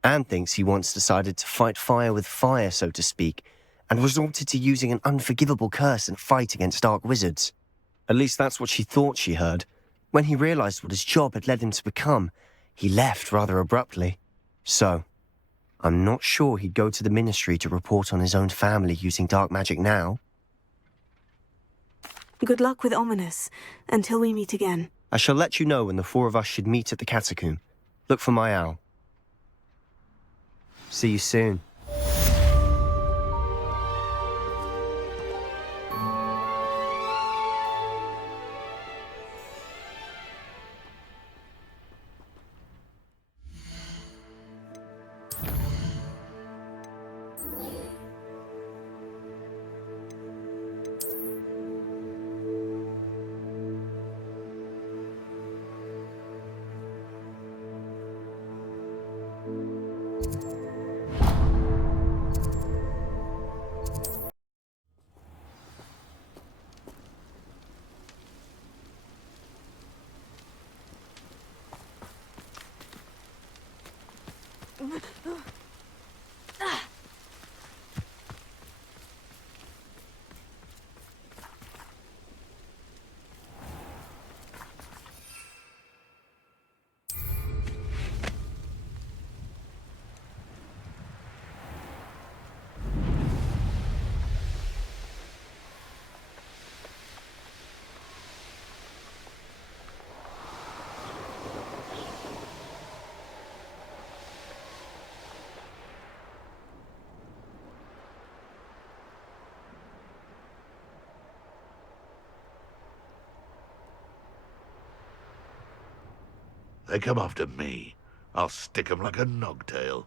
Anne thinks he once decided to fight fire with fire, so to speak, and resorted to using an unforgivable curse in a fight against dark wizards. At least that's what she thought she heard. When he realized what his job had led him to become, he left rather abruptly. So, I'm not sure he'd go to the ministry to report on his own family using dark magic now. Good luck with Ominous, until we meet again. I shall let you know when the four of us should meet at the catacomb. Look for my owl. See you soon. They come after me. I'll stick 'em like a nogtail.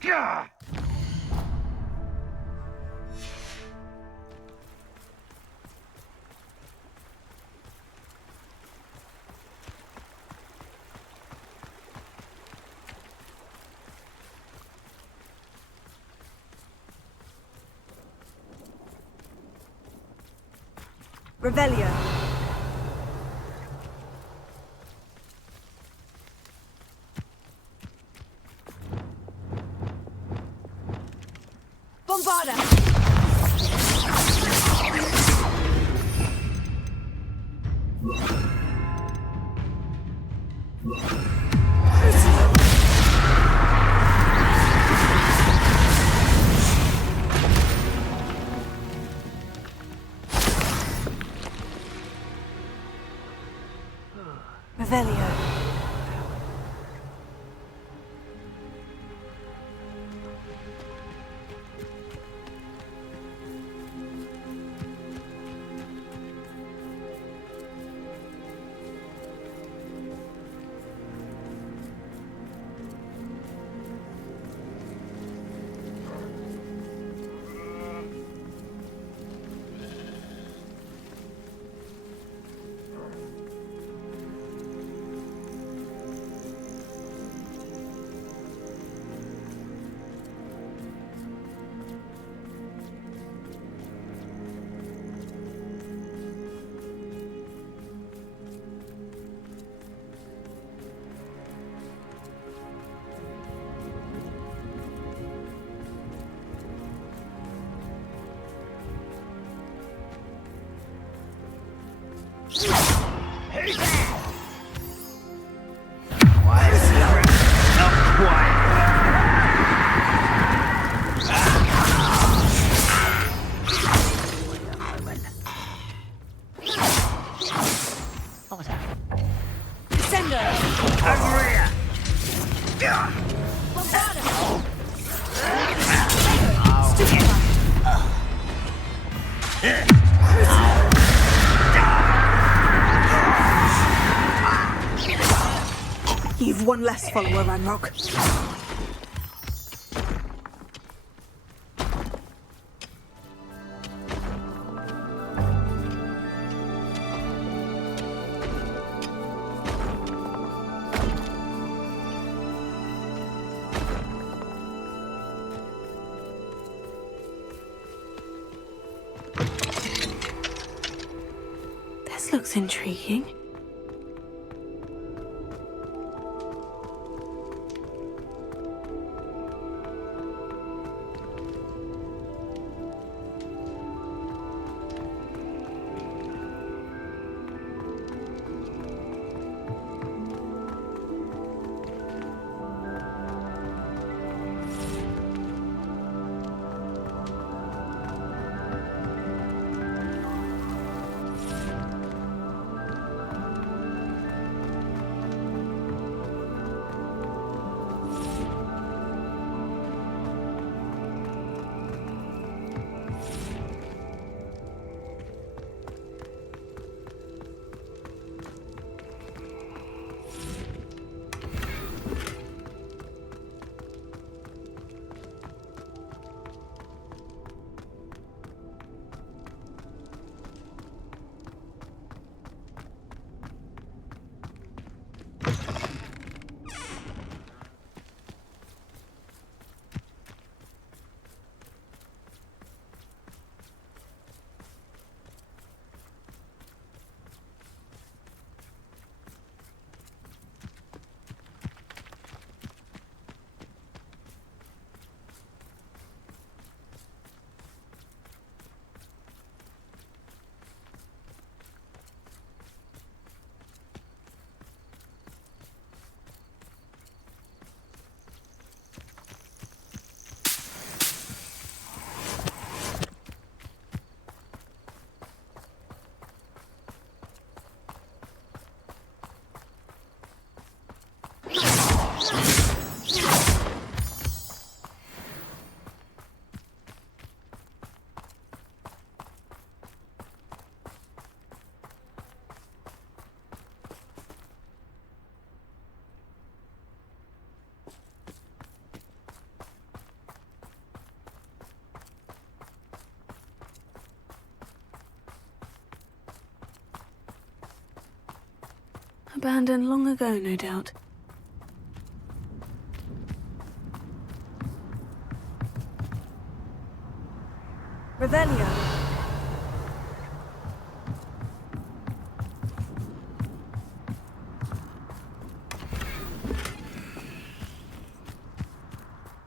Gah! Revelio. Bombarda. Revelio. You've one less follower, Ranrock. This looks intriguing. Abandoned long ago, no doubt. Revelio.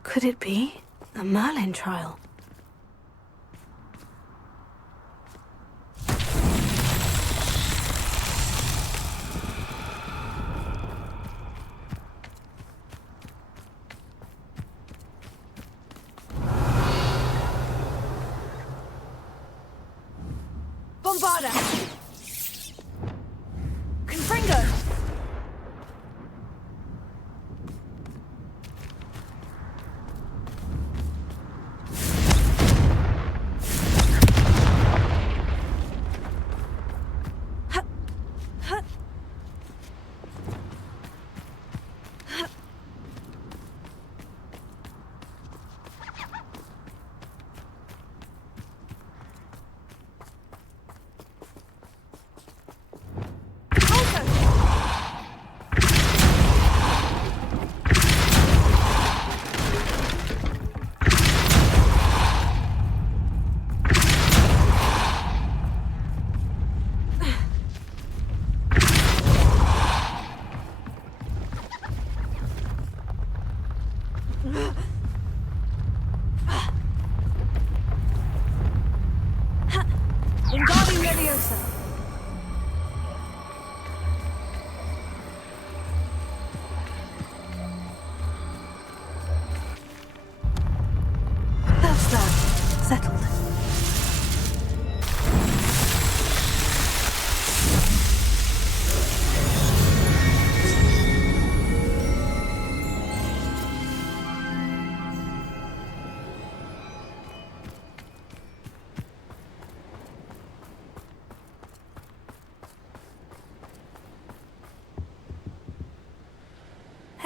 Could it be a Merlin trial?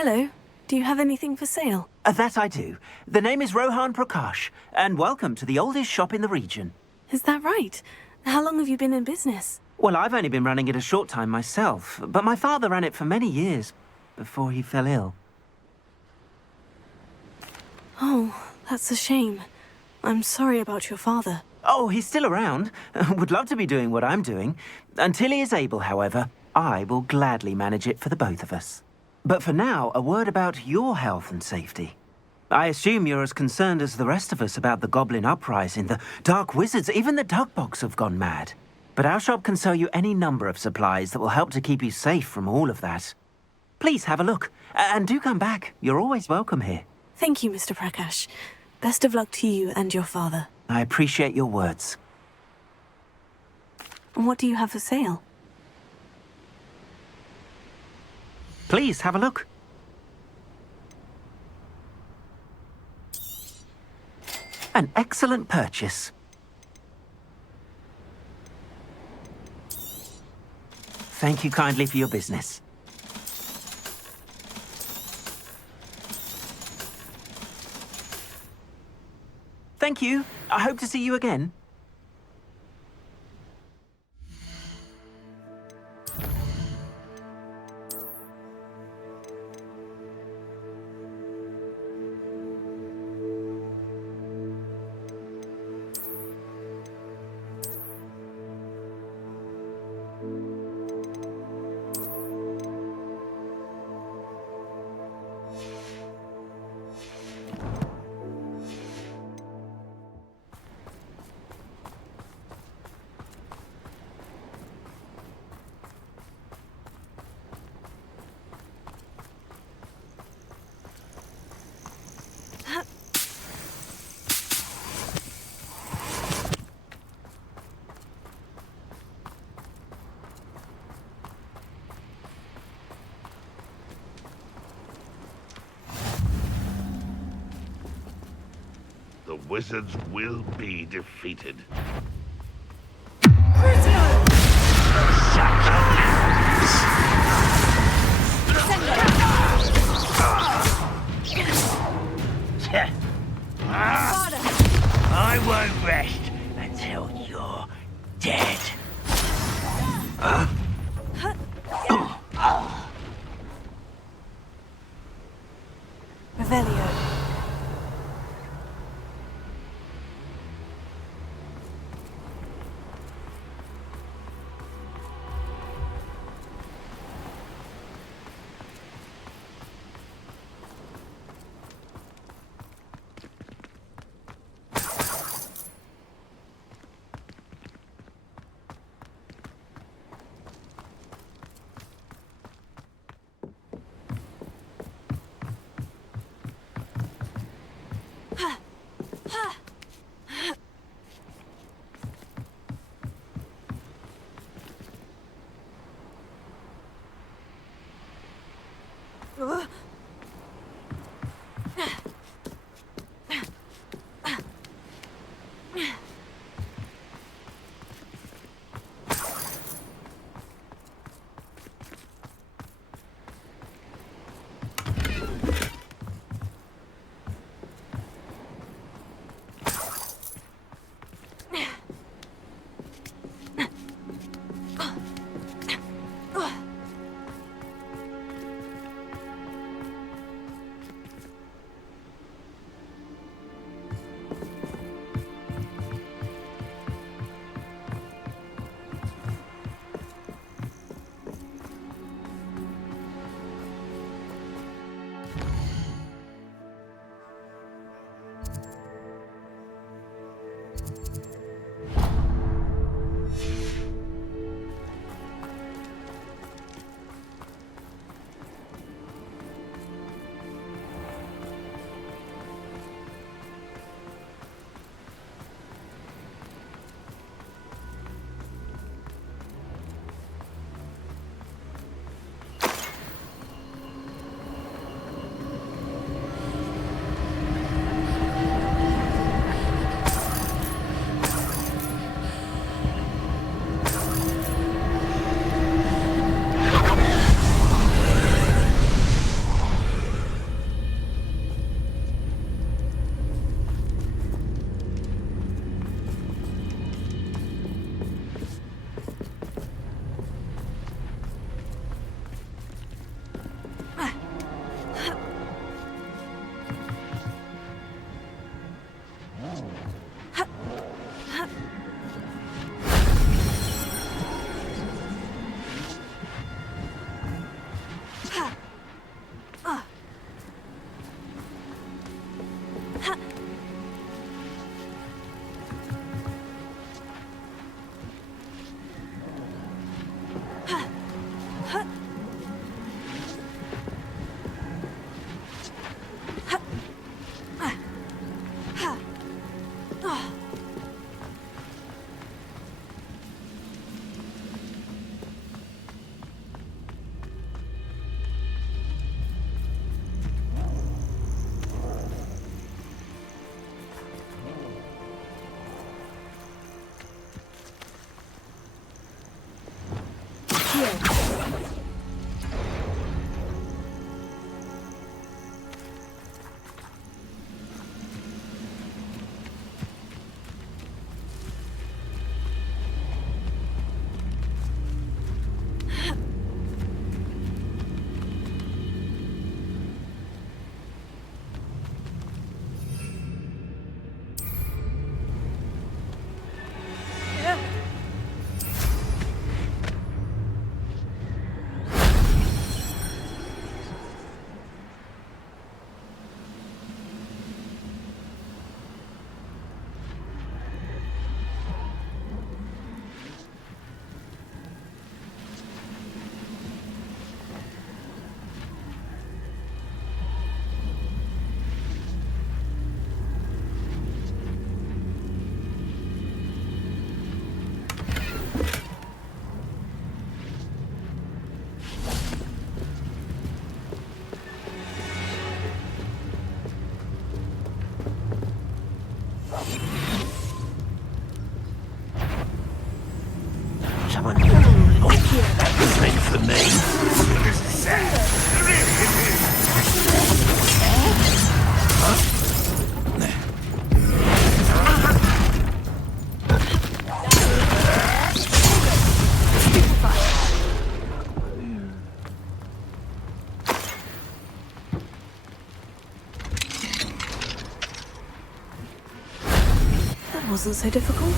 Hello. Do you have anything for sale? That I do. The name is Rohan Prakash, and welcome to the oldest shop in the region. Is that right? How long have you been in business? Well, I've only been running it a short time myself, but my father ran it for many years before he fell ill. Oh, that's a shame. I'm sorry about your father. Oh, he's still around. Would love to be doing what I'm doing. Until he is able, however, I will gladly manage it for the both of us. But for now, a word about your health and safety. I assume you're as concerned as the rest of us about the Goblin Uprising, the Dark Wizards, even the Dugbox have gone mad. But our shop can sell you any number of supplies that will help to keep you safe from all of that. Please have a look, and do come back. You're always welcome here. Thank you, Mr. Prakash. Best of luck to you and your father. I appreciate your words. What do you have for sale? Please have a look. An excellent purchase. Thank you kindly for your business. Thank you. I hope to see you again. The wizards will be defeated. I won't rest until you're dead. Revelio. Someone... Oh, that was meant for me. That wasn't so difficult.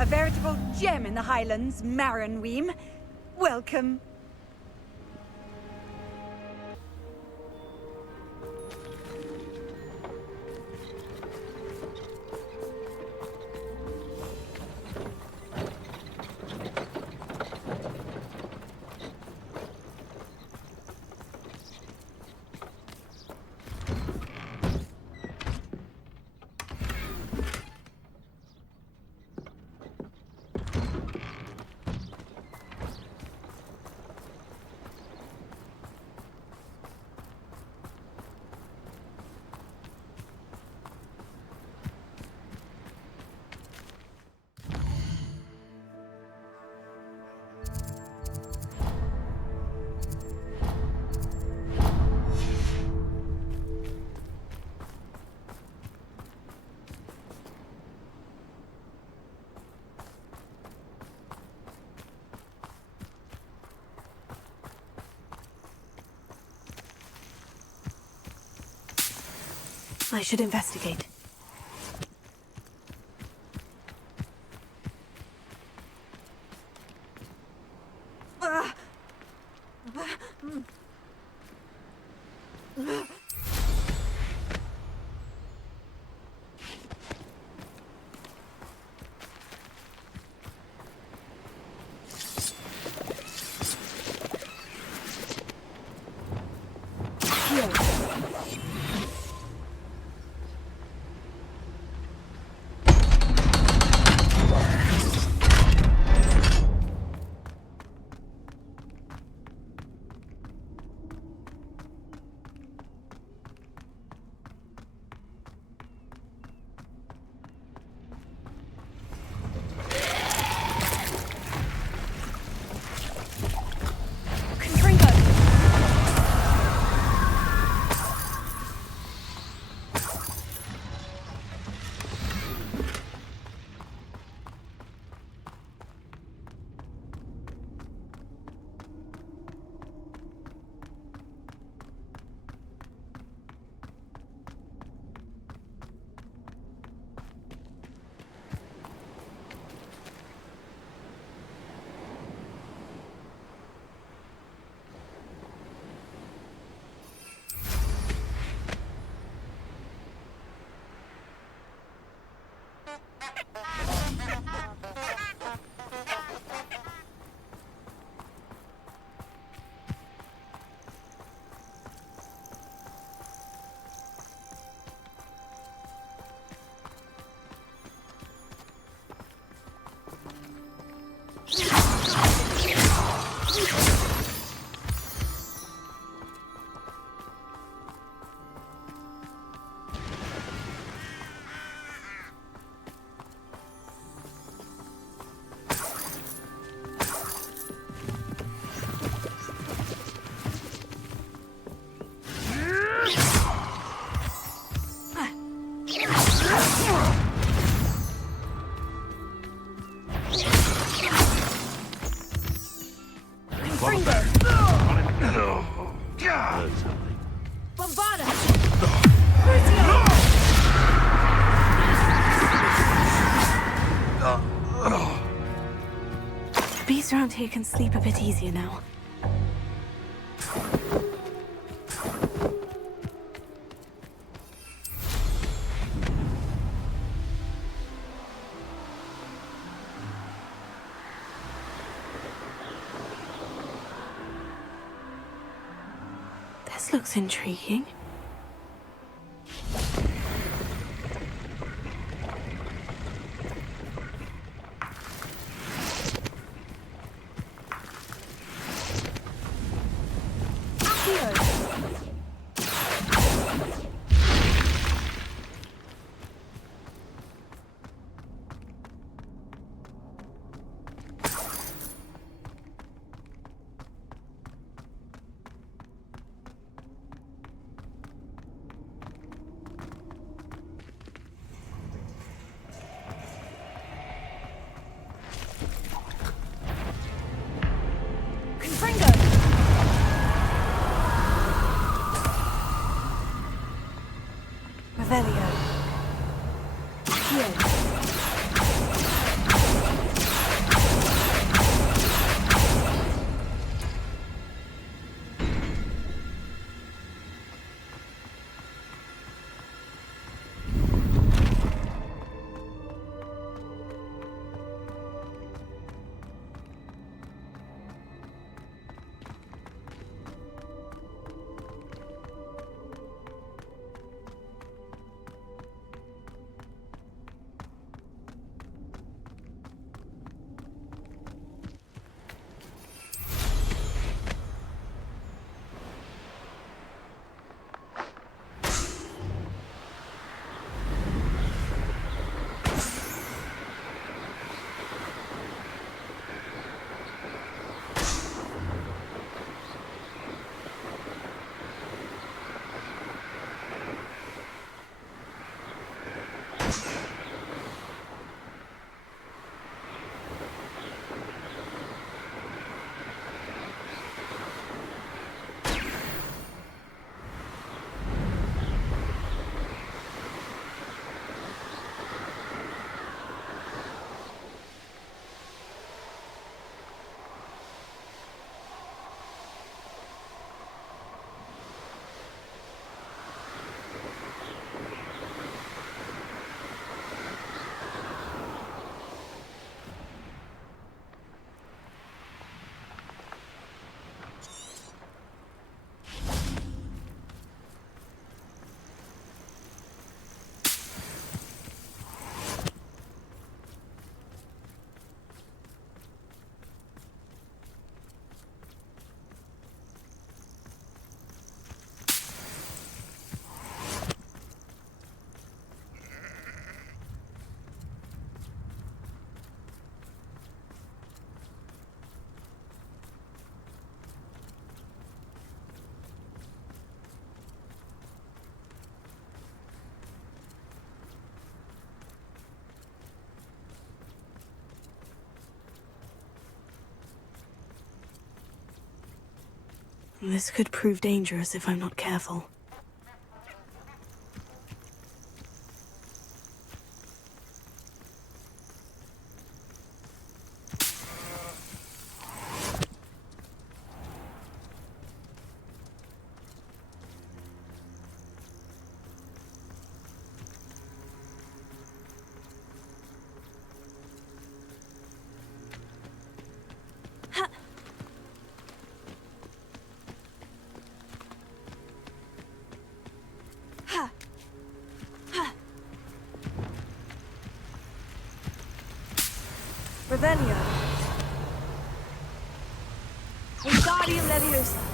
A veritable gem in the Highlands, Maranweem. Welcome. I should investigate. least around here can sleep a bit easier now. This looks intriguing. This could prove dangerous if I'm not careful. Revelio. Wingardium Leviosa.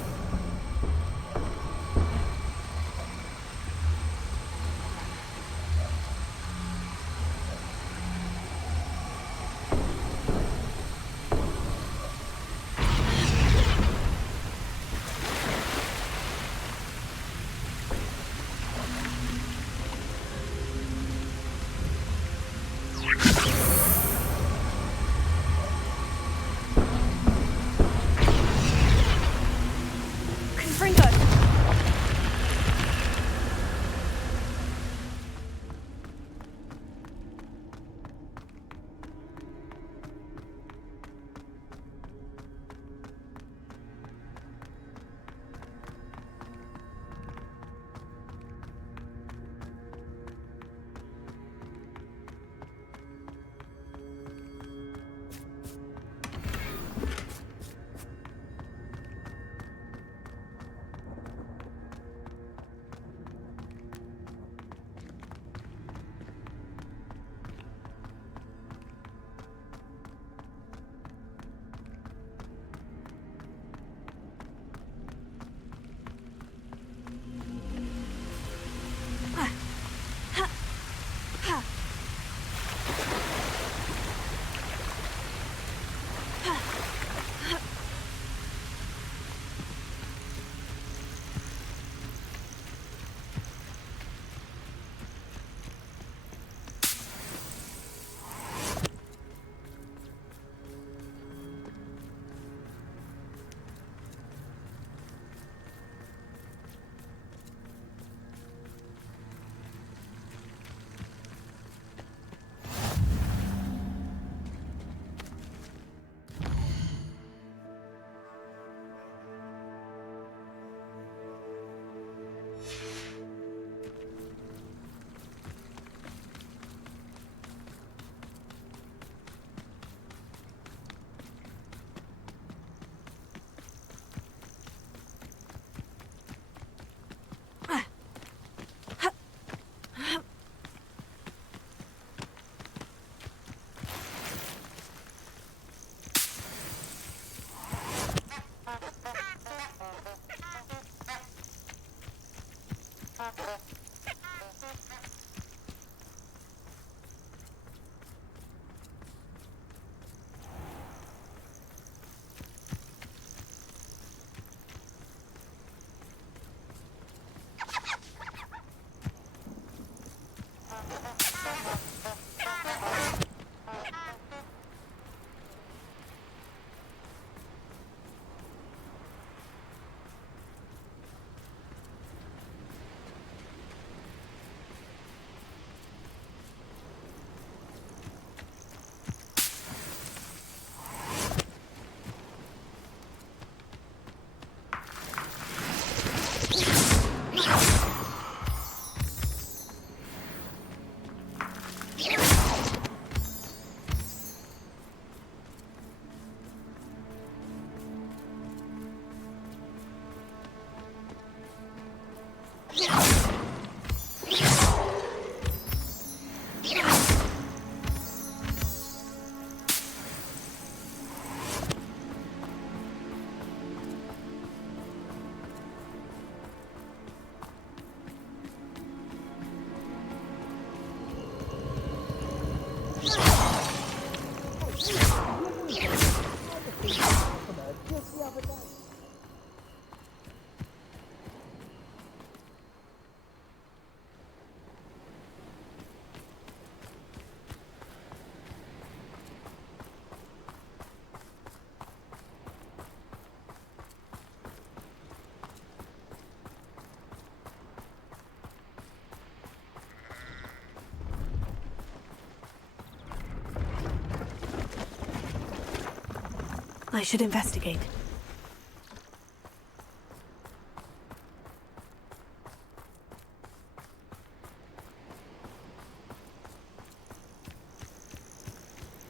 I should investigate.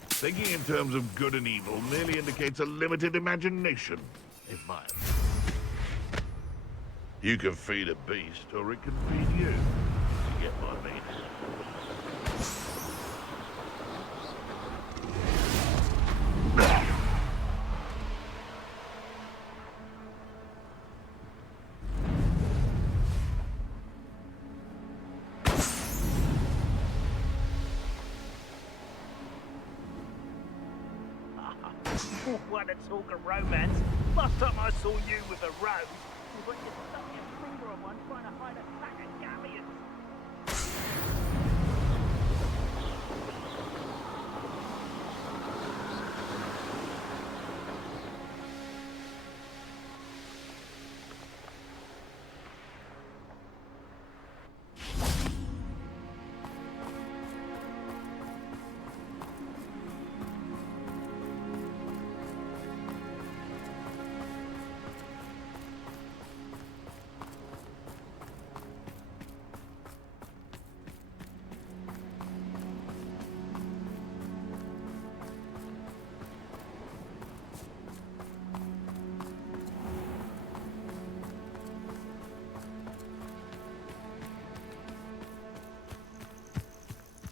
Thinking in terms of good and evil merely indicates a limited imagination, in my opinion. You can feed a beast, or it can feed you. You get what I mean? What a talk of romance. Last time I saw you with a rose was when you stuck your finger on one trying to hide a sack of galleons.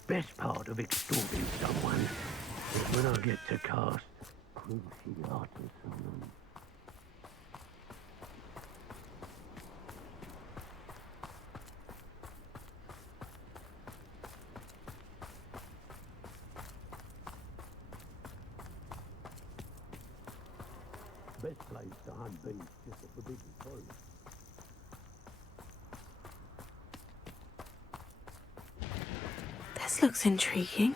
Best part of extorting someone is when I get to cast cruelty artists on them. Best place to hunt beasts is the Forbidden Forest. This looks intriguing.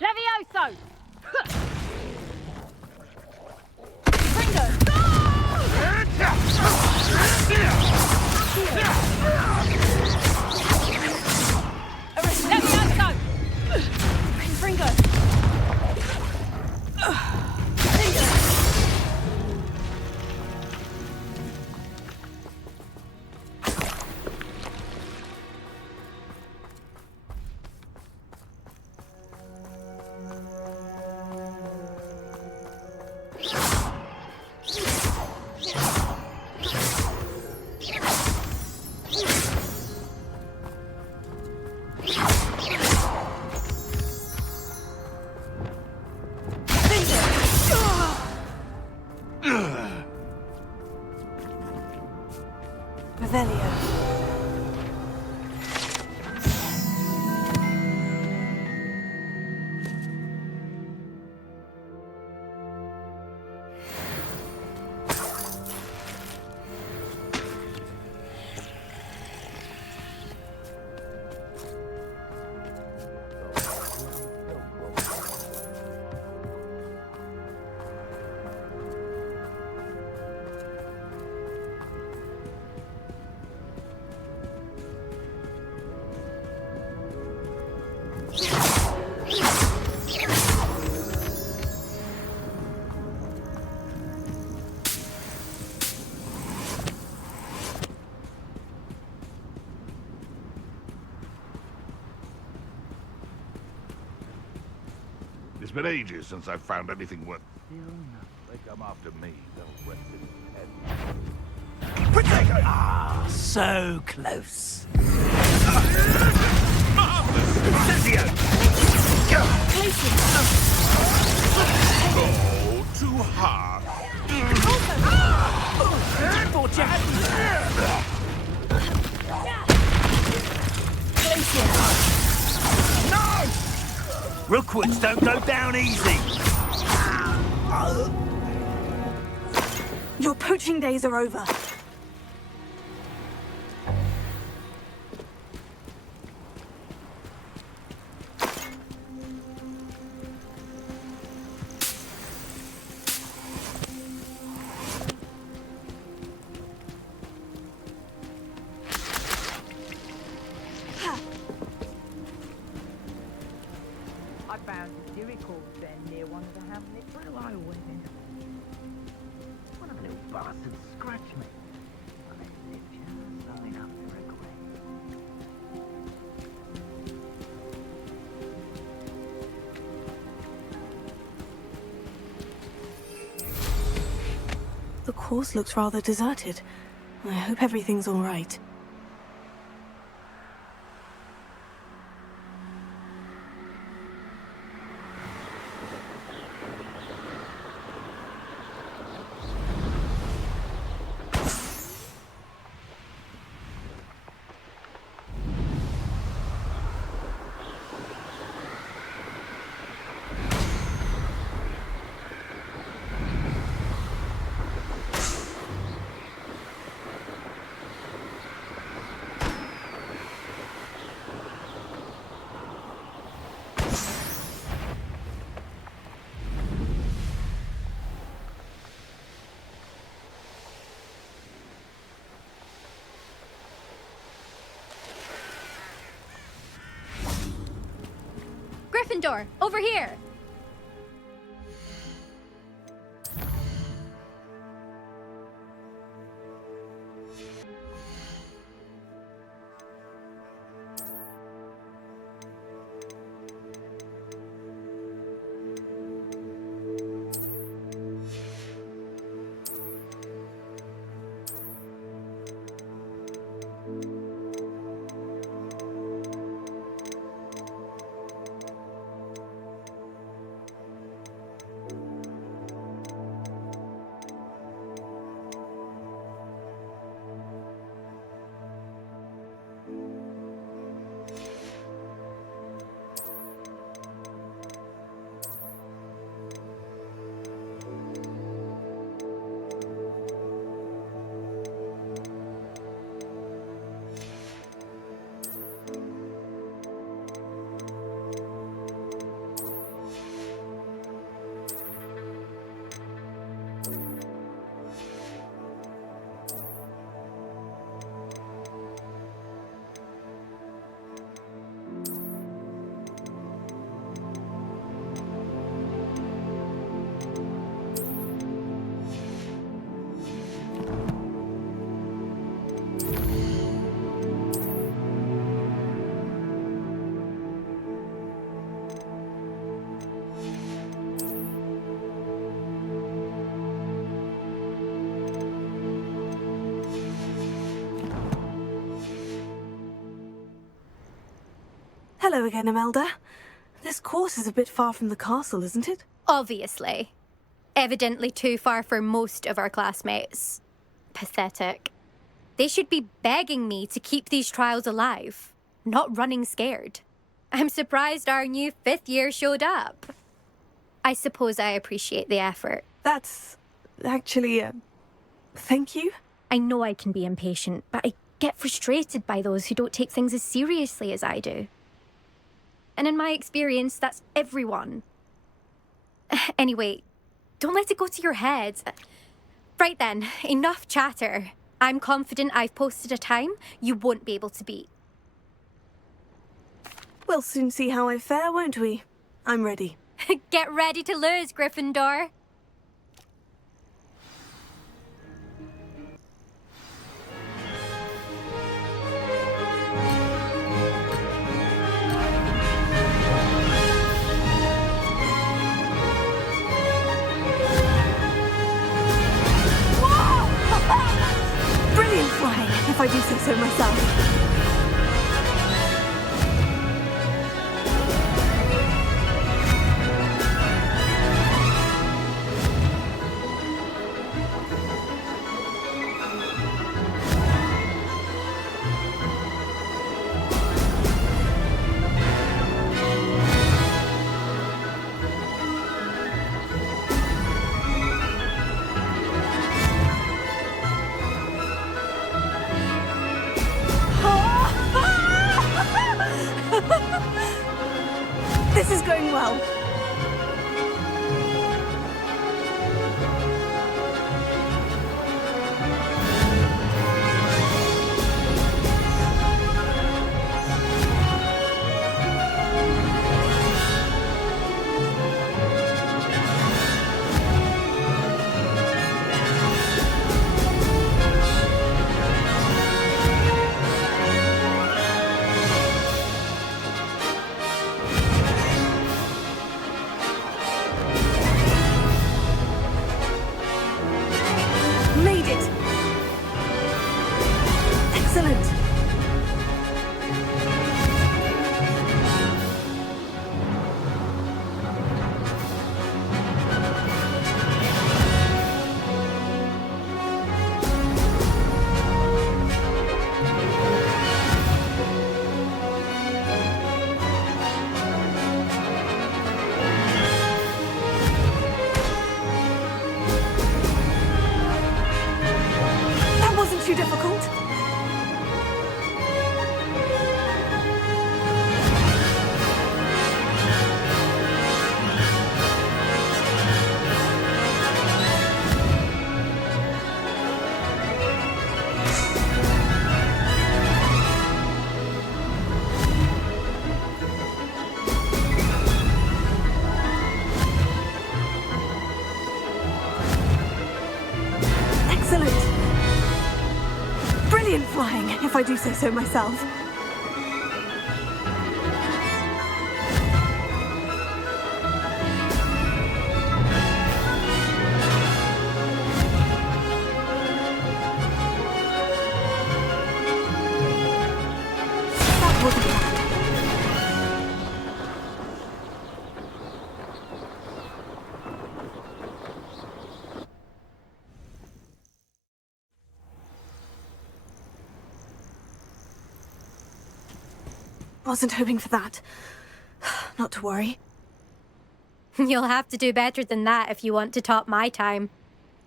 Levioso! It's been ages since I've found anything worth... They come after me, they'll rest in head. Protect! Ah, so close. Incendio! Go too hard. Thought you had me. No! Rookwoods don't go down easy. Your poaching days are over. Jericho's been near one of the hamlets. Where do I win? One of the little bastards scratched me. I live just long enough to regret. The course looks rather deserted. I hope everything's all right. Gryffindor, over here! Hello again, Imelda. This course is a bit far from the castle, isn't it? Obviously. Evidently too far for most of our classmates. Pathetic. They should be begging me to keep these trials alive, not running scared. I'm surprised our new 5th year showed up. I suppose I appreciate the effort. That's actually, thank you. I know I can be impatient, but I get frustrated by those who don't take things as seriously as I do. And in my experience, that's everyone. Anyway, don't let it go to your head. Right then, enough chatter. I'm confident I've posted a time you won't be able to beat. We'll soon see how I fare, won't we? I'm ready. Get ready to lose, Gryffindor. Brilliant flying, if I do say so myself. This is going well. Excellent. That wasn't too difficult. Excellent. Brilliant flying, if I do say so myself. That wasn't bad. Wasn't hoping for that. Not to worry. You'll have to do better than that if you want to top my time.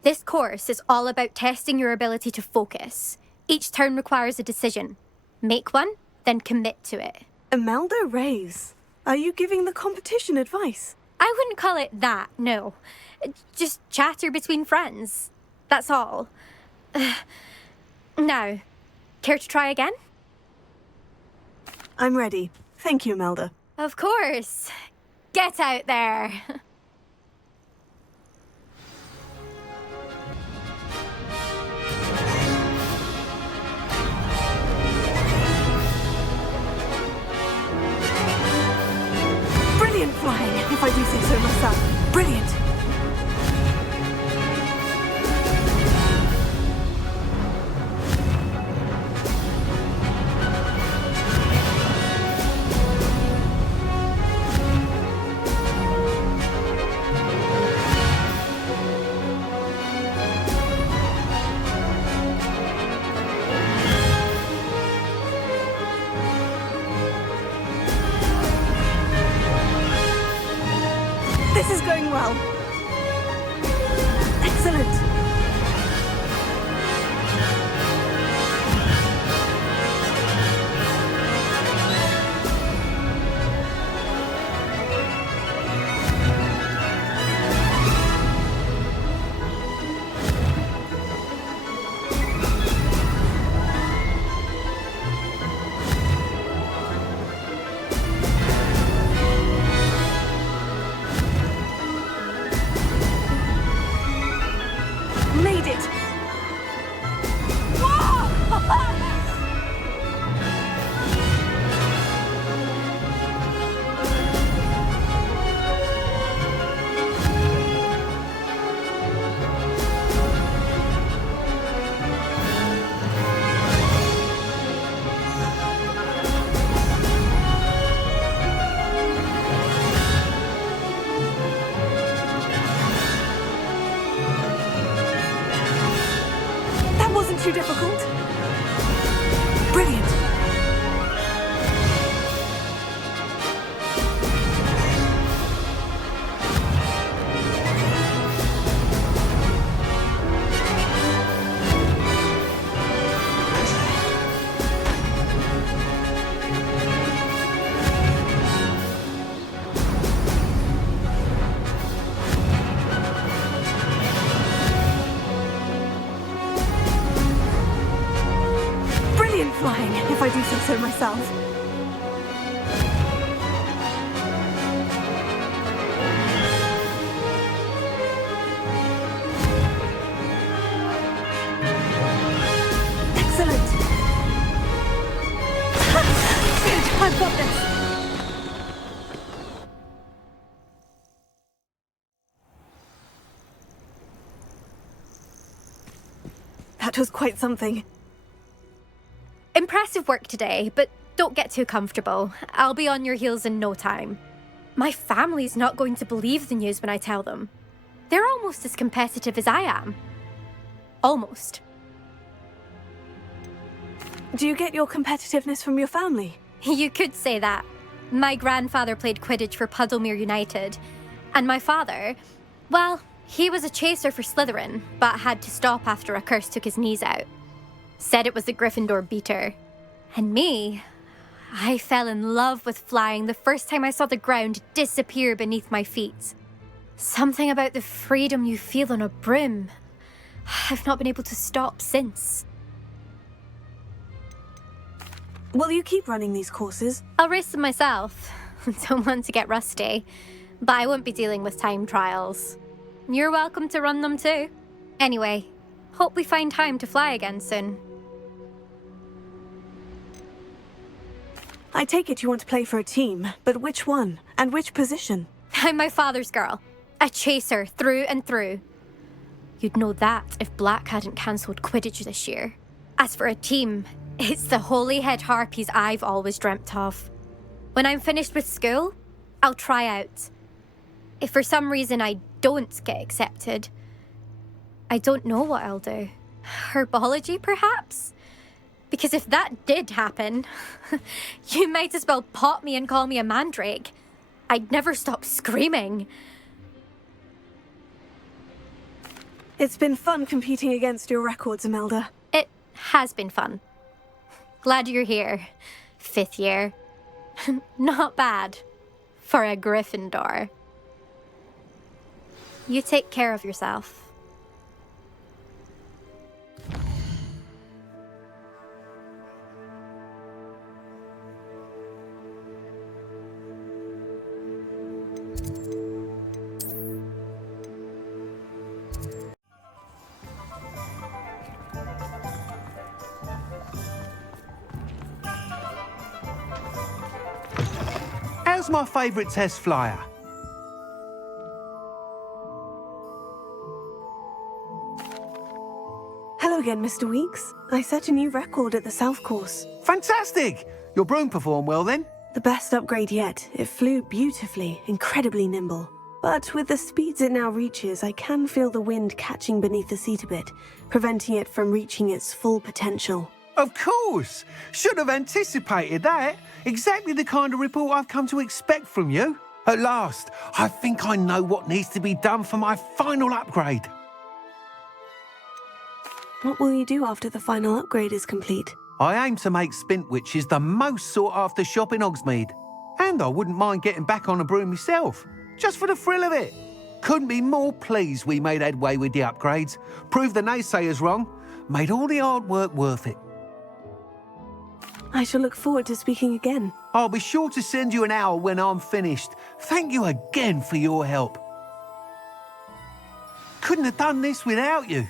This course is all about testing your ability to focus. Each turn requires a decision. Make one, then commit to it. Imelda Reyes, are you giving the competition advice? I wouldn't call it that, no. Just chatter between friends. That's all. Now, care to try again? I'm ready. Thank you, Imelda. Of course. Get out there. Brilliant flying, if I do say so myself. Brilliant. This is going well. Excellent. Made it! That wasn't too difficult. Brilliant. Brilliant flying, if I do say so myself. Excellent. Good, I've got this. That was quite something. Impressive work today, but don't get too comfortable. I'll be on your heels in no time. My family's not going to believe the news when I tell them. They're almost as competitive as I am. Almost. Do you get your competitiveness from your family? You could say that. My grandfather played Quidditch for Puddlemere United. And my father, well, he was a chaser for Slytherin, but had to stop after a curse took his knees out. Said it was the Gryffindor beater. And me, I fell in love with flying the first time I saw the ground disappear beneath my feet. Something about the freedom you feel on a broom. I've not been able to stop since. Will you keep running these courses? I'll race them myself. Don't want to get rusty. But I won't be dealing with time trials. You're welcome to run them too. Anyway, hope we find time to fly again soon. I take it you want to play for a team, but which one? And which position? I'm my father's girl. A chaser through and through. You'd know that if Black hadn't cancelled Quidditch this year. As for a team, it's the holy-head harpies I've always dreamt of. When I'm finished with school, I'll try out. If for some reason I don't get accepted, I don't know what I'll do. Herbology, perhaps? Because if that did happen, you might as well pop me and call me a mandrake. I'd never stop screaming. It's been fun competing against your records, Imelda. It has been fun. Glad you're here. 5th year. Not bad. For a Gryffindor. You take care of yourself. How's my favourite test flyer? Hello again, Mr. Weeks. I set a new record at the South Course. Fantastic! Your broom performed well then? The best upgrade yet. It flew beautifully, incredibly nimble. But with the speeds it now reaches, I can feel the wind catching beneath the seat a bit, preventing it from reaching its full potential. Of course! Should have anticipated that. Exactly the kind of report I've come to expect from you. At last, I think I know what needs to be done for my final upgrade. What will you do after the final upgrade is complete? I aim to make Spintwitches the most sought-after shop in Hogsmeade. And I wouldn't mind getting back on a broom myself, just for the thrill of it. Couldn't be more pleased we made headway with the upgrades, proved the naysayers wrong, made all the hard work worth it. I shall look forward to speaking again. I'll be sure to send you an owl when I'm finished. Thank you again for your help. Couldn't have done this without you.